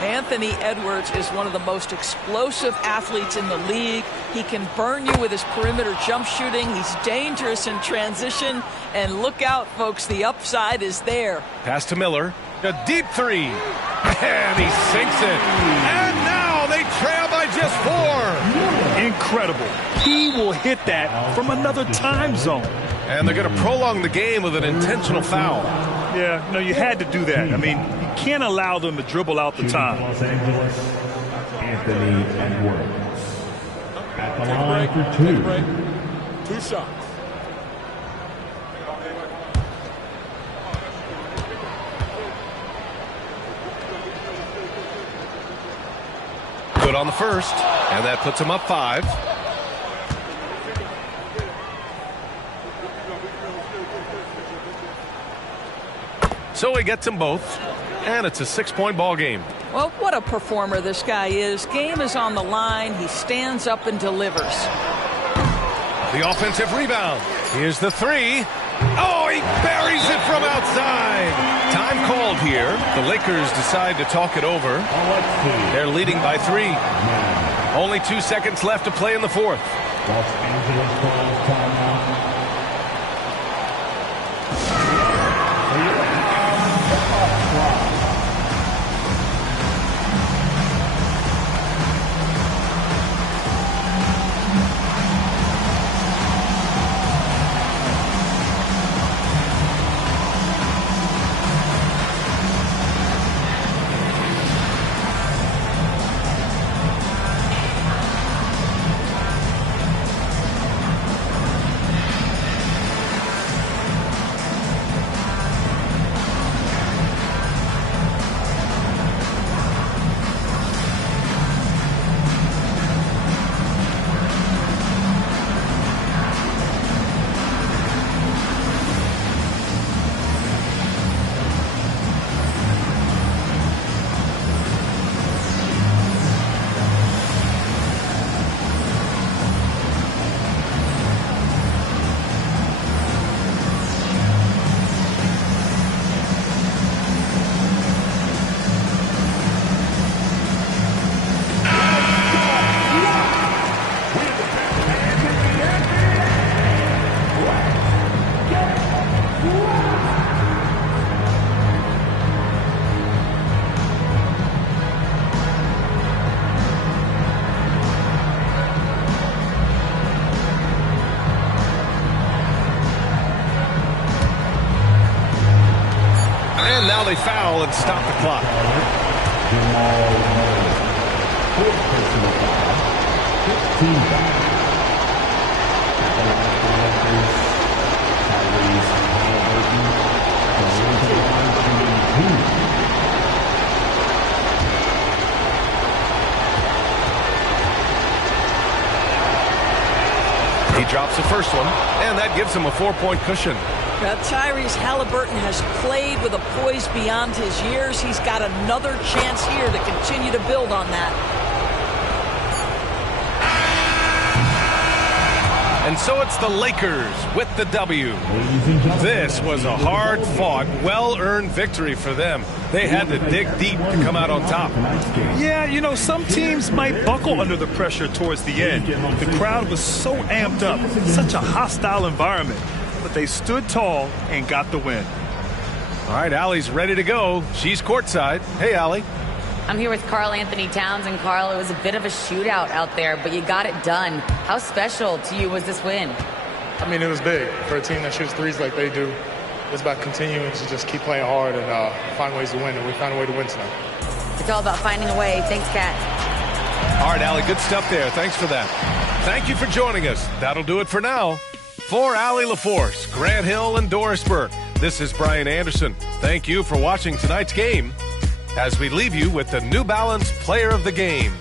Anthony Edwards is one of the most explosive athletes in the league. He can burn you with his perimeter jump shooting. He's dangerous in transition. And look out, folks, the upside is there. Pass to Miller. A deep 3. And he sinks it. And now they trail by just 4. Incredible. He will hit that from another time zone. And they're going to prolong the game with an intentional foul. Yeah, no, you had to do that. I mean, you can't allow them to dribble out the time. Los Angeles, Anthony Edwards. At the Take a line break. for Take a two. break. 2 shots. Good on the first, and that puts him up 5. So he gets them both, and it's a 6-point ball game. Well, what a performer this guy is. Game is on the line. He stands up and delivers. The offensive rebound. Here's the 3. Oh, he buries it from outside. Time called here. The Lakers decide to talk it over. They're leading by 3. Only 2 seconds left to play in the fourth. Los Angeles calls timeout. And now they foul and stop the clock. He drops the first one, and that gives him a 4-point cushion. Now, Tyrese Halliburton has played with a poise beyond his years. He's got another chance here to continue to build on that. And so it's the Lakers with the W. This was a hard-fought, well-earned victory for them. They had to dig deep to come out on top. Yeah, you know, some teams might buckle under the pressure towards the end. The crowd was so amped up, such a hostile environment. But they stood tall and got the win. All right, Allie's ready to go. She's courtside. Hey, Allie. I'm here with Karl Anthony Towns, and Karl, it was a bit of a shootout out there, but you got it done. How special to you was this win? I mean, it was big. For a team that shoots threes like they do, it's about continuing to just keep playing hard and find ways to win, and we found a way to win tonight. It's all about finding a way. Thanks, Kat. All right, Allie, good stuff there. Thanks for that. Thank you for joining us. That'll do it for now. For Allie LaForce, Grant Hill, and Doris Burke, this is Brian Anderson. Thank you for watching tonight's game as we leave you with the New Balance Player of the Game.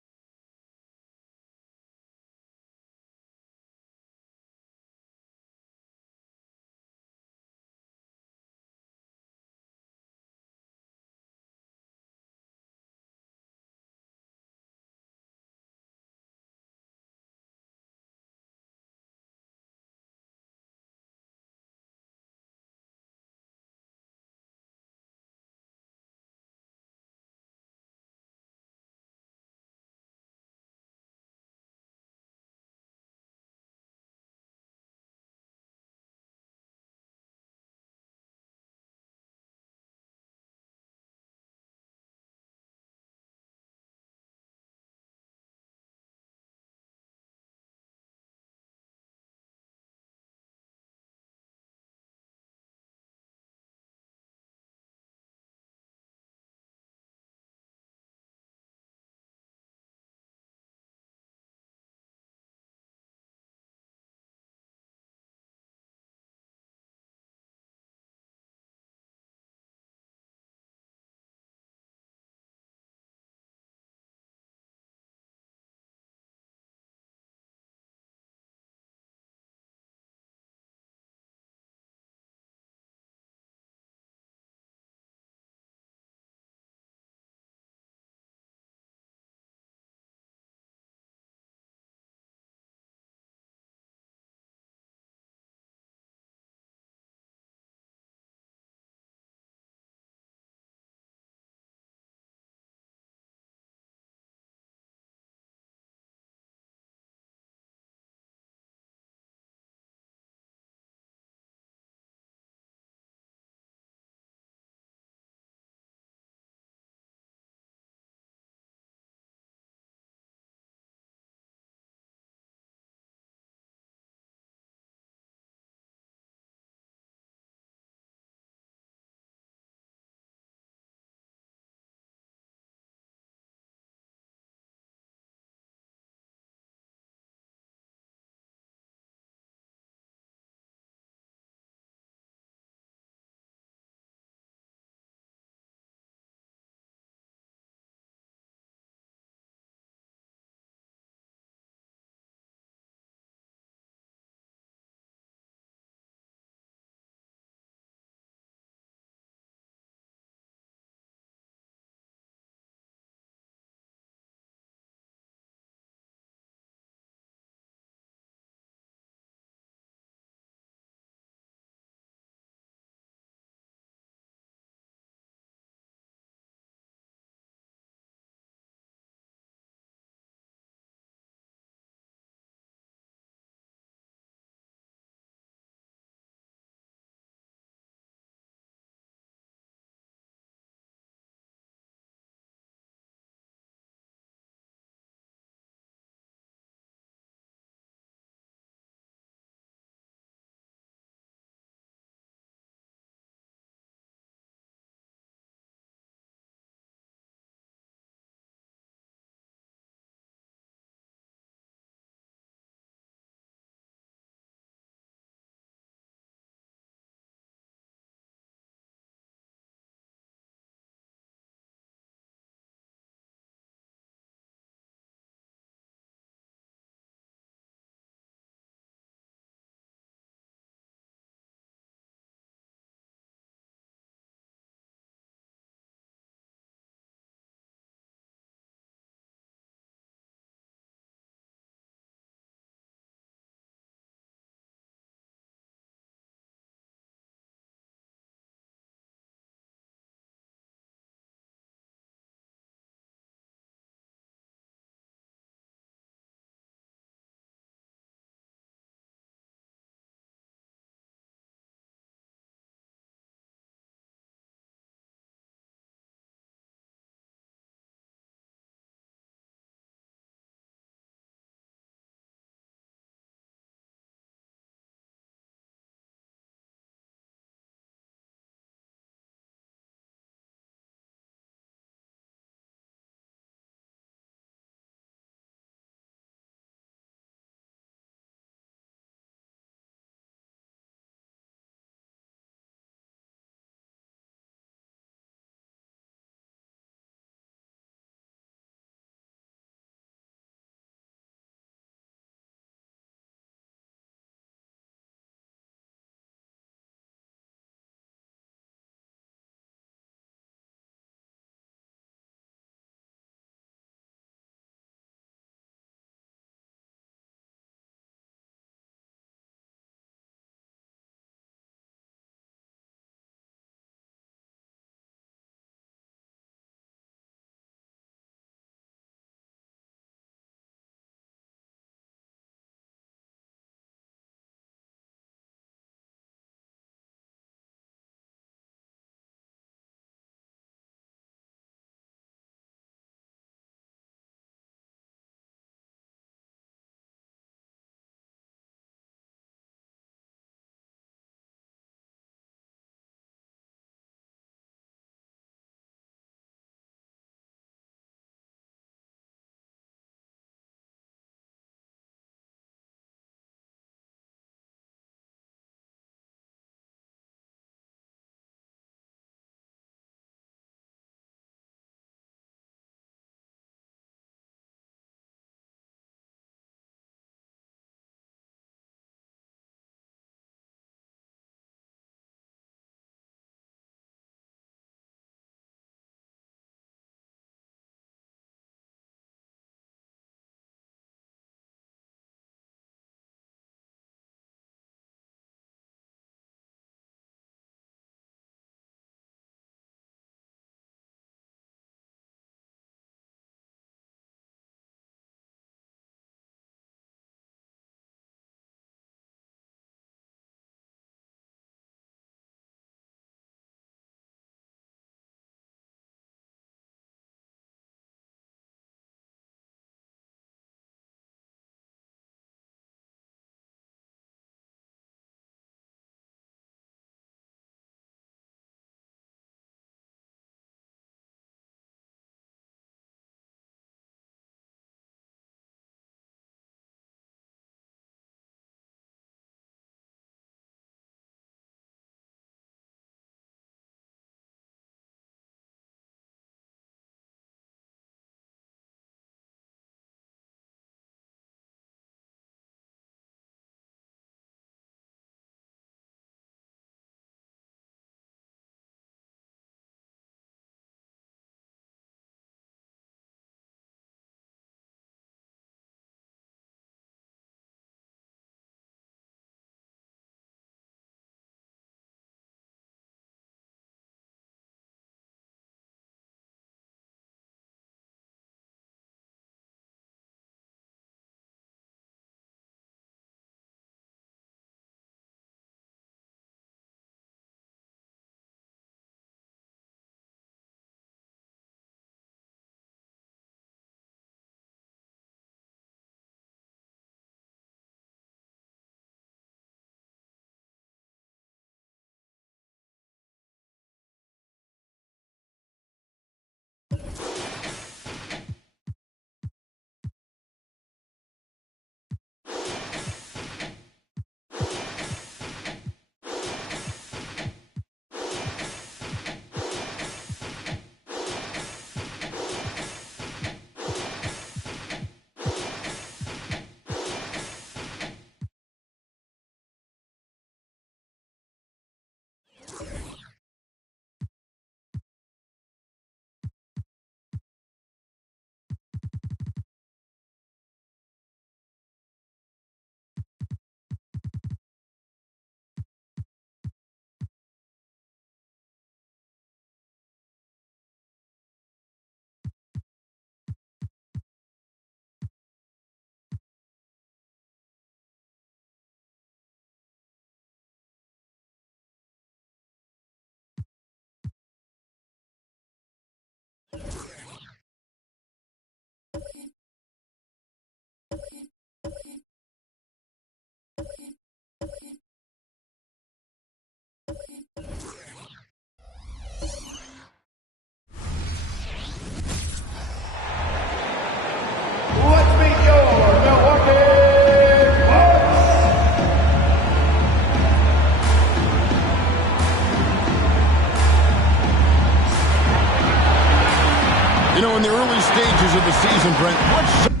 in the early stages of the season, Brent, what's something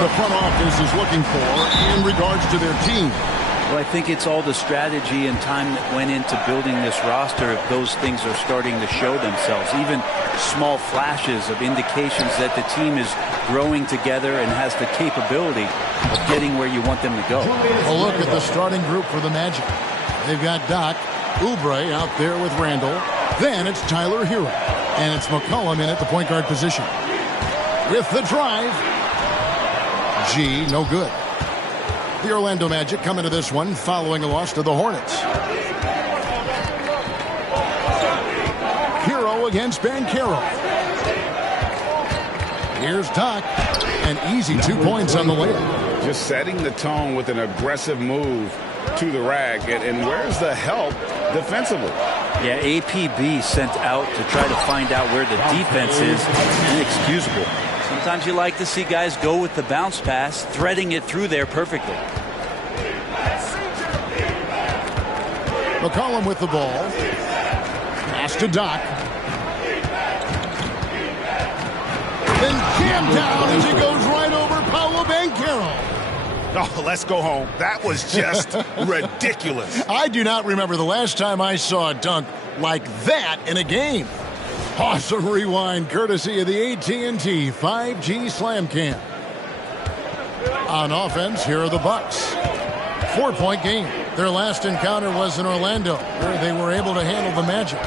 the front office is looking for in regards to their team? Well, I think it's all the strategy and time that went into building this roster. If those things are starting to show themselves, even small flashes of indications that the team is growing together and has the capability of getting where you want them to go. A look at the starting group for the Magic. They've got Doc, Oubre out there with Randall. Then it's Tyler Hero. And it's McCollum in at the point guard position. With the drive. G, no good. The Orlando Magic come into this one following a loss to the Hornets. Hero against Banchero. Here's Doc. An easy 2 points on the layup. Just setting the tone with an aggressive move to the rack. And where's the help defensively? Yeah, APB sent out to try to find out where the defense is. Inexcusable. Sometimes you like to see guys go with the bounce pass, threading it through there perfectly. McCollum with the ball. Pass to Doc. Then jammed down as he goes right over Paolo Banchero. Oh, let's go home. That was just ridiculous. I do not remember the last time I saw a dunk like that in a game. Awesome rewind courtesy of the AT&T 5G Slam Cam. On offense, here are the Bucks. 4-point game. Their last encounter was in Orlando, where they were able to handle the Magic.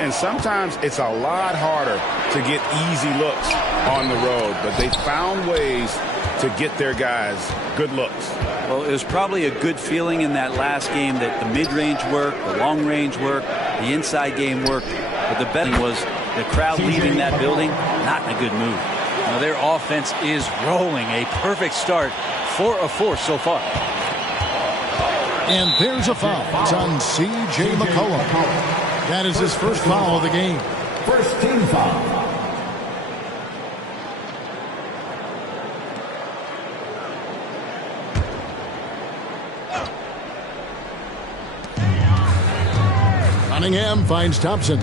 And sometimes it's a lot harder to get easy looks on the road, but they found ways to get their guys good looks. Well, it was probably a good feeling in that last game that the mid-range worked, the long-range worked, the inside game worked. But the betting was the crowd leaving that building, not in a good mood. Now, their offense is rolling. A perfect start, 4 of 4 so far. And there's a foul. It's on C.J. McCollum. That is his first foul of the game. First team foul. Cunningham finds Thompson.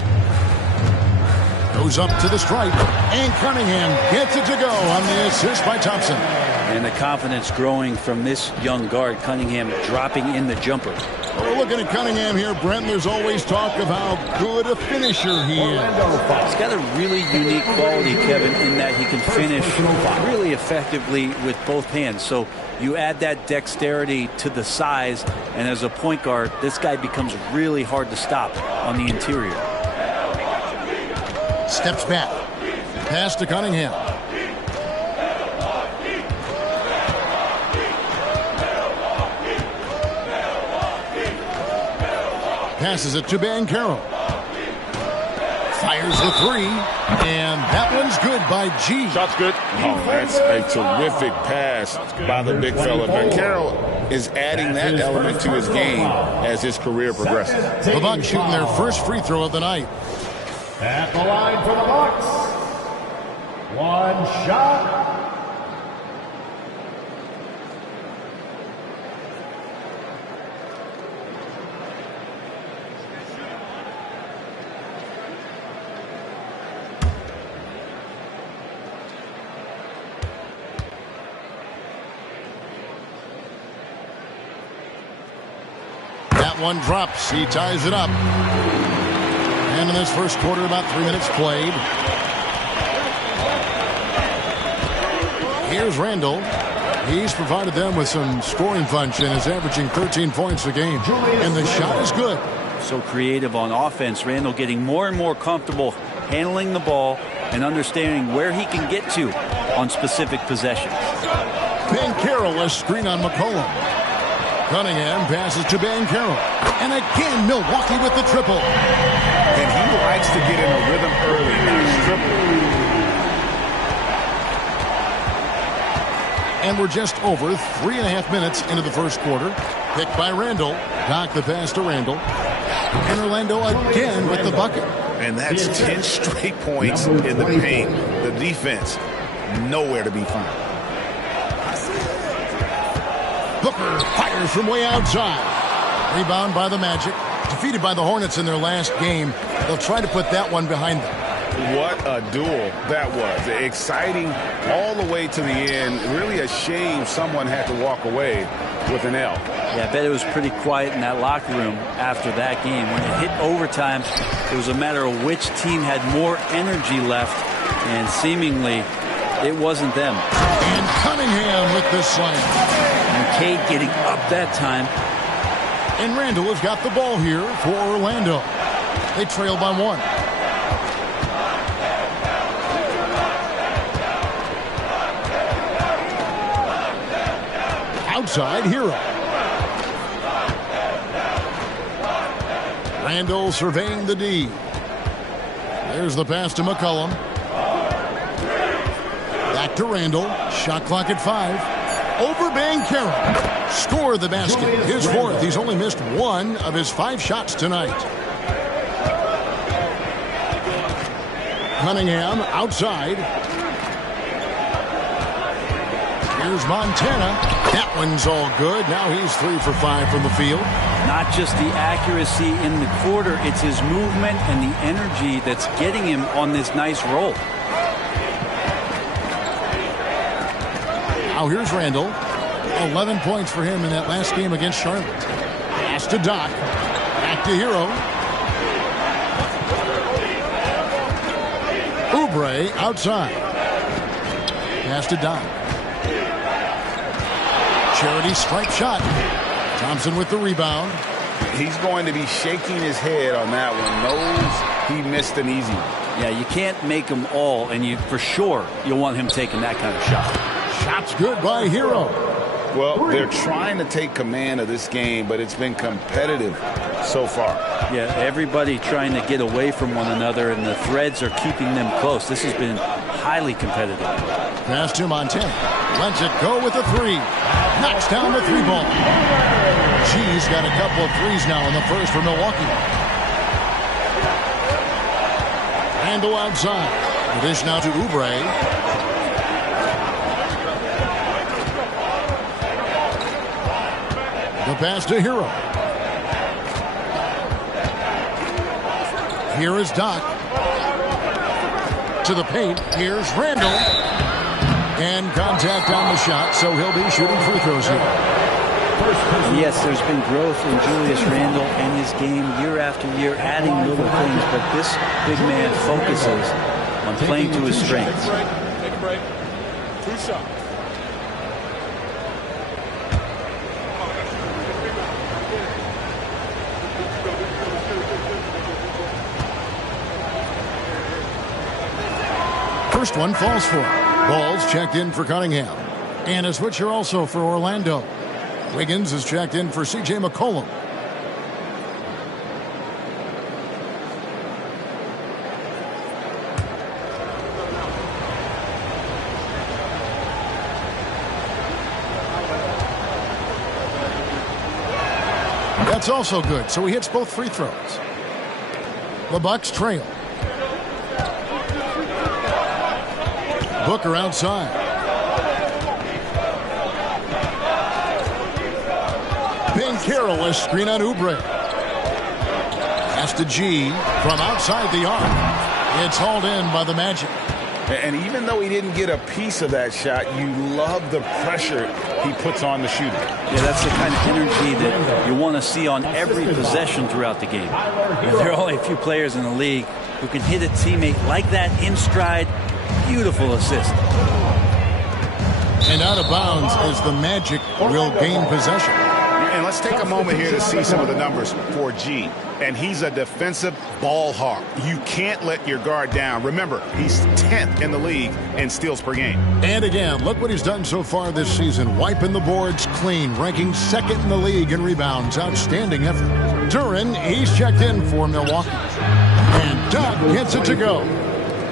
Goes up to the stripe. And Cunningham gets it to go on the assist by Thompson. And the confidence growing from this young guard, Cunningham dropping in the jumper. Well, we're looking at Cunningham here, Brent. There's always talk of how good a finisher he is. He's got a really unique quality, Kevin, in that he can finish really effectively with both hands. So you add that dexterity to the size, and as a point guard, this guy becomes really hard to stop on the interior. Steps back. Pass to Cunningham. Passes it to Banchero. Fires the three. And that one's good by G. Shot's good. Oh, that's a terrific pass by the big fella. Banchero is adding that element to his game as his career progresses. The Bucks shooting their first free throw of the night. At the line for the Bucks. One shot. That one drops. He ties it up. And in this first quarter, about 3 minutes played. Here's Randall. He's provided them with some scoring punch and is averaging 13 points a game. And the shot is good. So creative on offense. Randall getting more and more comfortable handling the ball and understanding where he can get to on specific possessions. Banchero, a screen on McCollum. Cunningham passes to Banchero. And again, Milwaukee with the triple. And he likes to get in a rhythm early in his triple. And we're just over 3.5 minutes into the first quarter. Picked by Randall. Doc the pass to Randall. And Orlando again with the bucket. And that's 10 straight points in the paint. The defense, nowhere to be found. Booker fires from way outside. Rebound by the Magic. Defeated by the Hornets in their last game, they'll try to put that one behind them. What a duel that was. Exciting all the way to the end. Really a shame someone had to walk away with an L. Yeah, I bet it was pretty quiet in that locker room after that game. When it hit overtime, it was a matter of which team had more energy left, and seemingly it wasn't them. And Cunningham with the slam. And Cade getting up that time. And Randall has got the ball here for Orlando. They trail by 1. Outside, Hero. Randall surveying the D. There's the pass to McCollum. Back to Randall. Shot clock at 5. Over Banchero. Score the basket. His 4th. He's only missed 1 of his 5 shots tonight. Cunningham outside. Here's Montana. That one's all good. Now he's 3 for 5 from the field. Not just the accuracy in the quarter, it's his movement and the energy that's getting him on this nice roll. Now here's Randall. 11 points for him in that last game against Charlotte. Pass to Doc. Back to Hero. Oubre outside. Pass to Doc. Charity stripe shot. Thompson with the rebound. He's going to be shaking his head on that one. Knows he missed an easy one. Yeah, you can't make them all, and you for sure you'll want him taking that kind of shot. Shot's good by Hero. Well, they're trying to take command of this game, but it's been competitive so far. Yeah, everybody trying to get away from one another, and the threads are keeping them close. This has been highly competitive. Pass to Montana. Lets it go with a 3. Knocks down the 3-ball. G's got a couple of threes now in the first for Milwaukee. Randall outside. The dish now to Oubre. The pass to Hero. Here is Doc. To the paint. Here's Randall. And contact on the shot, so he'll be shooting free throws here. Yes, there's been growth in Julius Randle and his game year after year, adding little things, but this big man focuses on playing to his strengths. Take a break. 2 shots. First one falls for him. Ball's checked in for Cunningham. And a switcher also for Orlando. Wiggins is checked in for C.J. McCollum. That's also good, so he hits both free throws. The Bucks trail. Booker outside. Banchero, a screen on Oubre. Pass to G from outside the arc. It's hauled in by the Magic. And even though he didn't get a piece of that shot, you love the pressure he puts on the shooter. Yeah, that's the kind of energy that you want to see on every possession throughout the game. There are only a few players in the league who can hit a teammate like that in stride. Beautiful assist. And out of bounds as the Magic will gain possession. And let's take a moment here to see some of the numbers for G. And he's a defensive ball hawk. You can't let your guard down. Remember, he's 10th in the league in steals per game. And again, look what he's done so far this season. Wiping the boards clean, ranking 2nd in the league in rebounds. Outstanding effort. Duran, he's checked in for Milwaukee. And Doc gets it to go.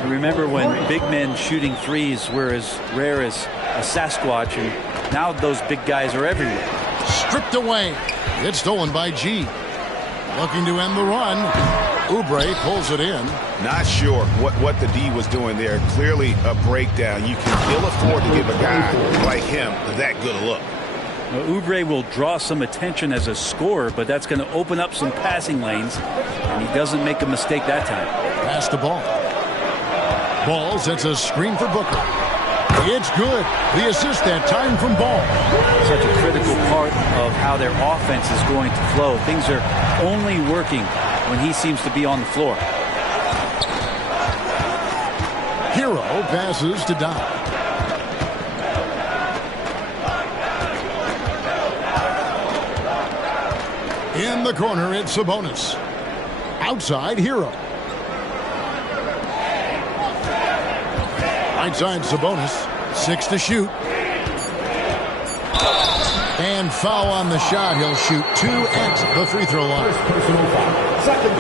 Remember when big men shooting threes were as rare as a Sasquatch, and now those big guys are everywhere. Stripped away. It's stolen by G. Looking to end the run. Oubre pulls it in. Not sure what the D was doing there. Clearly a breakdown. You can ill afford to give a guy like him that good a look. Now, Oubre will draw some attention as a scorer, but that's going to open up some passing lanes, and he doesn't make a mistake that time. Pass the ball. Ball sets a screen for Booker. It's good. The assist that time from Ball. Such a critical part of how their offense is going to flow. Things are only working when he seems to be on the floor. Hero passes to Don. In the corner, it's Sabonis. Outside, Hero. Right side, Sabonis. 6 to shoot. And foul on the shot. He'll shoot 2 at the free throw line.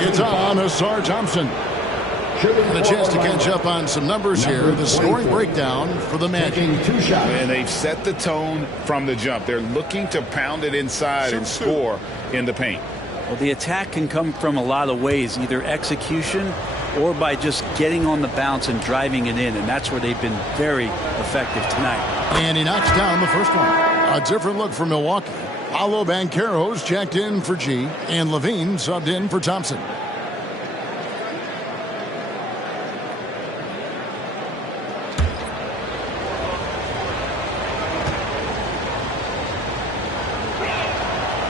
It's on Asar Thompson. And a chance to catch up on some numbers here. The scoring breakdown for the Magic. And they've set the tone from the jump. They're looking to pound it inside and score in the paint. Well, the attack can come from a lot of ways, either execution or by just getting on the bounce and driving it in, and that's where they've been very effective tonight. And he knocks down the first one. A different look for Milwaukee. Paolo Banchero's checked in for G, and Levine subbed in for Thompson.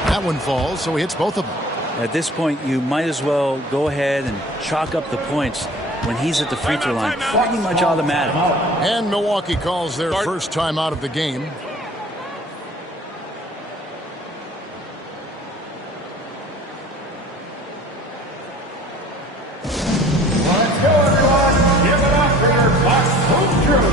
That one falls, so he hits both of them. At this point, you might as well go ahead and chalk up the points when he's at the free throw line. Pretty much automatic. And Milwaukee calls their first time out of the game. Let's go, everyone. Give it up for your Bucks home crew.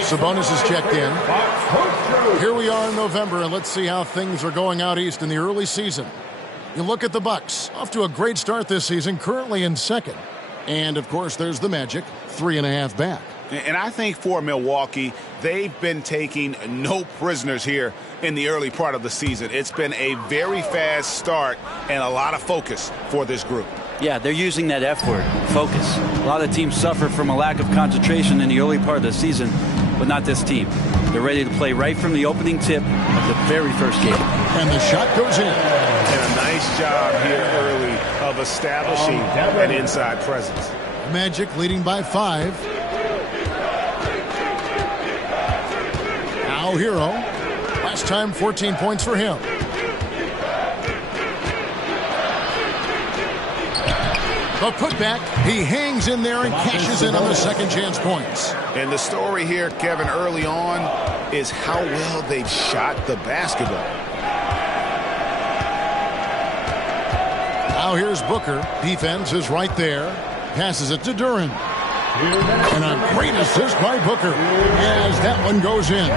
Sabonis is checked in. Here we are in November, and let's see how things are going out east in the early season. You look at the Bucks, off to a great start this season, currently in second. And, of course, there's the Magic, 3.5 back. And I think for Milwaukee, they've been taking no prisoners here in the early part of the season. It's been a very fast start and a lot of focus for this group. Yeah, they're using that F word, focus. A lot of teams suffer from a lack of concentration in the early part of the season, but not this team. They're ready to play right from the opening tip of the very first game. And the shot goes in. And a nice job here early of establishing an inside presence. Magic leading by 5. Now Hero. Last time 14 points for him. The putback, he hangs in there and cashes in on the second chance points. And the story here, Kevin, early on is how well they've shot the basketball. Now here's Booker. Defense is right there. Passes it to Duran. And a great assist by Booker as that one goes in.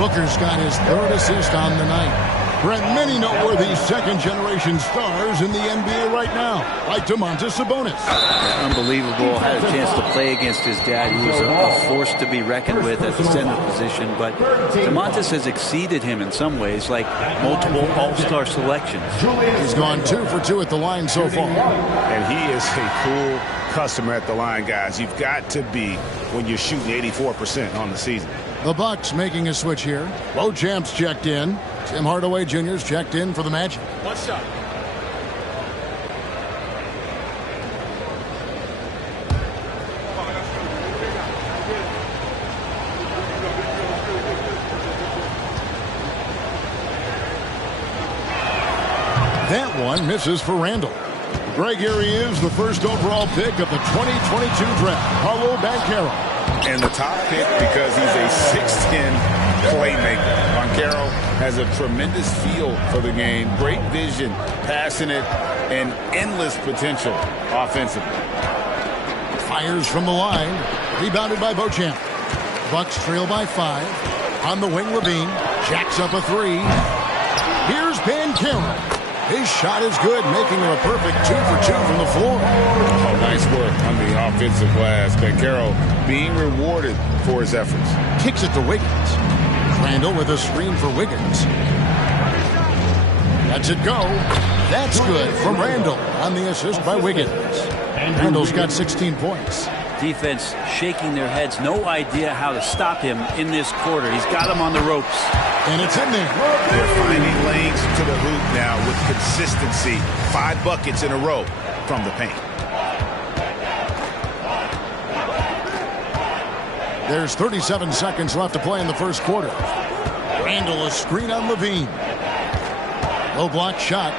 Booker's got his third assist on the night. Brent, many noteworthy second-generation stars in the NBA right now, like Domantas Sabonis. Unbelievable. Had a chance to play against his dad. He was a force to be reckoned with at the center position. But Domantas has exceeded him in some ways, like multiple all-star selections. He's gone 2 for 2 at the line so far. And he is a cool customer at the line, guys. You've got to be when you're shooting 84% on the season. The Bucks making a switch here. Beauchamp's checked in. Tim Hardaway Jr.'s checked in for the Magic. One shot. That one misses for Randall. Greg, here he is, the first overall pick of the 2022 draft, Paolo Banchero. And the top pick because he's a 6'10 playmaker. Banchero has a tremendous feel for the game, great vision, passing it, and endless potential offensively. Fires from the line, rebounded by Beauchamp. Bucks trail by 5. On the wing, Levine jacks up a 3. Here's Banchero. His shot is good, making him a perfect 2 for 2 from the floor. Oh, nice work on the offensive glass. Banchero being rewarded for his efforts. Kicks it to Wiggins. Randall with a screen for Wiggins. Lets it go. That's good from Randall on the assist by Wiggins. Randall's got 16 points. Defense shaking their heads. No idea how to stop him in this quarter. He's got him on the ropes. And it's in there. They're finding lanes to the hoop now with consistency. 5 buckets in a row from the paint. There's 37 seconds left to play in the first quarter. Randall, a screen on Levine. Low block shot.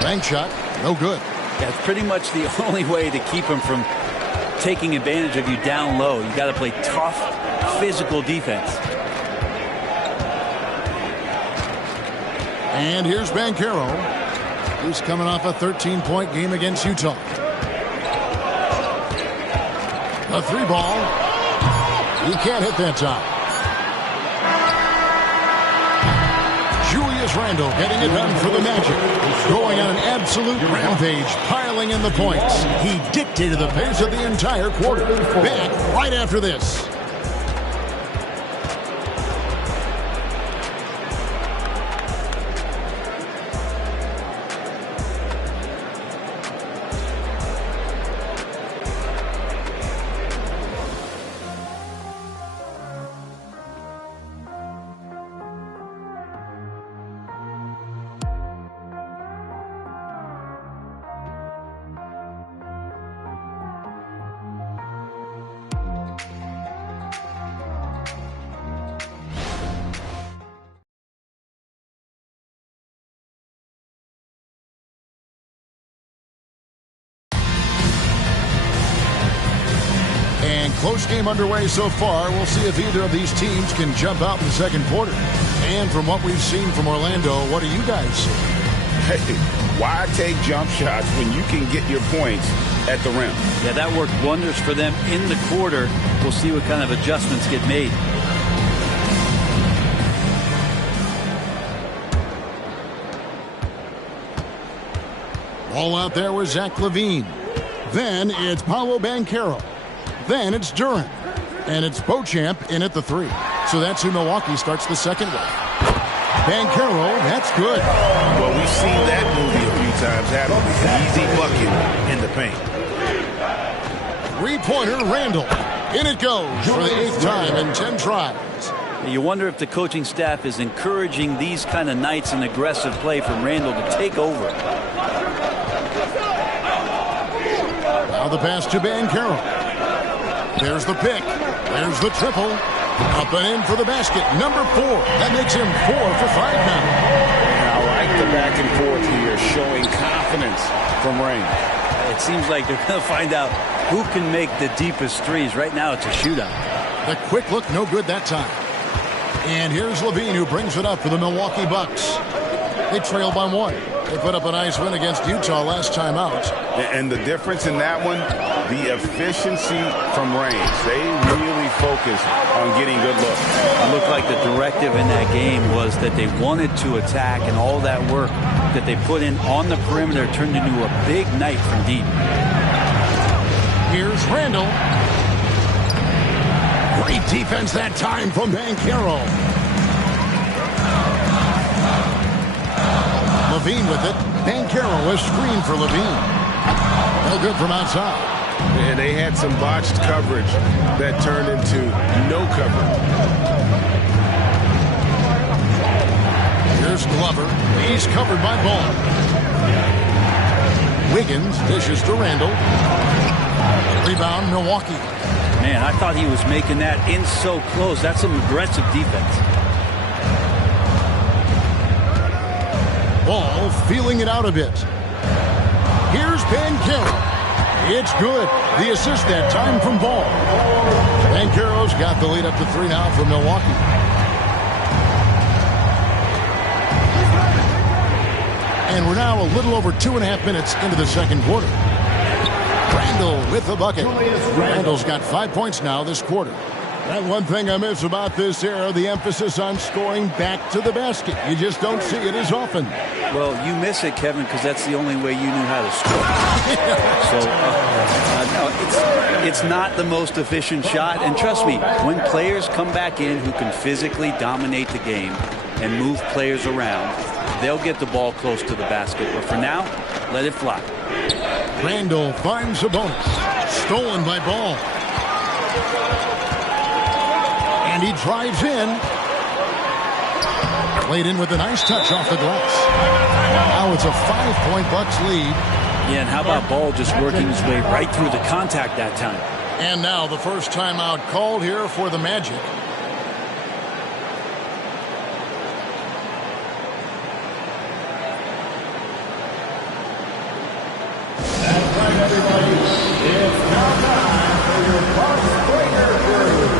Bank shot. No good. That's pretty much the only way to keep him from taking advantage of you down low. You got to play tough, physical defense. And here's Banchero, who's coming off a 13-point game against Utah. A 3-ball. He can't hit that time. Julius Randle getting it done for the Magic. Going on an absolute rampage, piling in the points. He dictated the pace of the entire quarter. Back right after this. Close game underway so far. We'll see if either of these teams can jump out in the second quarter. And from what we've seen from Orlando, what do you guys see? Hey, why take jump shots when you can get your points at the rim? Yeah, that worked wonders for them in the quarter. We'll see what kind of adjustments get made. All out there with Zach Levine. Then it's Paolo Banchero. Then it's Duran. And it's Beauchamp in at the 3. So that's who Milwaukee starts the second with. Banchero, that's good. Well, we've seen that movie a few times, haven't we? An easy bucket in the paint. 3-pointer, Randall. In it goes for the 8th time in 10 tries. You wonder if the coaching staff is encouraging these kind of nights and aggressive play from Randall to take over. Now the pass to Banchero. There's the pick. There's the triple. Up and in for the basket. Number 4. That makes him 4 for 5 now. I like the back and forth here, showing confidence from Rain. It seems like they're going to find out who can make the deepest threes. Right now it's a shootout. The quick look, no good that time. And here's Levine, who brings it up for the Milwaukee Bucks. They trail by 1. They put up a nice win against Utah last time out. And the difference in that one, the efficiency from range. They really focus on getting good looks. It looked like the directive in that game was that they wanted to attack, and all that work that they put in on the perimeter turned into a big night from deep. Here's Randall. Great defense that time from Banchero. Levine with it. Banchero, a screen for Levine. No good from outside. And they had some botched coverage that turned into no coverage. Here's Glover. He's covered by Ball. Wiggins dishes to Randall. Rebound, Milwaukee. Man, I thought he was making that in so close. That's some aggressive defense. Ball feeling it out a bit. Here's Banchero. It's good. The assist that time from Ball. Banchero's got the lead up to 3 now for Milwaukee. And we're now a little over 2.5 minutes into the second quarter. Randall with the bucket. Randall's got 5 points now this quarter. And one thing I miss about this era, the emphasis on scoring back to the basket. You just don't see it as often. Well, you miss it, Kevin, because that's the only way you knew how to score. So, no, it's not the most efficient shot. And trust me, when players come back in who can physically dominate the game and move players around, they'll get the ball close to the basket. But for now, let it fly. Randall finds Sabonis. Stolen by Ball. And he drives in. Laid in with a nice touch off the glass. Now it's a 5-point Bucks lead. Yeah, and how about Ball just working his way right through the contact that time? And now the first timeout called here for the Magic. That's right, everybody. It's now time for your Bucks Breaker Crew.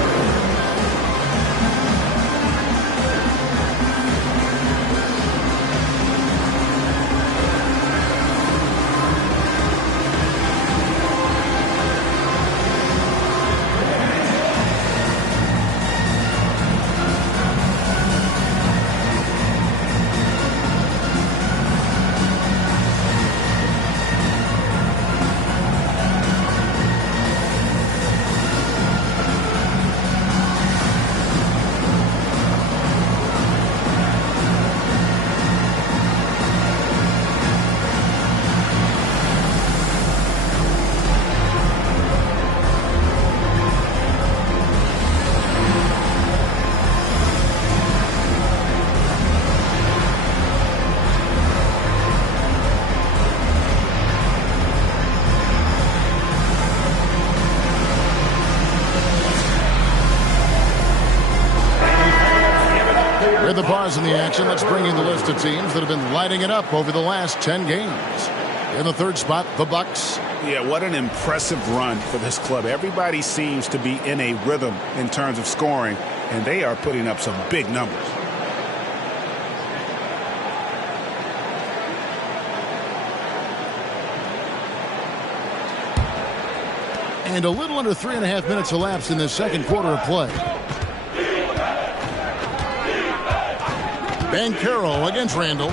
The pause in the action. Let's bring in the list of teams that have been lighting it up over the last 10 games. In the third spot, the Bucks. Yeah, what an impressive run for this club. Everybody seems to be in a rhythm in terms of scoring, and they are putting up some big numbers. And a little under 3.5 minutes elapsed in the second quarter of play. Banchero against Randall.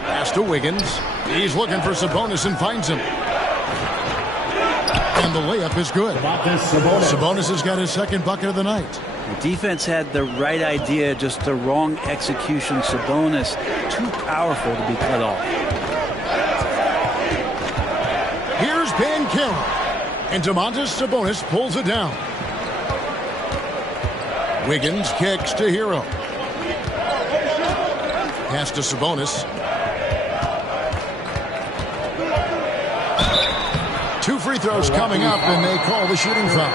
Pass to Wiggins. He's looking for Sabonis and finds him. And the layup is good. Sabonis has got his second bucket of the night. The defense had the right idea, just the wrong execution. Sabonis, too powerful to be cut off. Here's Banchero. And Domantas Sabonis pulls it down. Wiggins kicks to Hero. Pass to Sabonis. 2 free throws coming up, and they call the shooting foul.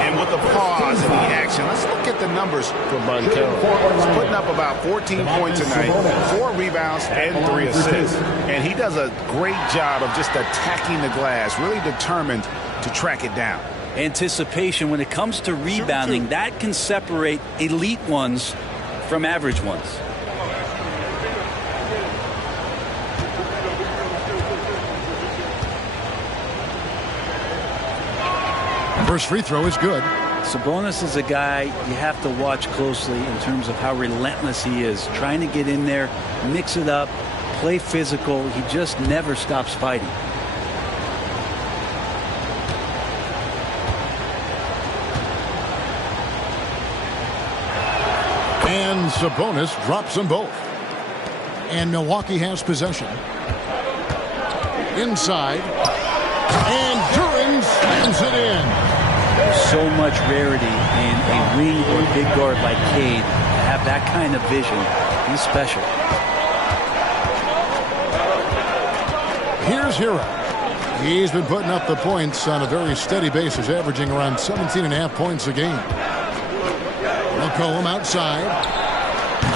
And with the pause in the action, let's look at the numbers for Banchero. He's putting up about 14 points a night, 4 rebounds, and 3 assists. And he does a great job of just attacking the glass, really determined to track it down. Anticipation, when it comes to rebounding, that can separate elite ones from average ones. First free throw is good. Sabonis is a guy you have to watch closely in terms of how relentless he is, trying to get in there, mix it up, play physical. He just never stops fighting. And Sabonis drops them both. And Milwaukee has possession. Inside. And Duran slams it in. There's so much rarity in a wing or big guard like Cade. To have that kind of vision, he's special. Here's Hero. He's been putting up the points on a very steady basis, averaging around 17.5 points a game. They'll call him outside.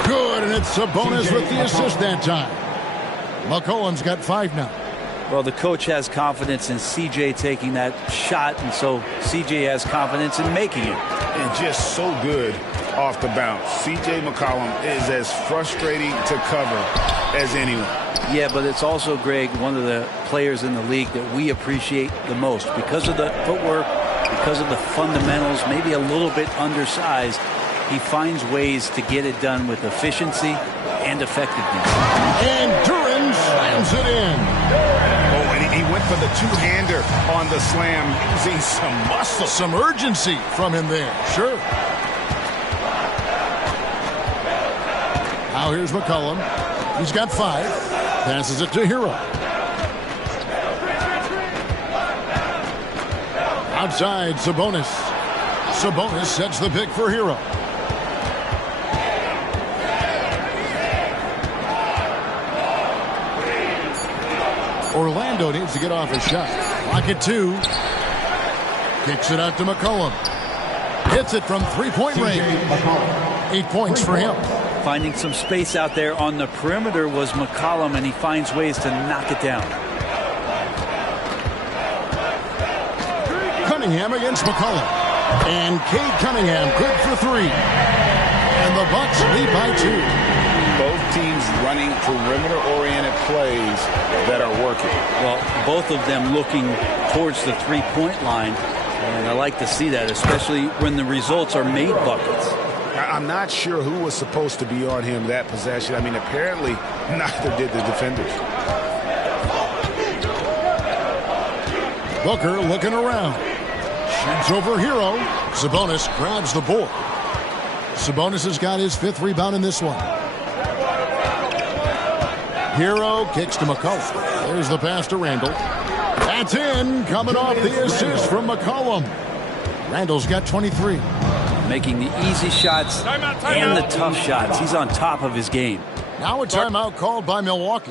Good, and Sabonis with the assist that time. McCollum's got 5 now. Well, the coach has confidence in CJ taking that shot, and so CJ has confidence in making it. And just so good off the bounce. CJ McCollum is as frustrating to cover as anyone. Yeah, but it's also, Greg, one of the players in the league that we appreciate the most because of the footwork, because of the fundamentals, maybe a little bit undersized. He finds ways to get it done with efficiency and effectiveness. And Duran slams it in. Oh, and he went for the two-hander on the slam, using some muscle. Some urgency from him there, sure. Now here's McCollum. He's got 5. Passes it to Hero. Outside, Sabonis. Sabonis sets the pick for Hero. Orlando needs to get off his shot. Lock it 2. Kicks it out to McCollum. Hits it from 3-point range. 8 points for him. Finding some space out there on the perimeter was McCollum, and he finds ways to knock it down. Cunningham against McCollum. And Cade Cunningham good for 3. And the Bucks lead by 2. Both teams running perimeter-oriented plays that are working. Well, both of them looking towards the 3-point line. And I like to see that, especially when the results are made buckets. I'm not sure who was supposed to be on him that possession. I mean, apparently neither did the defenders. Booker looking around. Shoots over Hero. Sabonis grabs the board. Sabonis has got his 5th rebound in this one. Hero kicks to McCollum. There's the pass to Randall. That's in. Coming off the assist from McCollum. Randall's got 23. Making the easy shots and the tough shots. He's on top of his game. Now a timeout called by Milwaukee.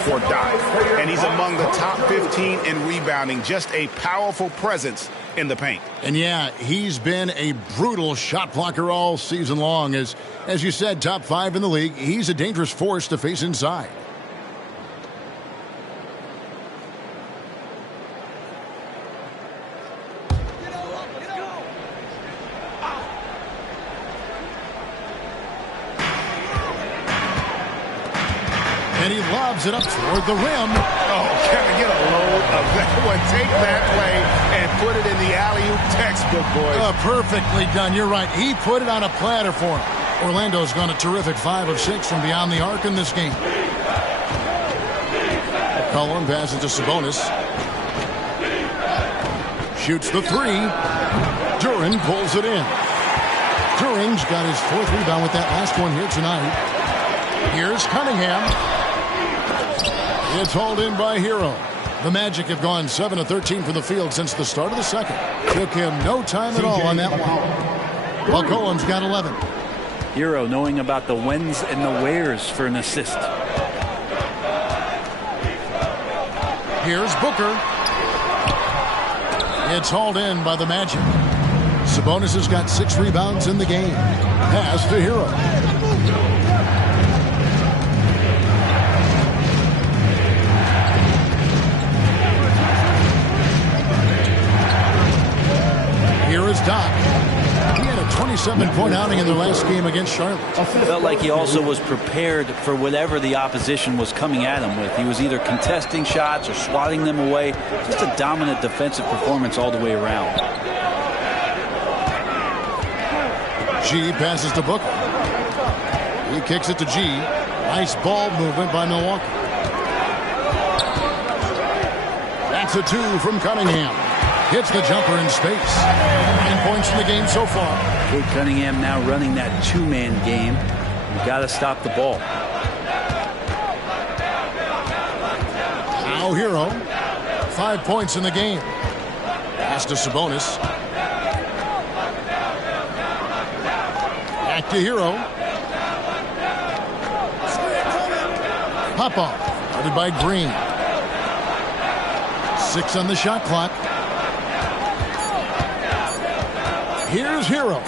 For Doc, and he's among the top 15 in rebounding. Just a powerful presence in the paint. And yeah, he's been a brutal shot blocker all season long. As you said, top 5 in the league. He's a dangerous force to face inside. And he lobs it up toward the rim. Oh, Kevin, get a load of that one. Take that play and put it in the alley-oop textbook, boys. Perfectly done. You're right. He put it on a platter for him. Orlando's gone a terrific 5 of 6 from beyond the arc in this game. McCollum passes to Sabonis. Shoots the 3. Duran pulls it in. Duran's got his 4th rebound with that last one here tonight. Here's Cunningham. It's hauled in by Hero. The Magic have gone 7 of 13 from the field since the start of the second. Took him no time at all on that one. McCollum's got 11. Hero knowing about the whens and the wheres for an assist. Here's Booker. It's hauled in by the Magic. Sabonis has got 6 rebounds in the game. Pass to Hero. Here is Doc. He had a 27-point outing in their last game against Charlotte. Felt like he also was prepared for whatever the opposition was coming at him with. He was either contesting shots or swatting them away. Just a dominant defensive performance all the way around. G passes to Booker. He kicks it to G. Nice ball movement by Milwaukee. That's a 2 from Cunningham. Hits the jumper in space. 9 points in the game so far. Kate Cunningham now running that 2-man game. You got to stop the ball. Now Hero. 5 points in the game. Pass to Sabonis. Back to Hero. Pop-off. Guarded by Green. 6 on the shot clock. Here's Hero.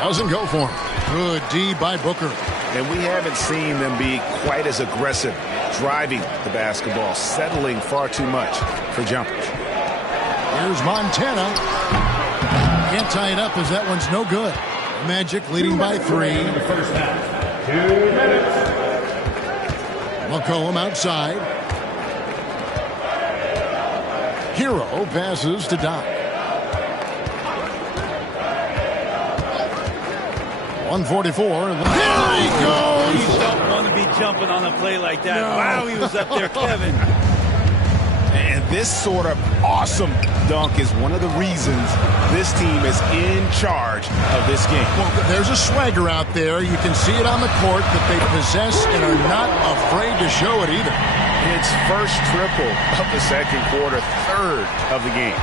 Doesn't go for him. Good D by Booker. And we haven't seen them be quite as aggressive driving the basketball, settling far too much for jumpers. Here's Montana. Can't tie it up as that one's no good. Magic leading by 3. In the first half. 2 minutes. McCollum outside. Hero passes to Doc. 144. There he goes. You don't want to be jumping on a play like that. No. Wow, he was up there, Kevin. And this sort of awesome dunk is one of the reasons this team is in charge of this game. Well, there's a swagger out there. You can see it on the court that they possess and are not afraid to show it either. It's first triple of the second quarter, 3rd of the game.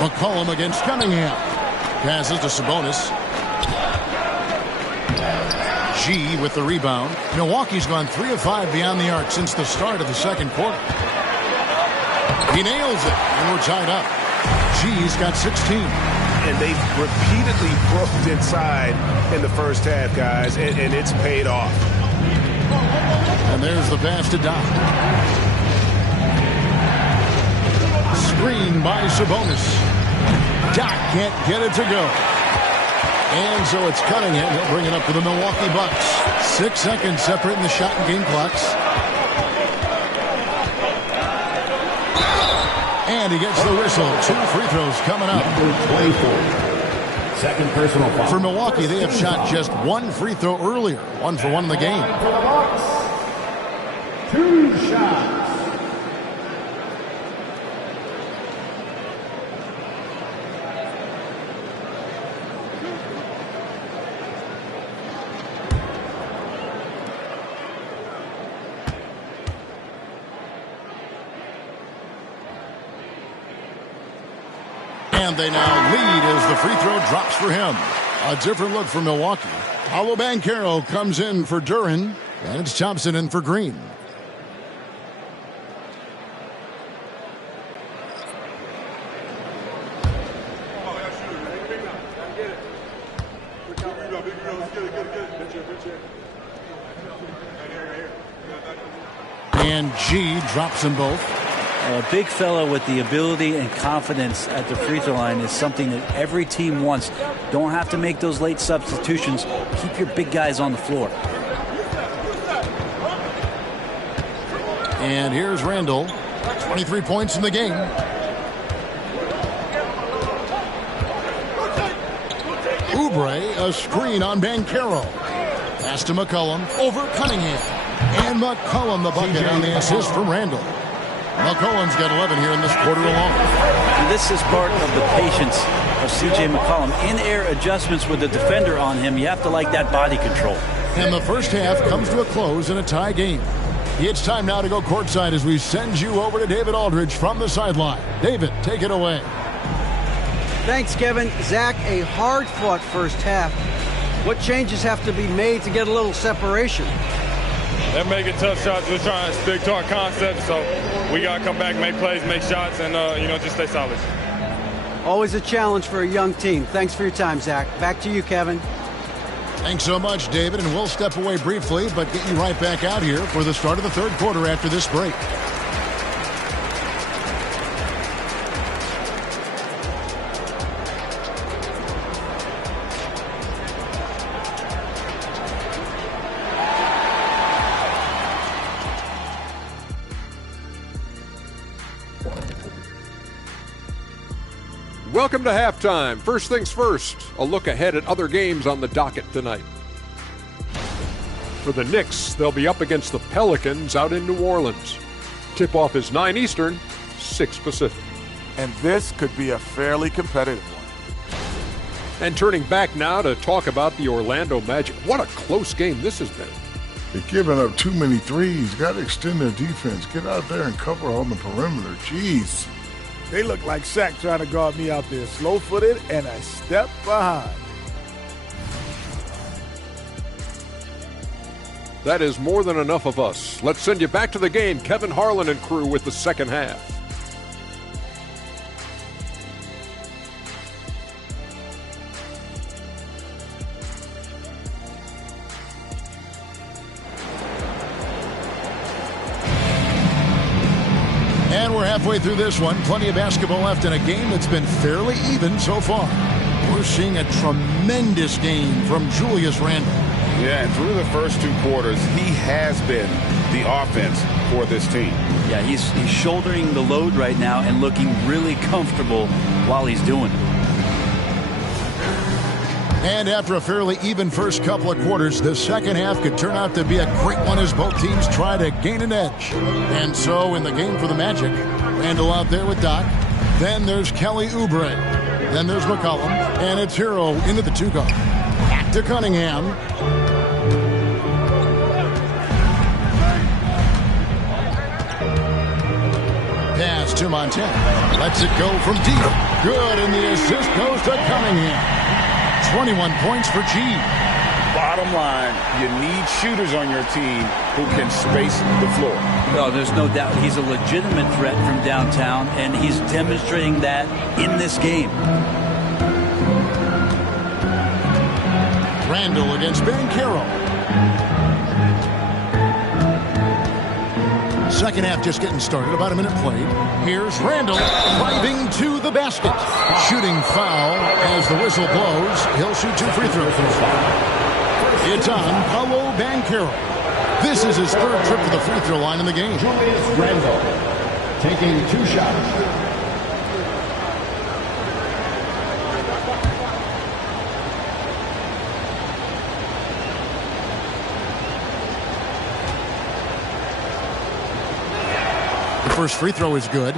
McCollum against Cunningham. Passes to Sabonis. G with the rebound. Milwaukee's gone 3 of 5 beyond the arc since the start of the second quarter. He nails it, and we're tied up. G's got 16. And they've repeatedly broke inside in the first half, guys, and it's paid off. And there's the pass to Doc. Screen by Sabonis. Doc can't get it to go. And so it's Cunningham. He'll bring it up for the Milwaukee Bucks. 6 seconds separating the shot and game clocks. And he gets the whistle. 2 free throws coming up. Number 24. Second personal foul. For Milwaukee, they have shot just 1 free throw earlier. 1 for 1 in the game. For the Bucks. 2 shots. And they now lead as the free throw drops for him. A different look for Milwaukee. Paolo Banchero comes in for Duren, and it's Thompson in for Green. And G drops them both. A big fella with the ability and confidence at the free throw line is something that every team wants. Don't have to make those late substitutions. Keep your big guys on the floor. And here's Randall. 23 points in the game. Oubre, a screen on Banchero. Pass to McCollum, over Cunningham. And McCollum the bucket on the assist from Randall. McCollum's got 11 here in this quarter alone. And this is part of the patience of C.J. McCollum. In-air adjustments with the defender on him. You have to like that body control. And the first half comes to a close in a tie game. It's time now to go courtside as we send you over to David Aldridge from the sideline. David, take it away. Thanks, Kevin. Zach, a hard-fought first half. What changes have to be made to get a little separation? they're making tough shots. We're trying to stick to our concept, so we got to come back, make plays, make shots, and, just stay solid. Always a challenge for a young team. Thanks for your time, Zach. Back to you, Kevin. Thanks so much, David, and we'll step away briefly, but get you right back out here for the start of the third quarter after this break. Welcome to halftime. First things first, a look ahead at other games on the docket tonight. For the Knicks, they'll be up against the Pelicans out in New Orleans. Tip-off is 9 Eastern, 6 Pacific. And this could be a fairly competitive one. And turning back now to talk about the Orlando Magic. What a close game this has been. They're giving up too many threes. Got to extend their defense. Get out there and cover on the perimeter. Jeez. They look like Shaq trying to guard me out there. Slow-footed and a step behind. That is more than enough of us. Let's send you back to the game. Kevin Harlan and crew with the second half. And we're halfway through this one. Plenty of basketball left in a game that's been fairly even so far. We're seeing a tremendous game from Julius Randle. Yeah, and through the first 2 quarters, he has been the offense for this team. Yeah, he's shouldering the load right now and looking really comfortable while he's doing it. And after a fairly even first couple of quarters, the second half could turn out to be a great one as both teams try to gain an edge. And so in the game for the Magic, Randle out there with Doc. Then there's Kelly Oubre. Then there's McCollum. And it's Hero into the 2-guard. Back to Cunningham. Pass to Montana. Lets it go from deep. Good, and the assist goes to Cunningham. 21 points for G. Bottom line, you need shooters on your team who can space the floor. No, there's no doubt he's a legitimate threat from downtown, and he's demonstrating that in this game. Randle against Banchero. Second half just getting started, about a minute played. Here's Randle driving to the basket. Shooting foul as the whistle blows. He'll shoot 2 free throws. It's on Paolo Banchero. This is his third trip to the free throw line in the game. Julius Randle taking 2 shots. First free throw is good.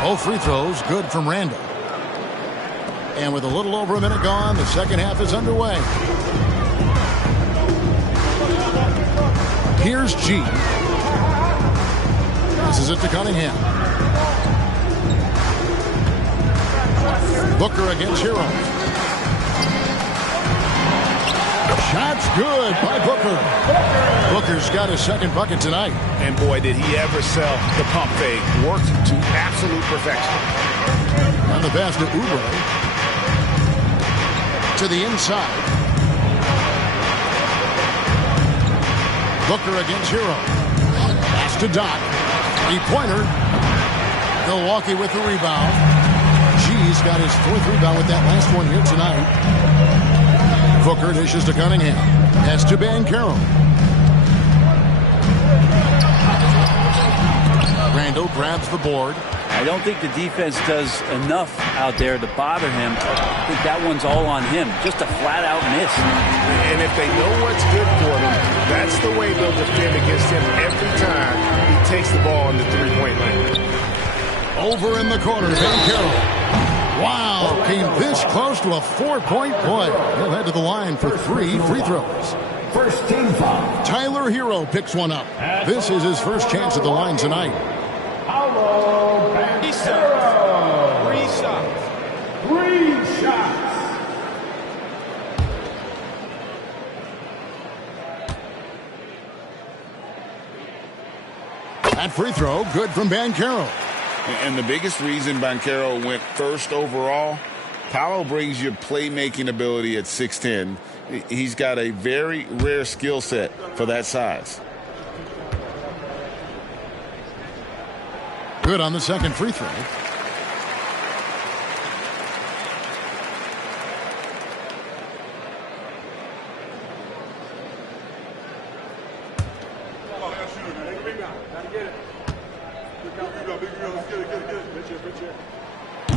Both free throws good from Randle. And with a little over a minute gone, the second half is underway. Here's G. This is it to Cunningham. Booker against Hero. Shot's good by Booker. Booker's got his second bucket tonight. And boy, did he ever sell the pump fake. Worked to absolute perfection. On the pass to Oubre. To the inside. Booker against Hero. Pass to Doc. 3-pointer. Milwaukee with the rebound. G's got his 4th rebound with that last one here tonight. Booker dishes to Cunningham. Pass to Banchero. Randle grabs the board. I don't think the defense does enough out there to bother him. I think that one's all on him. Just a flat-out miss. And if they know what's good for them, that's the way they'll defend against him every time he takes the ball in the 3-point line. Over in the corner, Banchero. Wow, came this close to a 4-point play. He'll head to the line for 3 free throws. First team foul. Tyler Hero picks one up. This is his first chance at the line tonight. Paulo Banchero. 3 shots. That free throw, good from Banchero. And the biggest reason Banchero went first overall, Paulo brings you playmaking ability at 6'10". He's got a very rare skill set for that size. Good on the second free throw.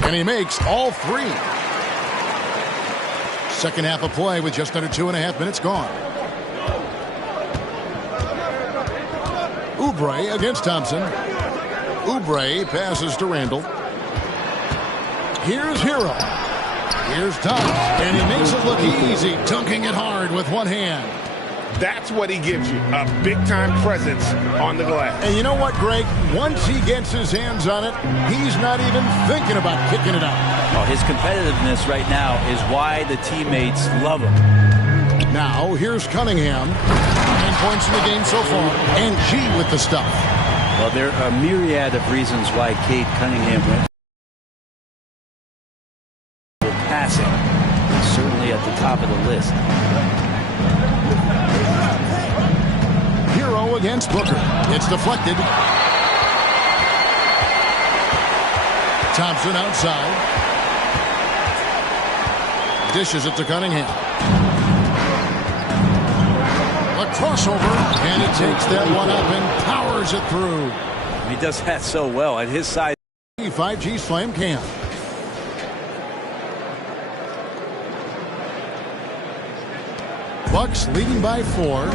And he makes all 3. Second half of play with just under 2.5 minutes gone. Oubre against Thompson. Oubre passes to Randall. Here's Hero. Here's Thomas. And he makes it look easy, dunking it hard with one hand. That's what he gives you, a big-time presence on the glass. And you know what, Greg? Once he gets his hands on it, he's not even thinking about kicking it out. Well, his competitiveness right now is why the teammates love him. Now, here's Cunningham. 9 points in the game so far. And G with the stuff. Well, there are a myriad of reasons why Cade Cunningham went. Passing is certainly at the top of the list. Hero against Booker. It's deflected. Thompson outside. Dishes it to Cunningham. A crossover, and it takes that one up and powers it through. He does that so well at his size. 5G slam cam. Bucks leading by 4.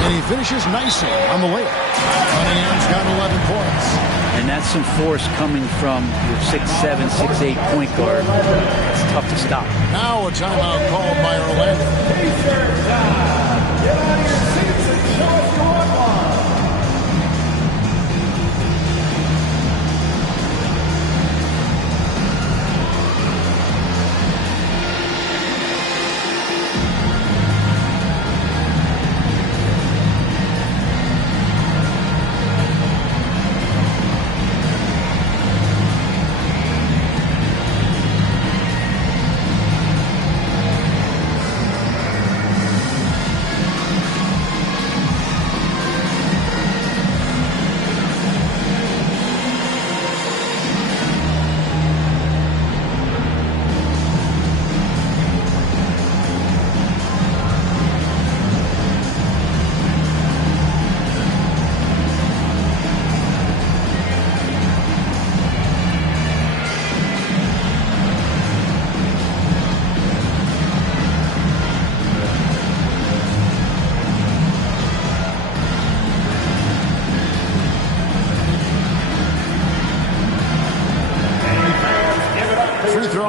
And he finishes nicely on the layup. Cunningham's got 11 points. And that's some force coming from your 6'7", 6'8" point guard. It's tough to stop. Now a timeout called by Orlando. Get out of your seats and show us your one.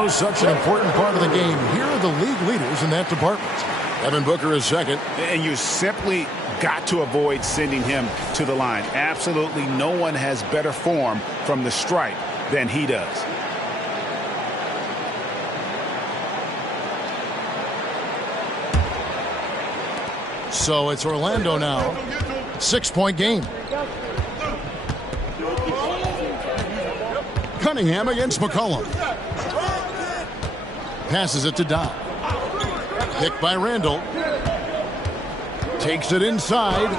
Such an important part of the game. Here are the league leaders in that department. Devin Booker is second. And you simply got to avoid sending him to the line. Absolutely no one has better form from the stripe than he does. So it's Orlando now. 6-point game. Cunningham against McCollum. Passes it to Doc. Picked by Randall. Takes it inside.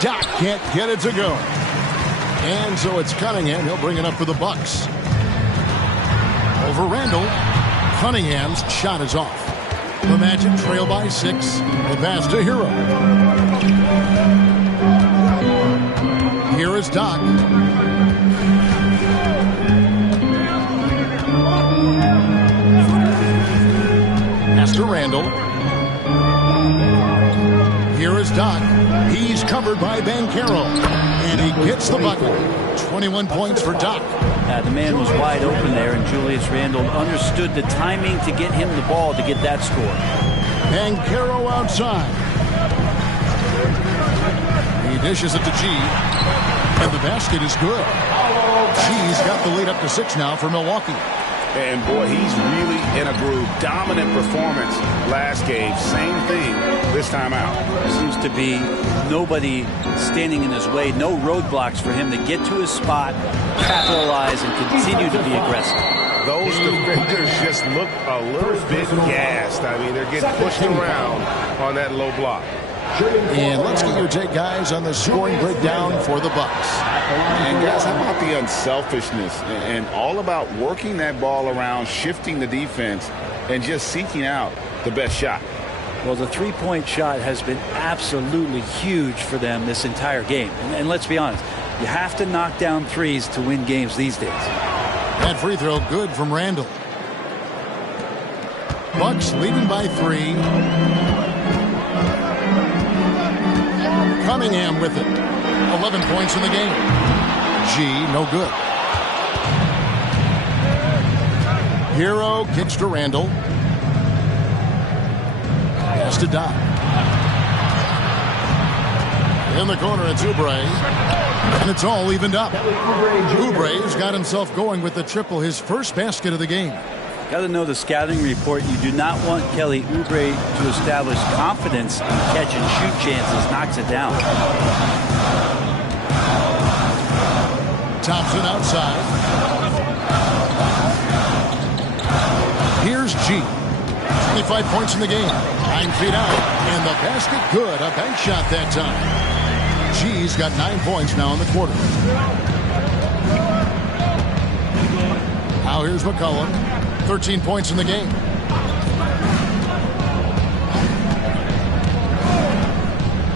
Doc can't get it to go. And so it's Cunningham. He'll bring it up for the Bucks. Over Randall. Cunningham's shot is off. The Magic trail by 6. The pass to Hero. Here is Doc. Pass to Randall. Here is Doc. He's covered by Banchero. And he gets the bucket. 21 points for Doc. The man was wide open there, and Julius Randle understood the timing to get him the ball to get that score. Banchero outside. He dishes it to G. And the basket is good. G's got the lead up to 6 now for Milwaukee. And boy, he's really in a groove. Dominant performance last game. Same thing this time out. There seems to be nobody standing in his way. No roadblocks for him to get to his spot, capitalize, and continue to be aggressive. Those defenders just look a little bit gassed. I mean, they're getting pushed around on that low block. And let's get your take, guys, on the scoring breakdown for the Bucks. And guys, how about the unselfishness and all about working that ball around, shifting the defense, and just seeking out the best shot? Well, the three-point shot has been absolutely huge for them this entire game. And let's be honest, you have to knock down threes to win games these days. That free throw good from Randle. Bucks leading by 3. Cunningham with it. 11 points in the game. G, no good. Hero kicks to Randle. Pass to Doc. In the corner, it's Oubre. And it's all evened up. Oubre's got himself going with the triple, his first basket of the game. Got to know the scouting report. You do not want Kelly Oubre to establish confidence in catch and shoot chances. Knocks it down. Thompson outside. Here's G. 25 points in the game. 9 feet out. And the basket good. A bank shot that time. G's got 9 points now in the quarter. Now here's McCollum. 13 points in the game.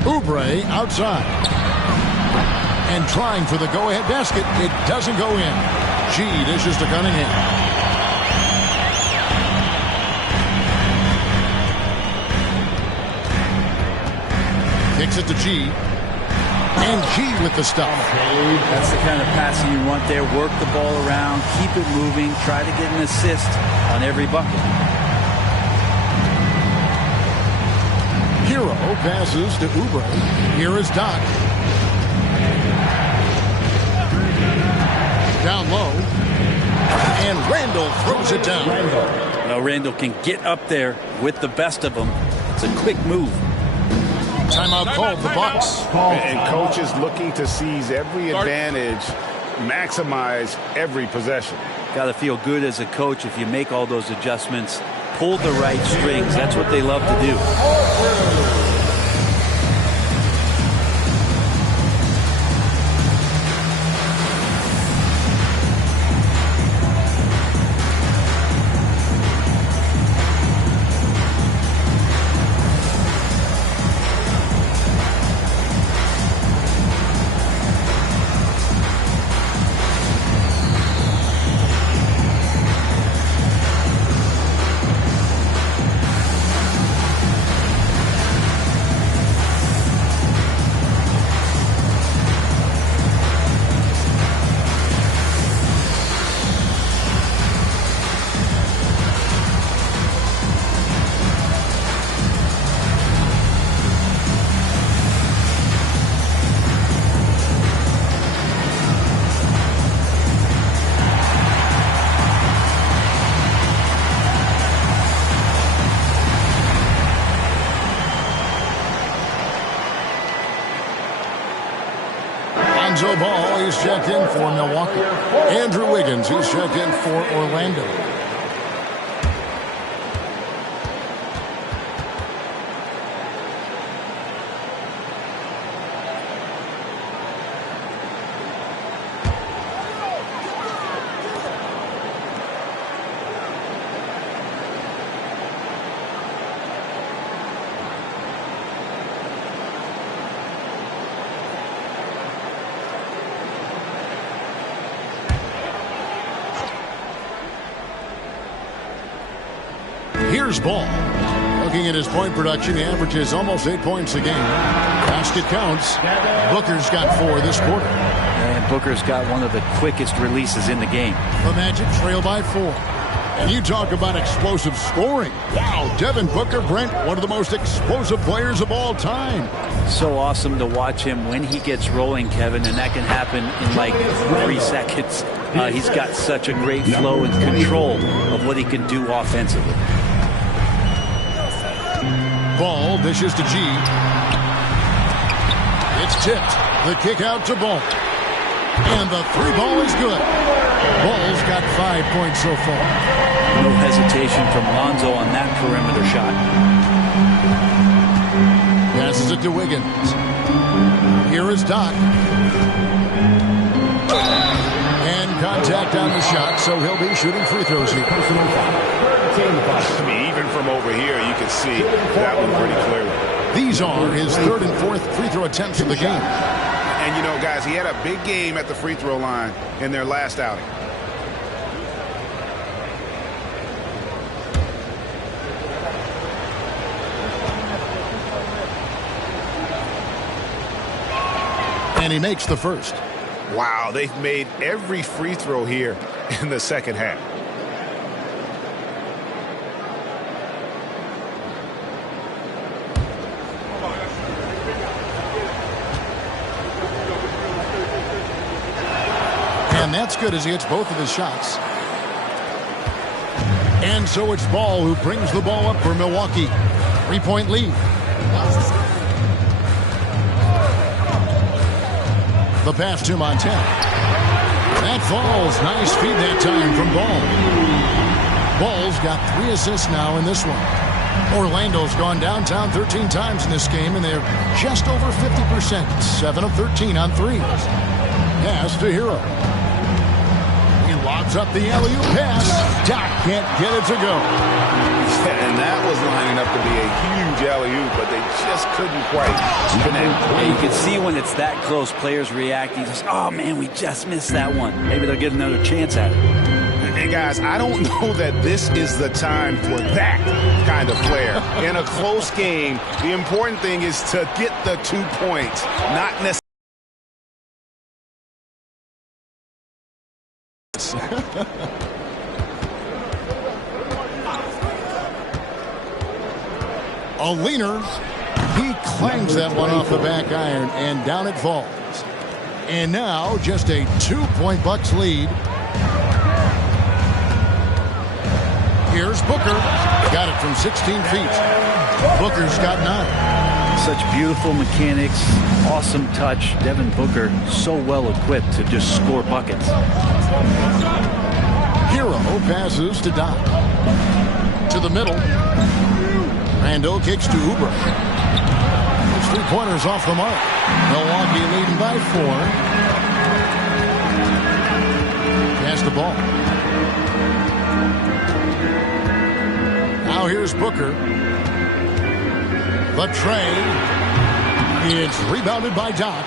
Oubre outside. And trying for the go-ahead basket. It doesn't go in. G dishes to Cunningham. Kicks it to G. And G with the stop. That's the kind of passing you want there. Work the ball around, keep it moving, try to get an assist on every bucket. Hero passes to Oubre. Here is Doc. Down low. And Randle throws it down. Well, Randle can get up there with the best of them. It's a quick move. Timeout called the Bucks. And coaches looking to seize every advantage, maximize every possession. Got to feel good as a coach if you make all those adjustments, pull the right strings. That's what they love to do. Lonzo Ball, he's checked in for Milwaukee. Andrew Wiggins, he's checked in for Orlando. Here's Ball. Looking at his point production, he averages almost 8 points a game. Basket counts. Booker's got 4 this quarter. And Booker's got one of the quickest releases in the game. The Magic trail by 4. And you talk about explosive scoring. Wow, Devin Booker, Brent, one of the most explosive players of all time. So awesome to watch him when he gets rolling, Kevin, and that can happen in like 3 seconds. He's got such a great flow and control of what he can do offensively. Ball dishes to G. It's tipped. The kick out to Ball. And the 3 ball is good. Ball's got 5 points so far. No hesitation from Lonzo on that perimeter shot. Passes it to Wiggins. Here is Doc. And contact on the shot, so he'll be shooting free throws here. I mean, even from over here, you can see that one pretty clearly. These are his 3rd and 4th free throw attempts of the game. And, you know, guys, he had a big game at the free throw line in their last outing. And he makes the first. Wow, they've made every free throw here in the second half. And that's good as he hits both of his shots. And so it's Ball who brings the ball up for Milwaukee. 3-point lead. The pass to Montana. That falls. Nice feed that time from Ball. Ball's got 3 assists now in this one. Orlando's gone downtown 13 times in this game, and they're just over 50%. 7 of 13 on threes. Pass to Hero. He lobs up the alley-oop pass. Doc can't get it to go. And that was lining up to be a huge alley-oop, but they just couldn't quite connect. Yeah, you can see when it's that close, players react. You just, oh, man, we just missed that one. Maybe they'll get another chance at it. And, guys, I don't know that this is the time for that kind of flair. In a close game, the important thing is to get the 2 points, not necessarily. A leaner. He clangs that one off the back iron, and down it falls. And now just a 2-point Bucks lead. Here's Booker. Got it from 16 feet. Booker's got 9. Such beautiful mechanics, awesome touch. Devin Booker so well equipped to just score buckets. Hero passes to Doc. To the middle. Randall kicks to Oubre. Those 3-pointers off the mark. Milwaukee leading by 4. Pass the ball. Now here's Booker. The tray. It's rebounded by Doc.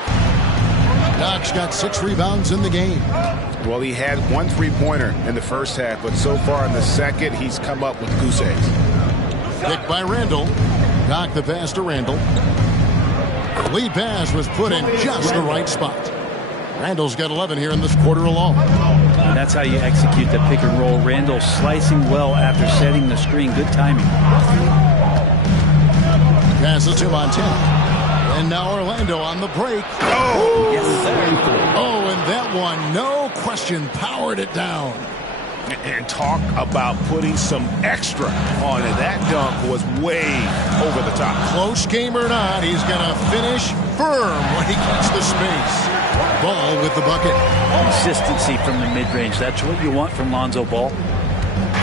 Doc's got 6 rebounds in the game. Well, he had 1 3-pointer in the first half, but so far in the second, he's come up with goose eggs. Picked by Randall. Doc the pass to Randall. The lead pass was put in just the right spot. Randall's got 11 here in this quarter alone. And that's how you execute the pick and roll. Randall slicing well after setting the screen. Good timing. Passes to Montana. And now Orlando on the break. Oh! Yes, sir. Oh, and that one, no question, powered it down. And talk about putting some extra on it. That dunk was way over the top. Close game or not, he's going to finish firm when he gets the space. Ball with the bucket. Consistency from the mid-range. That's what you want from Lonzo Ball.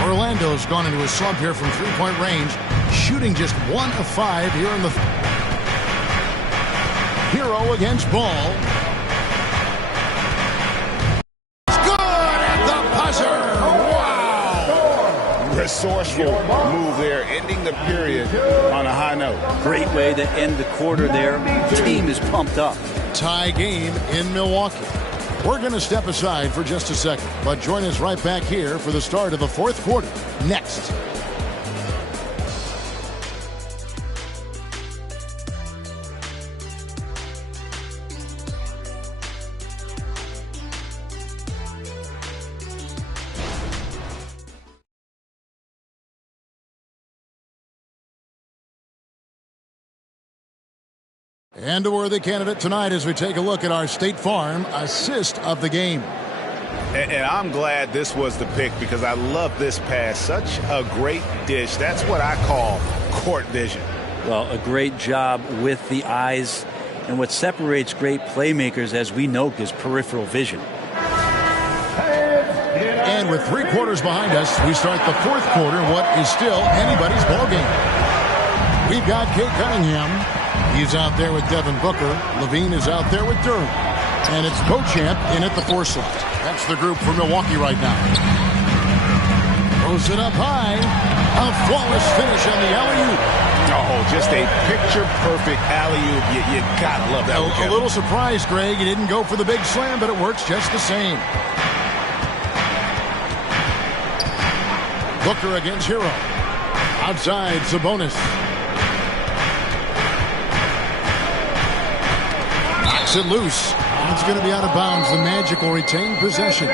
Orlando's gone into a slump here from 3-point range, shooting just 1 of 5 here in the Hero against Ball. It's good at the buzzer. Wow! Resourceful move there, ending the period on a high note. Great way to end the quarter there. The team is pumped up. Tie game in Milwaukee. We're going to step aside for just a second, but join us right back here for the start of the 4th quarter next. And a worthy candidate tonight as we take a look at our State Farm assist of the game. And I'm glad this was the pick because I love this pass. Such a great dish. That's what I call court vision. Well, a great job with the eyes. And what separates great playmakers, as we know, is peripheral vision. And with 3 quarters behind us, we start the 4th quarter, what is still anybody's ball game. We've got Kate Cunningham. He's out there with Devin Booker. Levine is out there with Durham. And it's Beauchamp in at the 4 slot. That's the group for Milwaukee right now. Throws it up high. A flawless finish on the alley-oop. Oh, just a picture-perfect alley-oop. You gotta love that. A little surprised, Greg. He didn't go for the big slam, but it works just the same. Booker against Hero. Outside, Sabonis. Knocks it loose. It's going to be out of bounds. The Magic will retain possession.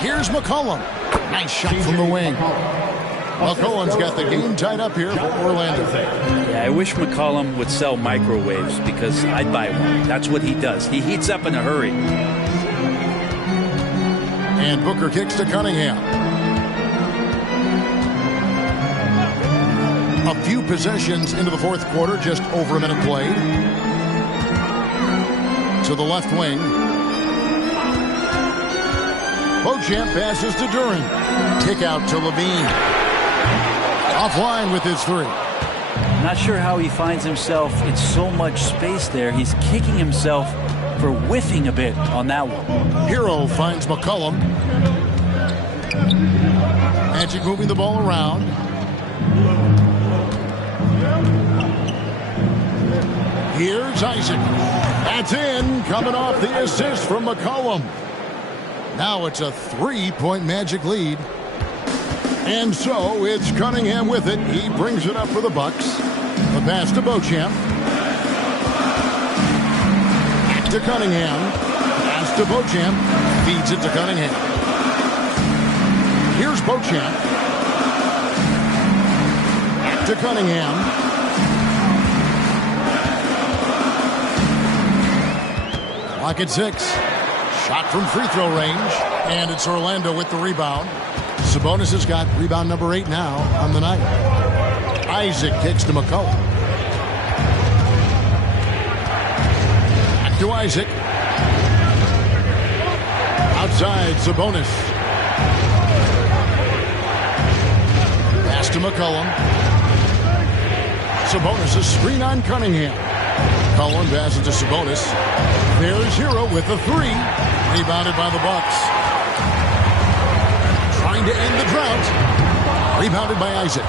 Here's McCollum. Nice shot from the wing. McCollum's got the game tied up here for Orlando. Yeah, I wish McCollum would sell microwaves because I'd buy one. That's what he does. He heats up in a hurry. And Booker kicks to Cunningham. A few possessions into the 4th quarter, just over a minute played. To the left wing. Beauchamp passes to Duran. Kick out to Levine. Offline with his 3. Not sure how he finds himself in so much space there. He's kicking himself for whiffing a bit on that one. Hero finds McCollum. Magic moving the ball around. Here's Isaac. That's in. Coming off the assist from McCollum. Now it's a 3-point Magic lead. And so it's Cunningham with it. He brings it up for the Bucks. The pass to Beauchamp. Back to Cunningham. Pass to Beauchamp. Feeds it to Cunningham. Here's Beauchamp. Back to Cunningham. Clock at 6. Shot from free throw range. And it's Orlando with the rebound. Sabonis has got rebound number 8 now on the night. Isaac kicks to McCollum. Back to Isaac. Outside, Sabonis. Pass to McCollum. Sabonis, a screen on Cunningham. McCollum passes to Sabonis. There's Hero with the 3. Rebounded by the Bucks. Trying to end the drought. Rebounded by Isaac.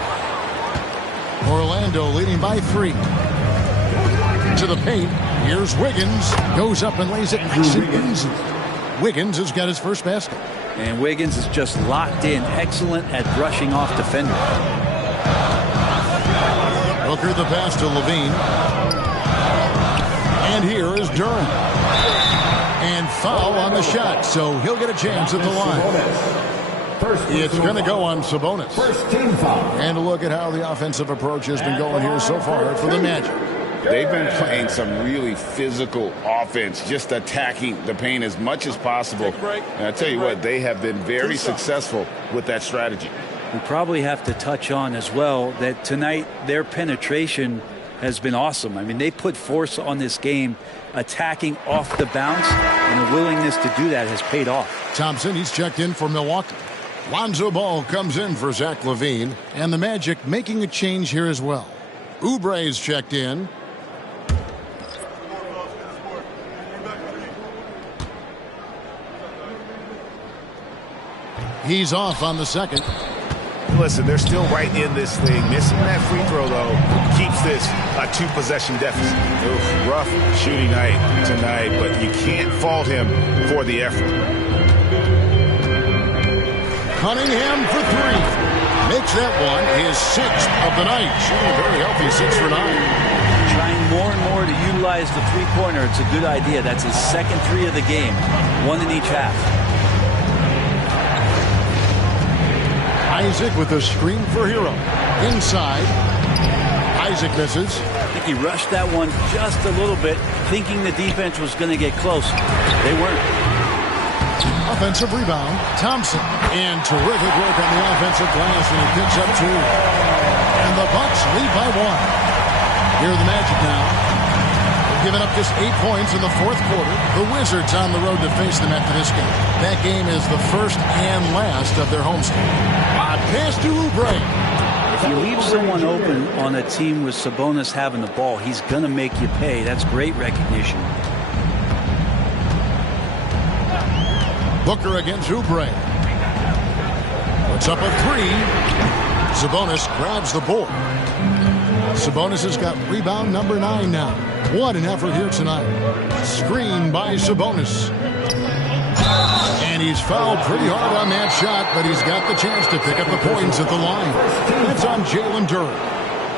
Orlando leading by 3. To the paint. Here's Wiggins. Goes up and lays it nice and easy. Wiggins has got his first basket. And Wiggins is just locked in. Excellent at brushing off defenders. Booker the pass to Levine. And here is Durham. And foul on the shot, so he'll get a chance at the line. It's going to go on Sabonis. And a look at how the offensive approach has been going here so far for the Magic. They've been playing some really physical offense, just attacking the paint as much as possible. And I tell you what, they have been very successful with that strategy. We probably have to touch on as well that tonight their penetration has been awesome. I mean, they put force on this game, attacking off the bounce, and the willingness to do that has paid off. Thompson, he's checked in for Milwaukee. Lonzo Ball comes in for Zach LaVine, and the Magic making a change here as well. Oubre's checked in. He's off on the second. Listen, they're still right in this thing. Missing that free throw, though, keeps this a 2-possession deficit. Oof, rough shooting night tonight, but you can't fault him for the effort. Cunningham for 3. Makes that one his 6th of the night. Shooting very healthy, 6 for 9. Trying more and more to utilize the three-pointer. It's a good idea. That's his second 3 of the game. 1 in each half. Isaac with a screen for Hero. Inside. Isaac misses. I think he rushed that one just a little bit, thinking the defense was going to get close. They weren't. Offensive rebound. Thompson. And terrific work on the offensive glass, and he picks up 2. And the Bucks lead by 1. Here are the Magic now. They've given up just 8 points in the fourth quarter. The Wizards on the road to face them after this game. That game is the first and last of their homestand. Odd pass to Oubre. If you leave someone open on a team with Sabonis having the ball, he's going to make you pay. That's great recognition. Booker against Oubre. Puts up a 3. Sabonis grabs the board. Sabonis has got rebound number 9 now. What an effort here tonight. Screen by Sabonis. And he's fouled pretty hard on that shot, but he's got the chance to pick up the points at the line. That's on Jalen Duren.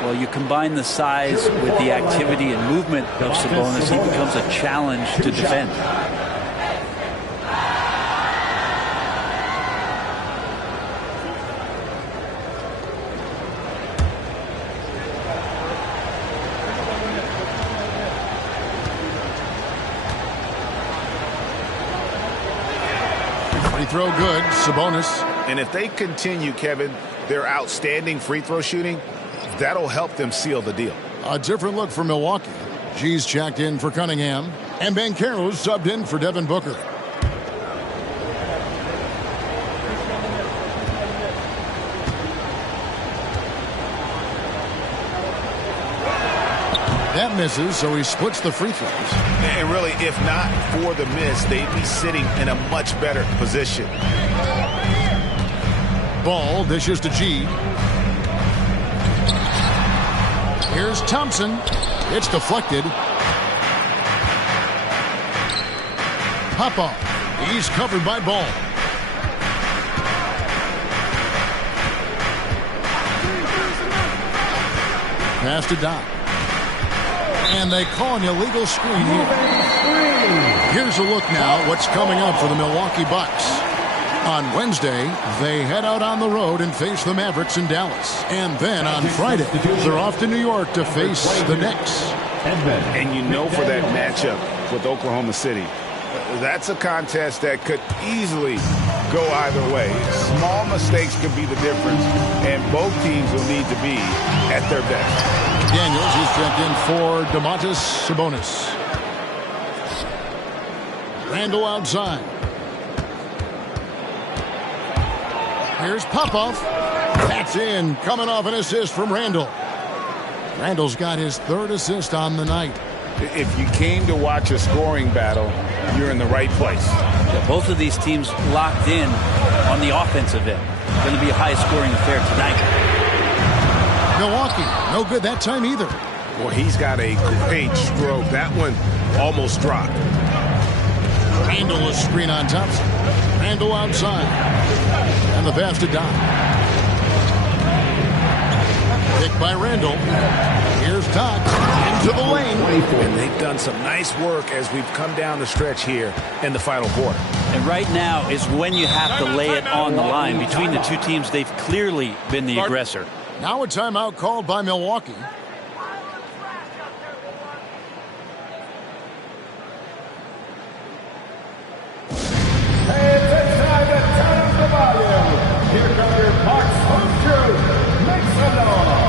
Well, you combine the size with the activity and movement of Sabonis, he becomes a challenge to defend. Free throw good, Sabonis. And if they continue, Kevin, their outstanding free throw shooting, that'll help them seal the deal. A different look for Milwaukee. G's checked in for Cunningham. And Banchero's subbed in for Devin Booker. That misses, so he splits the free throws. And really, if not for the miss, they'd be sitting in a much better position. Ball dishes to G. Here's Thompson. It's deflected. Pop-off. He's covered by Ball. Pass to Doc. And they call an illegal screen here. Here's a look now what's coming up for the Milwaukee Bucks. On Wednesday, they head out on the road and face the Mavericks in Dallas. And then on Friday, they're off to New York to face the Knicks. And you know for that matchup with Oklahoma City, that's a contest that could easily go either way. Small mistakes could be the difference, and both teams will need to be at their best. Daniels is checked in for Domantas Sabonis. Randall outside. Here's Popoff. That's in, coming off an assist from Randall. Randall's got his 3rd assist on the night. If you came to watch a scoring battle, you're in the right place. Yeah, both of these teams locked in on the offensive end. Going to be a high-scoring affair tonight. Milwaukee, no good that time either. Well, he's got a great stroke. That one almost dropped. Randall a screen on Thompson. Randall outside. And the pass to Doc. Picked by Randall. Here's Doc into the lane. And they've done some nice work as we've come down the stretch here in the final quarter. And right now is when you have to lay it on the line. Between the two teams, they've clearly been the aggressor. Now a timeout called by Milwaukee. Hey, it's time to turn up the volume. Here come your Bucks home crew. Make some noise.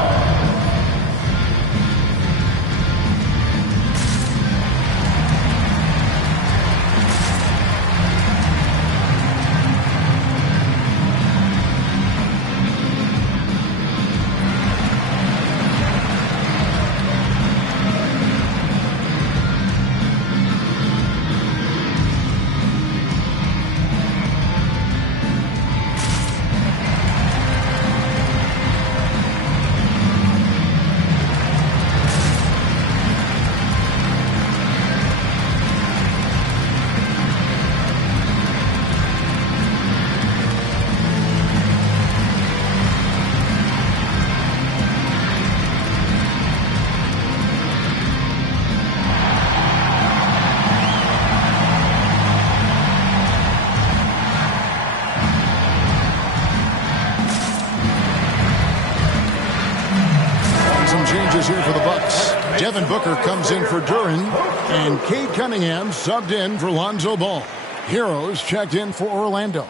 Devin Booker comes in for Duren, and Cade Cunningham subbed in for Lonzo Ball. Heroes checked in for Orlando.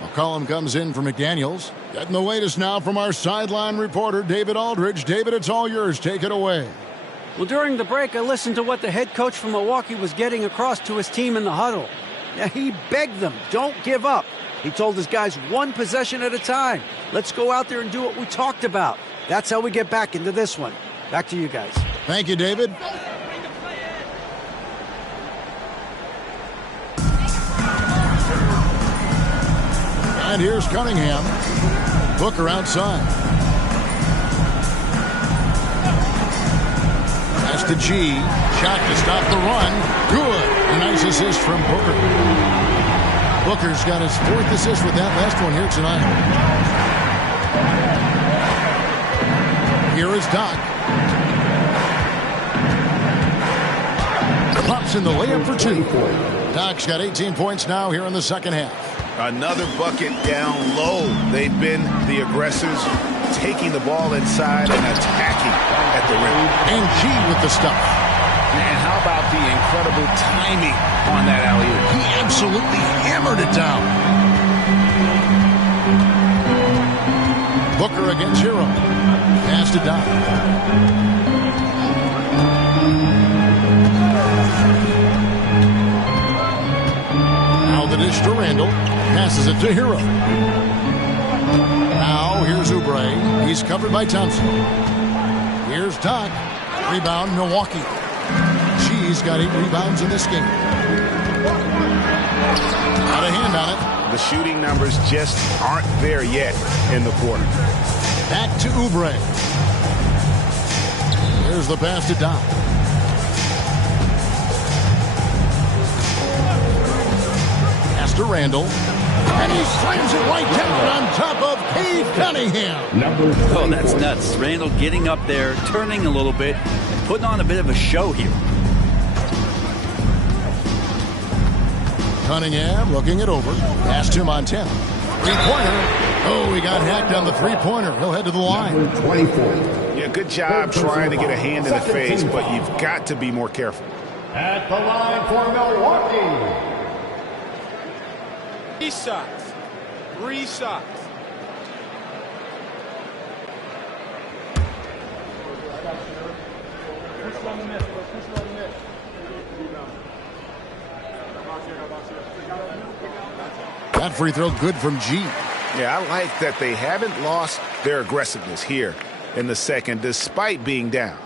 McCollum comes in for McDaniels. Getting the latest now from our sideline reporter, David Aldridge. David, it's all yours. Take it away. Well, during the break, I listened to what the head coach from Milwaukee was getting across to his team in the huddle. Yeah, he begged them, don't give up. He told his guys one possession at a time. Let's go out there and do what we talked about. That's how we get back into this one. Back to you guys. Thank you, David. And here's Cunningham. Booker outside. That's to G. Shot to stop the run. Good. A nice assist from Booker. Booker's got his 4th assist with that last one here tonight. Here is Doc. Pops in the layup for 2. Doc's got 18 points now here in the second half. Another bucket down low. They've been the aggressors, taking the ball inside and attacking at the rim. And G with the stuff. And how about the incredible timing on that alley-oop? He absolutely hammered it down. Booker against Hero. Pass to Doc. Now the dish to Randall. Passes it to Hero. Now here's Oubre. He's covered by Thompson. Here's Doc. Rebound Milwaukee. She's got 8 rebounds in this game. Got a hand on it. The shooting numbers just aren't there yet in the quarter. Back to Oubre. Here's the pass to Doc. Pass to Randall. And he slams it right down on top of Cade Cunningham. Oh, that's nuts. Randall getting up there, turning a little bit, and putting on a bit of a show here. Cunningham looking it over. Pass to Montana. Three-pointer. Oh, he got hacked on the three-pointer. He'll head to the line. Yeah, good job trying to get a hand in the face, but you've got to be more careful. At the line for Milwaukee. 3 shots. 3 shots. That free throw good from G. Yeah, I like that they haven't lost their aggressiveness here in the second, despite being down.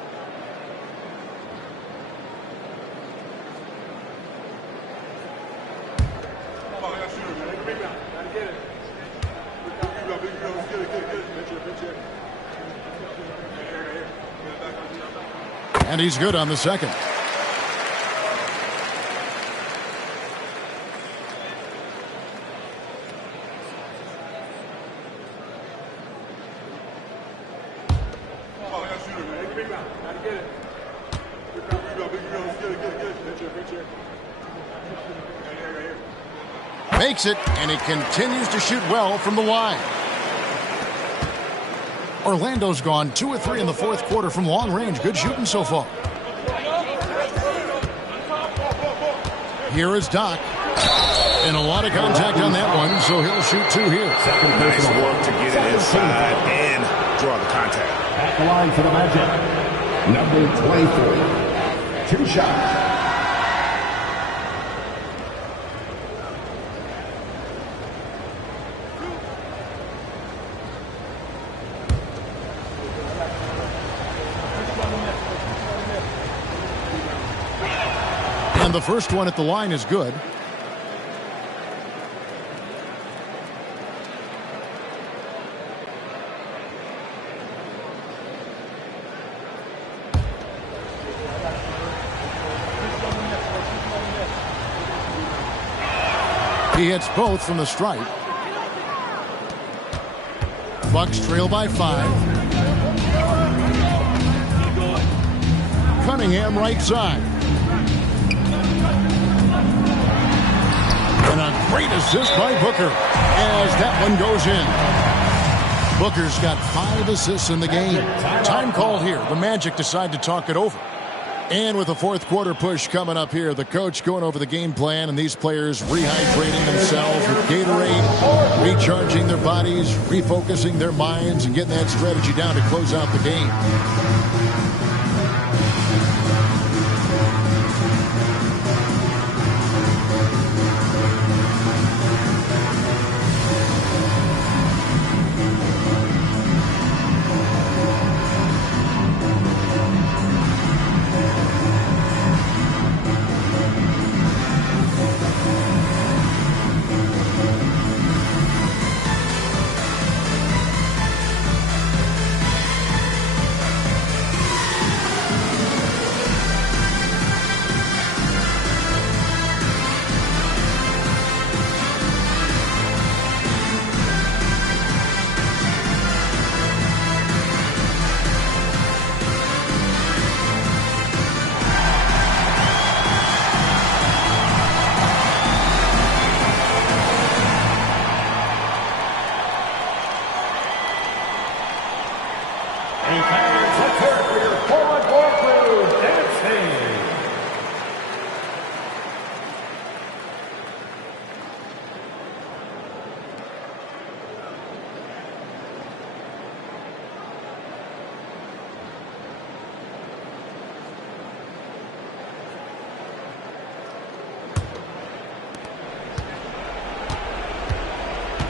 And he's good on the second. Makes it, and he continues to shoot well from the line. Orlando's gone 2 of 3 in the fourth quarter from long range. Good shooting so far. Here is Doc. And a lot of contact on that one, so he'll shoot 2 here. Nice work to get it inside and draw the contact. At the line for the Magic, number 24. 2 shots. And the first one at the line is good. He hits both from the stripe. Bucks trail by 5. Cunningham right side. And a great assist by Booker as that one goes in. Booker's got 5 assists in the game. Time called here. The Magic decide to talk it over. And with the fourth quarter push coming up here, the coach going over the game plan and these players rehydrating themselves with Gatorade, recharging their bodies, refocusing their minds, and getting that strategy down to close out the game.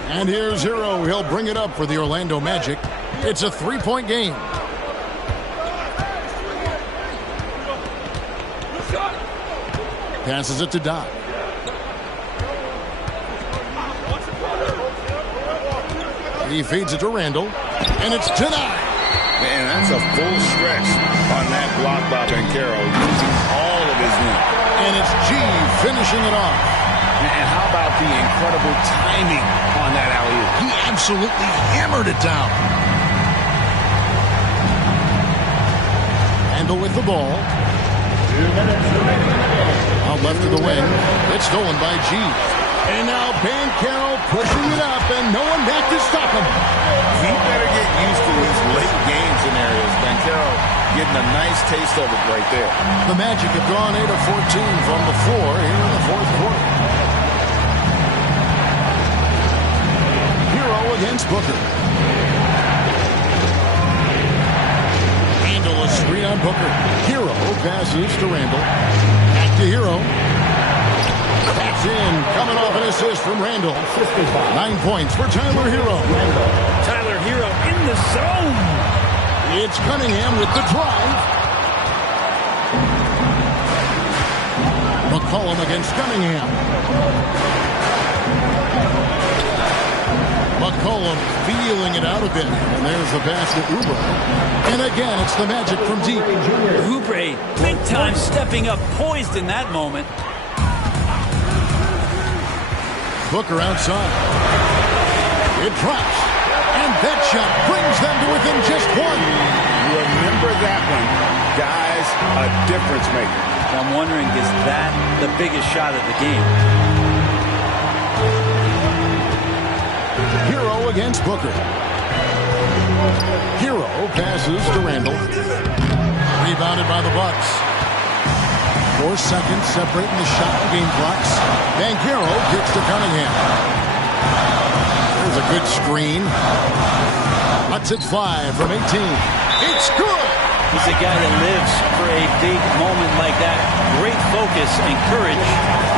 And here's Hero. He'll bring it up for the Orlando Magic. It's a three-point game. Passes it to Doc. He feeds it to Randall. And it's denied. Man, that's a full stretch on that block by Banchero, using all of his length. And it's G finishing it off. And how about the incredible timing on that alley-oop? He absolutely hammered it down. Randall with the ball. Out left to the wing. It's stolen by G. And now Banchero pushing it up, and no one back to stop him. He better get used to these late game scenarios. Banchero getting a nice taste of it right there. The Magic have gone 8 of 14 from the floor here in the fourth quarter. Hero against Booker. Handle a screen on Booker. Hero passes to Randall. Back to Hero. That's in. Coming off an assist from Randall. 9 points for Tyler Hero. Tyler Hero in the zone. It's Cunningham with the drive. McCollum against Cunningham. McCollum feeling it out a bit. And there's the pass to Oubre. And again, it's the Magic from deep. Oubre, big time stepping up, poised in that moment. Booker outside. It drops. And that shot brings them to within just one. Remember that one. Guys, a difference maker. I'm wondering, is that the biggest shot of the game? Hero against Booker. Hero passes to Randall. Rebounded by the Bucks. 4 seconds separating the shot and game clocks. Banchero kicks to Cunningham. There's a good screen. Lets it fly from 18. It's good! He's a guy that lives for a big moment like that. Great focus and courage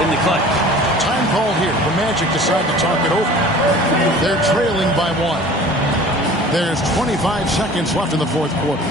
in the clutch. Time call here. The Magic decide to talk it over. They're trailing by 1. There's 25 seconds left in the fourth quarter.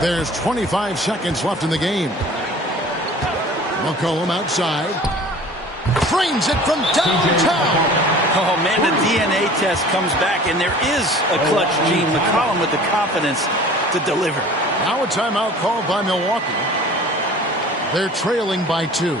There's 25 seconds left in the game. McCollum outside. Frames it from downtown. Oh, man, the DNA test comes back, and there is a clutch gene. McCollum with the confidence to deliver. Now a timeout called by Milwaukee. They're trailing by 2.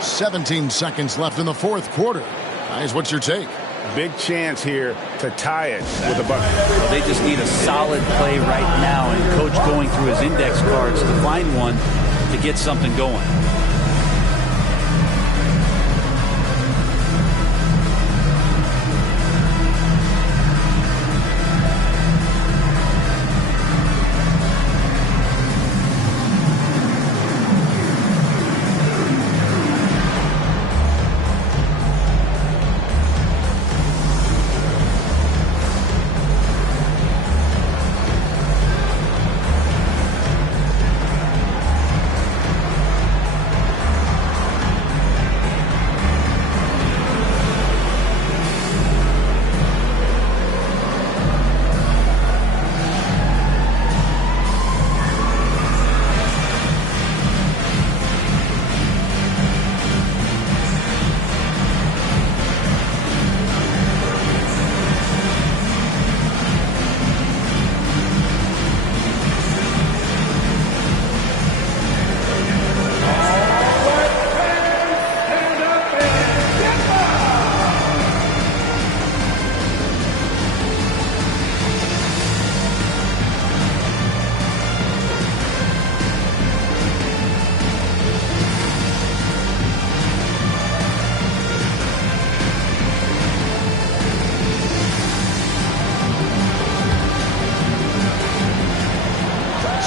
17 seconds left in the fourth quarter. Guys, what's your take? Big chance here to tie it with a bucket. Well, they just need a solid play right now, and Coach going through his index cards to find one to get something going.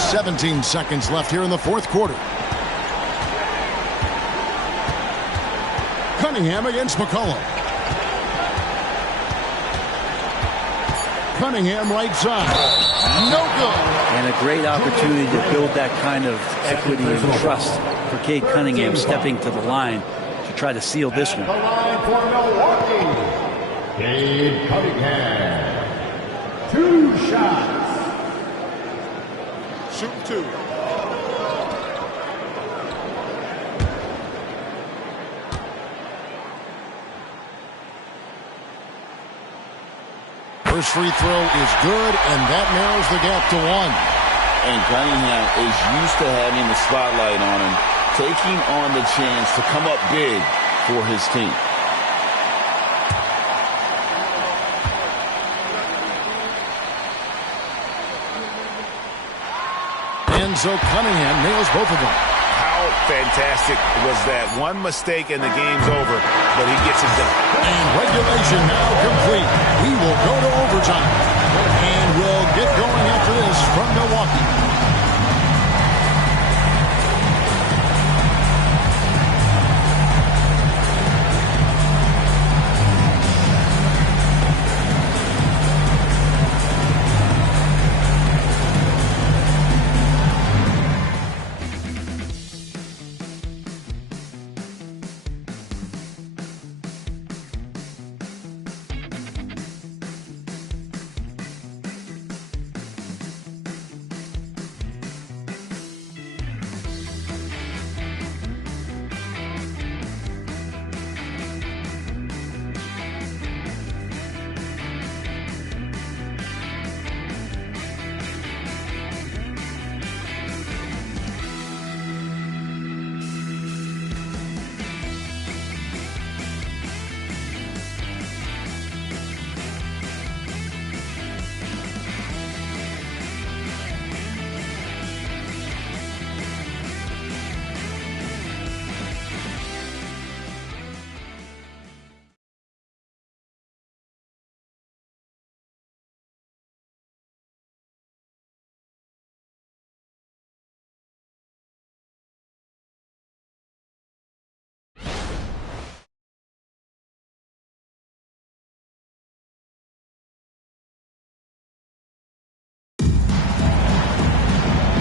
Seventeen seconds left here in the fourth quarter. Cunningham against McCollum. Cunningham right side. No good. And a great opportunity to build that kind of equity and trust for Cade Cunningham stepping to the line to try to seal this one. The line for Milwaukee, Cade Cunningham. 2 shots. Shoot 2. First free throw is good, and that narrows the gap to 1. And Cunningham is used to having the spotlight on him, taking on the chance to come up big for his team. And so Cunningham nails both of them. How fantastic was that? One mistake and the game's over, but he gets it done. And regulation now complete. We will go to overtime. And we'll get going after this from Milwaukee.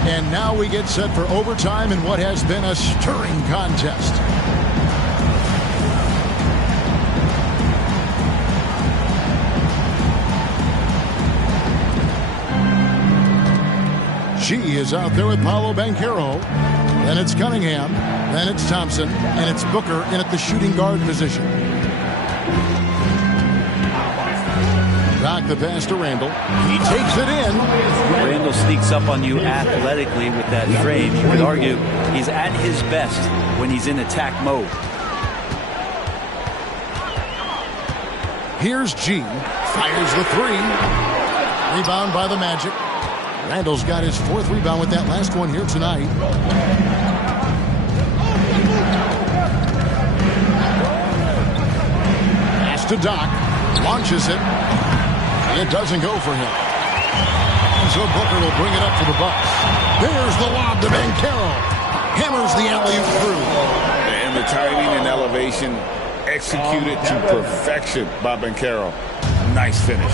And now we get set for overtime in what has been a stirring contest. G is out there with Paolo Banchero. Then it's Cunningham. Then it's Thompson. And it's Booker in at the shooting guard position. Back the pass to Randall. He takes it in. Randall sneaks up on you athletically with that frame. You could argue he's at his best when he's in attack mode. Here's G. Fires the three. Rebound by the Magic. Randall's got his 4th rebound with that last one here tonight. Pass to Doc. Launches it. It doesn't go for him. And so Booker will bring it up for the Bucks. There's the lob to Banchero. Hammers the alley-oop through. And the timing and elevation executed to perfection by Banchero. Nice finish.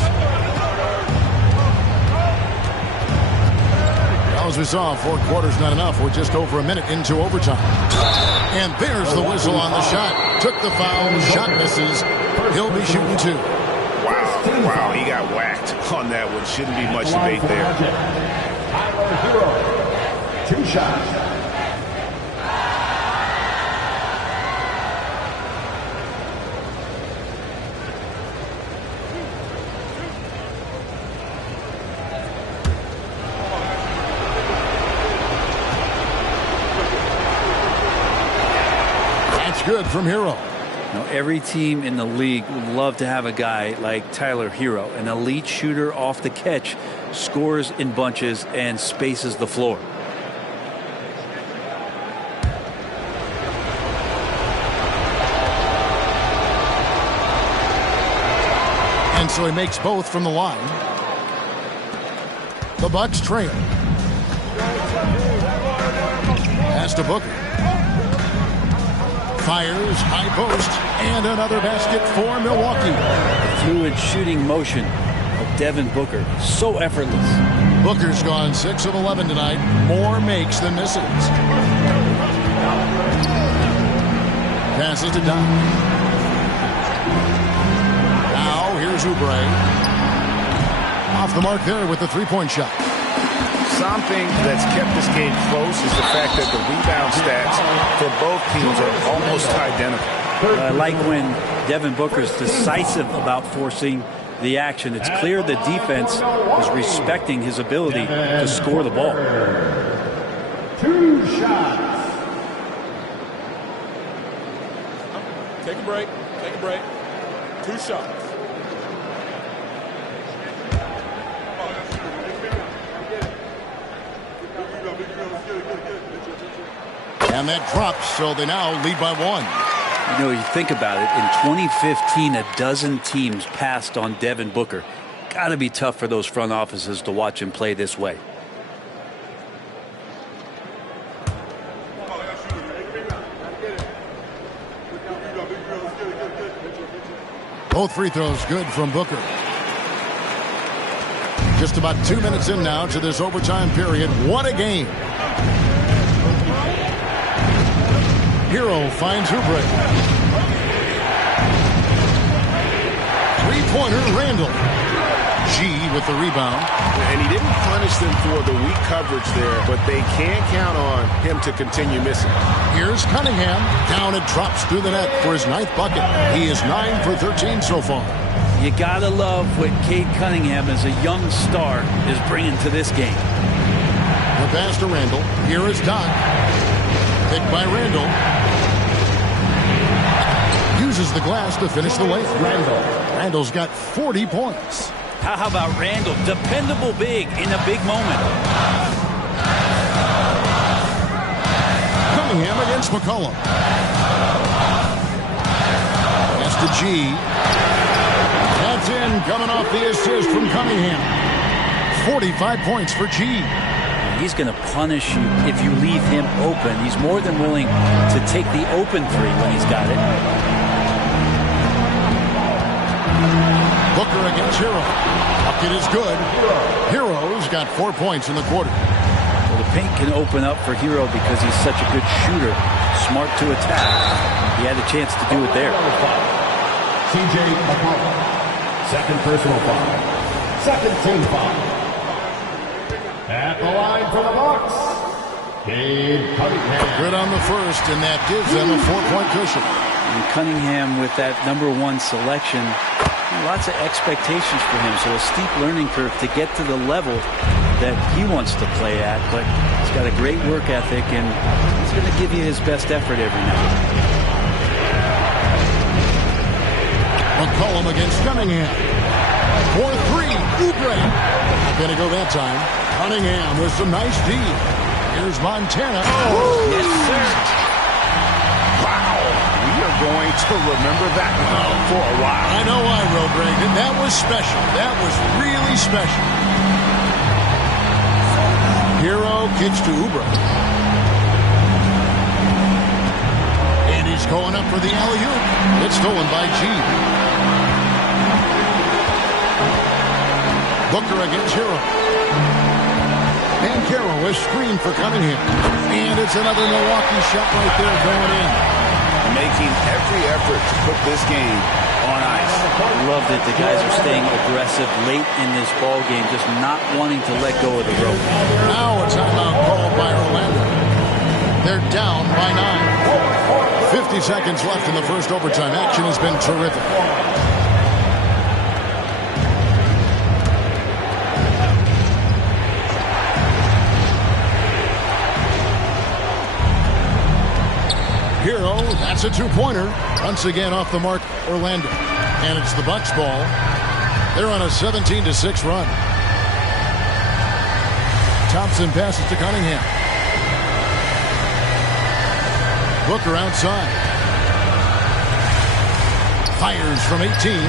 As we saw, 4 quarters not enough. We're just over a minute into overtime. And there's the whistle on the shot. Took the foul. Shot misses. He'll be shooting 2. Wow, he got whacked on that one. Shouldn't be much debate there. Tyler Hero, 2 shots. That's good from Hero. Now, every team in the league would love to have a guy like Tyler Hero, an elite shooter off the catch, scores in bunches and spaces the floor. And so he makes both from the line. The Bucks trail. Pass to Booker. Fires, high post, and another basket for Milwaukee. Fluid shooting motion of Devin Booker. So effortless. Booker's gone 6 of 11 tonight. More makes than misses. Passes to Doc. Now here's Oubre. Off the mark there with the 3-point shot. Something that's kept this game close is the fact that the rebound stats for both teams are almost identical. I like when Devin Booker's decisive about forcing the action. It's clear the defense is respecting his ability to score the ball. 2 shots. Take a break. Take a break. 2 shots. And that drops, so they now lead by 1. You know, you think about it, in 2015, a dozen teams passed on Devin Booker. Got to be tough for those front offices to watch him play this way. Both free throws good from Booker. Just about 2 minutes in now to this overtime period. What a game. Hero finds Oubre. 3-pointer Randall. G with the rebound. And he didn't punish them for the weak coverage there, but they can count on him to continue missing. Here's Cunningham. Down and drops through the net for his 9th bucket. He is 9 for 13 so far. You gotta love what Cade Cunningham as a young star is bringing to this game. The pass to Randall. Here is Doc. Picked by Randall. Uses the glass to finish the layup. Randall's got 40 points. How about Randall? Dependable big in a big moment. Cunningham against McCollum. Pass to G. That's in, coming off the assist from Cunningham. 45 points for G. He's going to punish you if you leave him open. He's more than willing to take the open three when he's got it. Booker against Hero. Bucket is good. Hero's got 4 points in the quarter. Well, the paint can open up for Hero because he's such a good shooter. Smart to attack. He had a chance to do it there. C.J. McCollum. Second personal foul. Second team foul. At the line for the Bucks, Cade Cunningham. Good on the first, and that gives them a 4-point cushion. And Cunningham with that #1 selection, lots of expectations for him. So a steep learning curve to get to the level that he wants to play at. But he's got a great work ethic, and he's going to give you his best effort every night. McCollum against Cunningham. 4-3, Oubre. Not going to go that time. Cunningham with some nice D. Here's Montana. Oh, yes, sir. Wow. We are going to remember that one for a while. I know I will, Greg. That was special. That was really special. Hero kicks to Oubre. And he's going up for the alley-oop. It's stolen by G. Booker against Hero. And Carroll is screened for Cunningham. And it's another Milwaukee shot right there going in. Making every effort to put this game on ice. Love that the guys are staying aggressive late in this ball game, just not wanting to let go of the rope. Now a timeout called by Orlando. They're down by 9. 50 seconds left in the first overtime. Action has been terrific. Hero, that's a two-pointer. Once again off the mark, Orlando. And it's the Bucks ball. They're on a 17-6 run. Thompson passes to Cunningham. Booker outside. Fires from 18.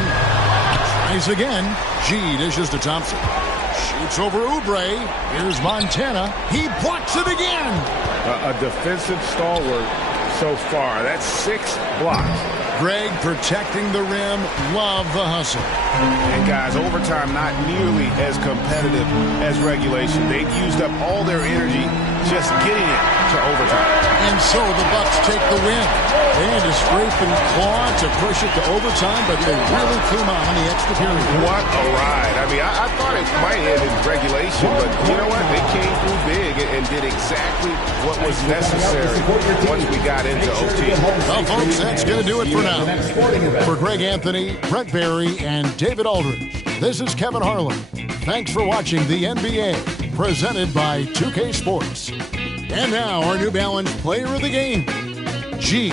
Tries again. G dishes to Thompson. Shoots over Oubre. Here's Montana. He blocks it again. A defensive stalwart so far. That's 6 blocks. Greg protecting the rim. Love the hustle. And guys, overtime not nearly as competitive as regulation. They've used up all their energy just getting it to overtime. And so the Bucks take the win. They had to scrape and claw to push it to overtime, but they really came out in the extra period. What a ride. I mean, I thought it might end in regulation, but you know what? They came through big and did exactly what was necessary once we got into OT. Well, folks, that's going to do it for now. For Greg Anthony, Brett Barry, and David Aldridge, this is Kevin Harlan. Thanks for watching the NBA, presented by 2K Sports. And now, our New Balance Player of the Game, G.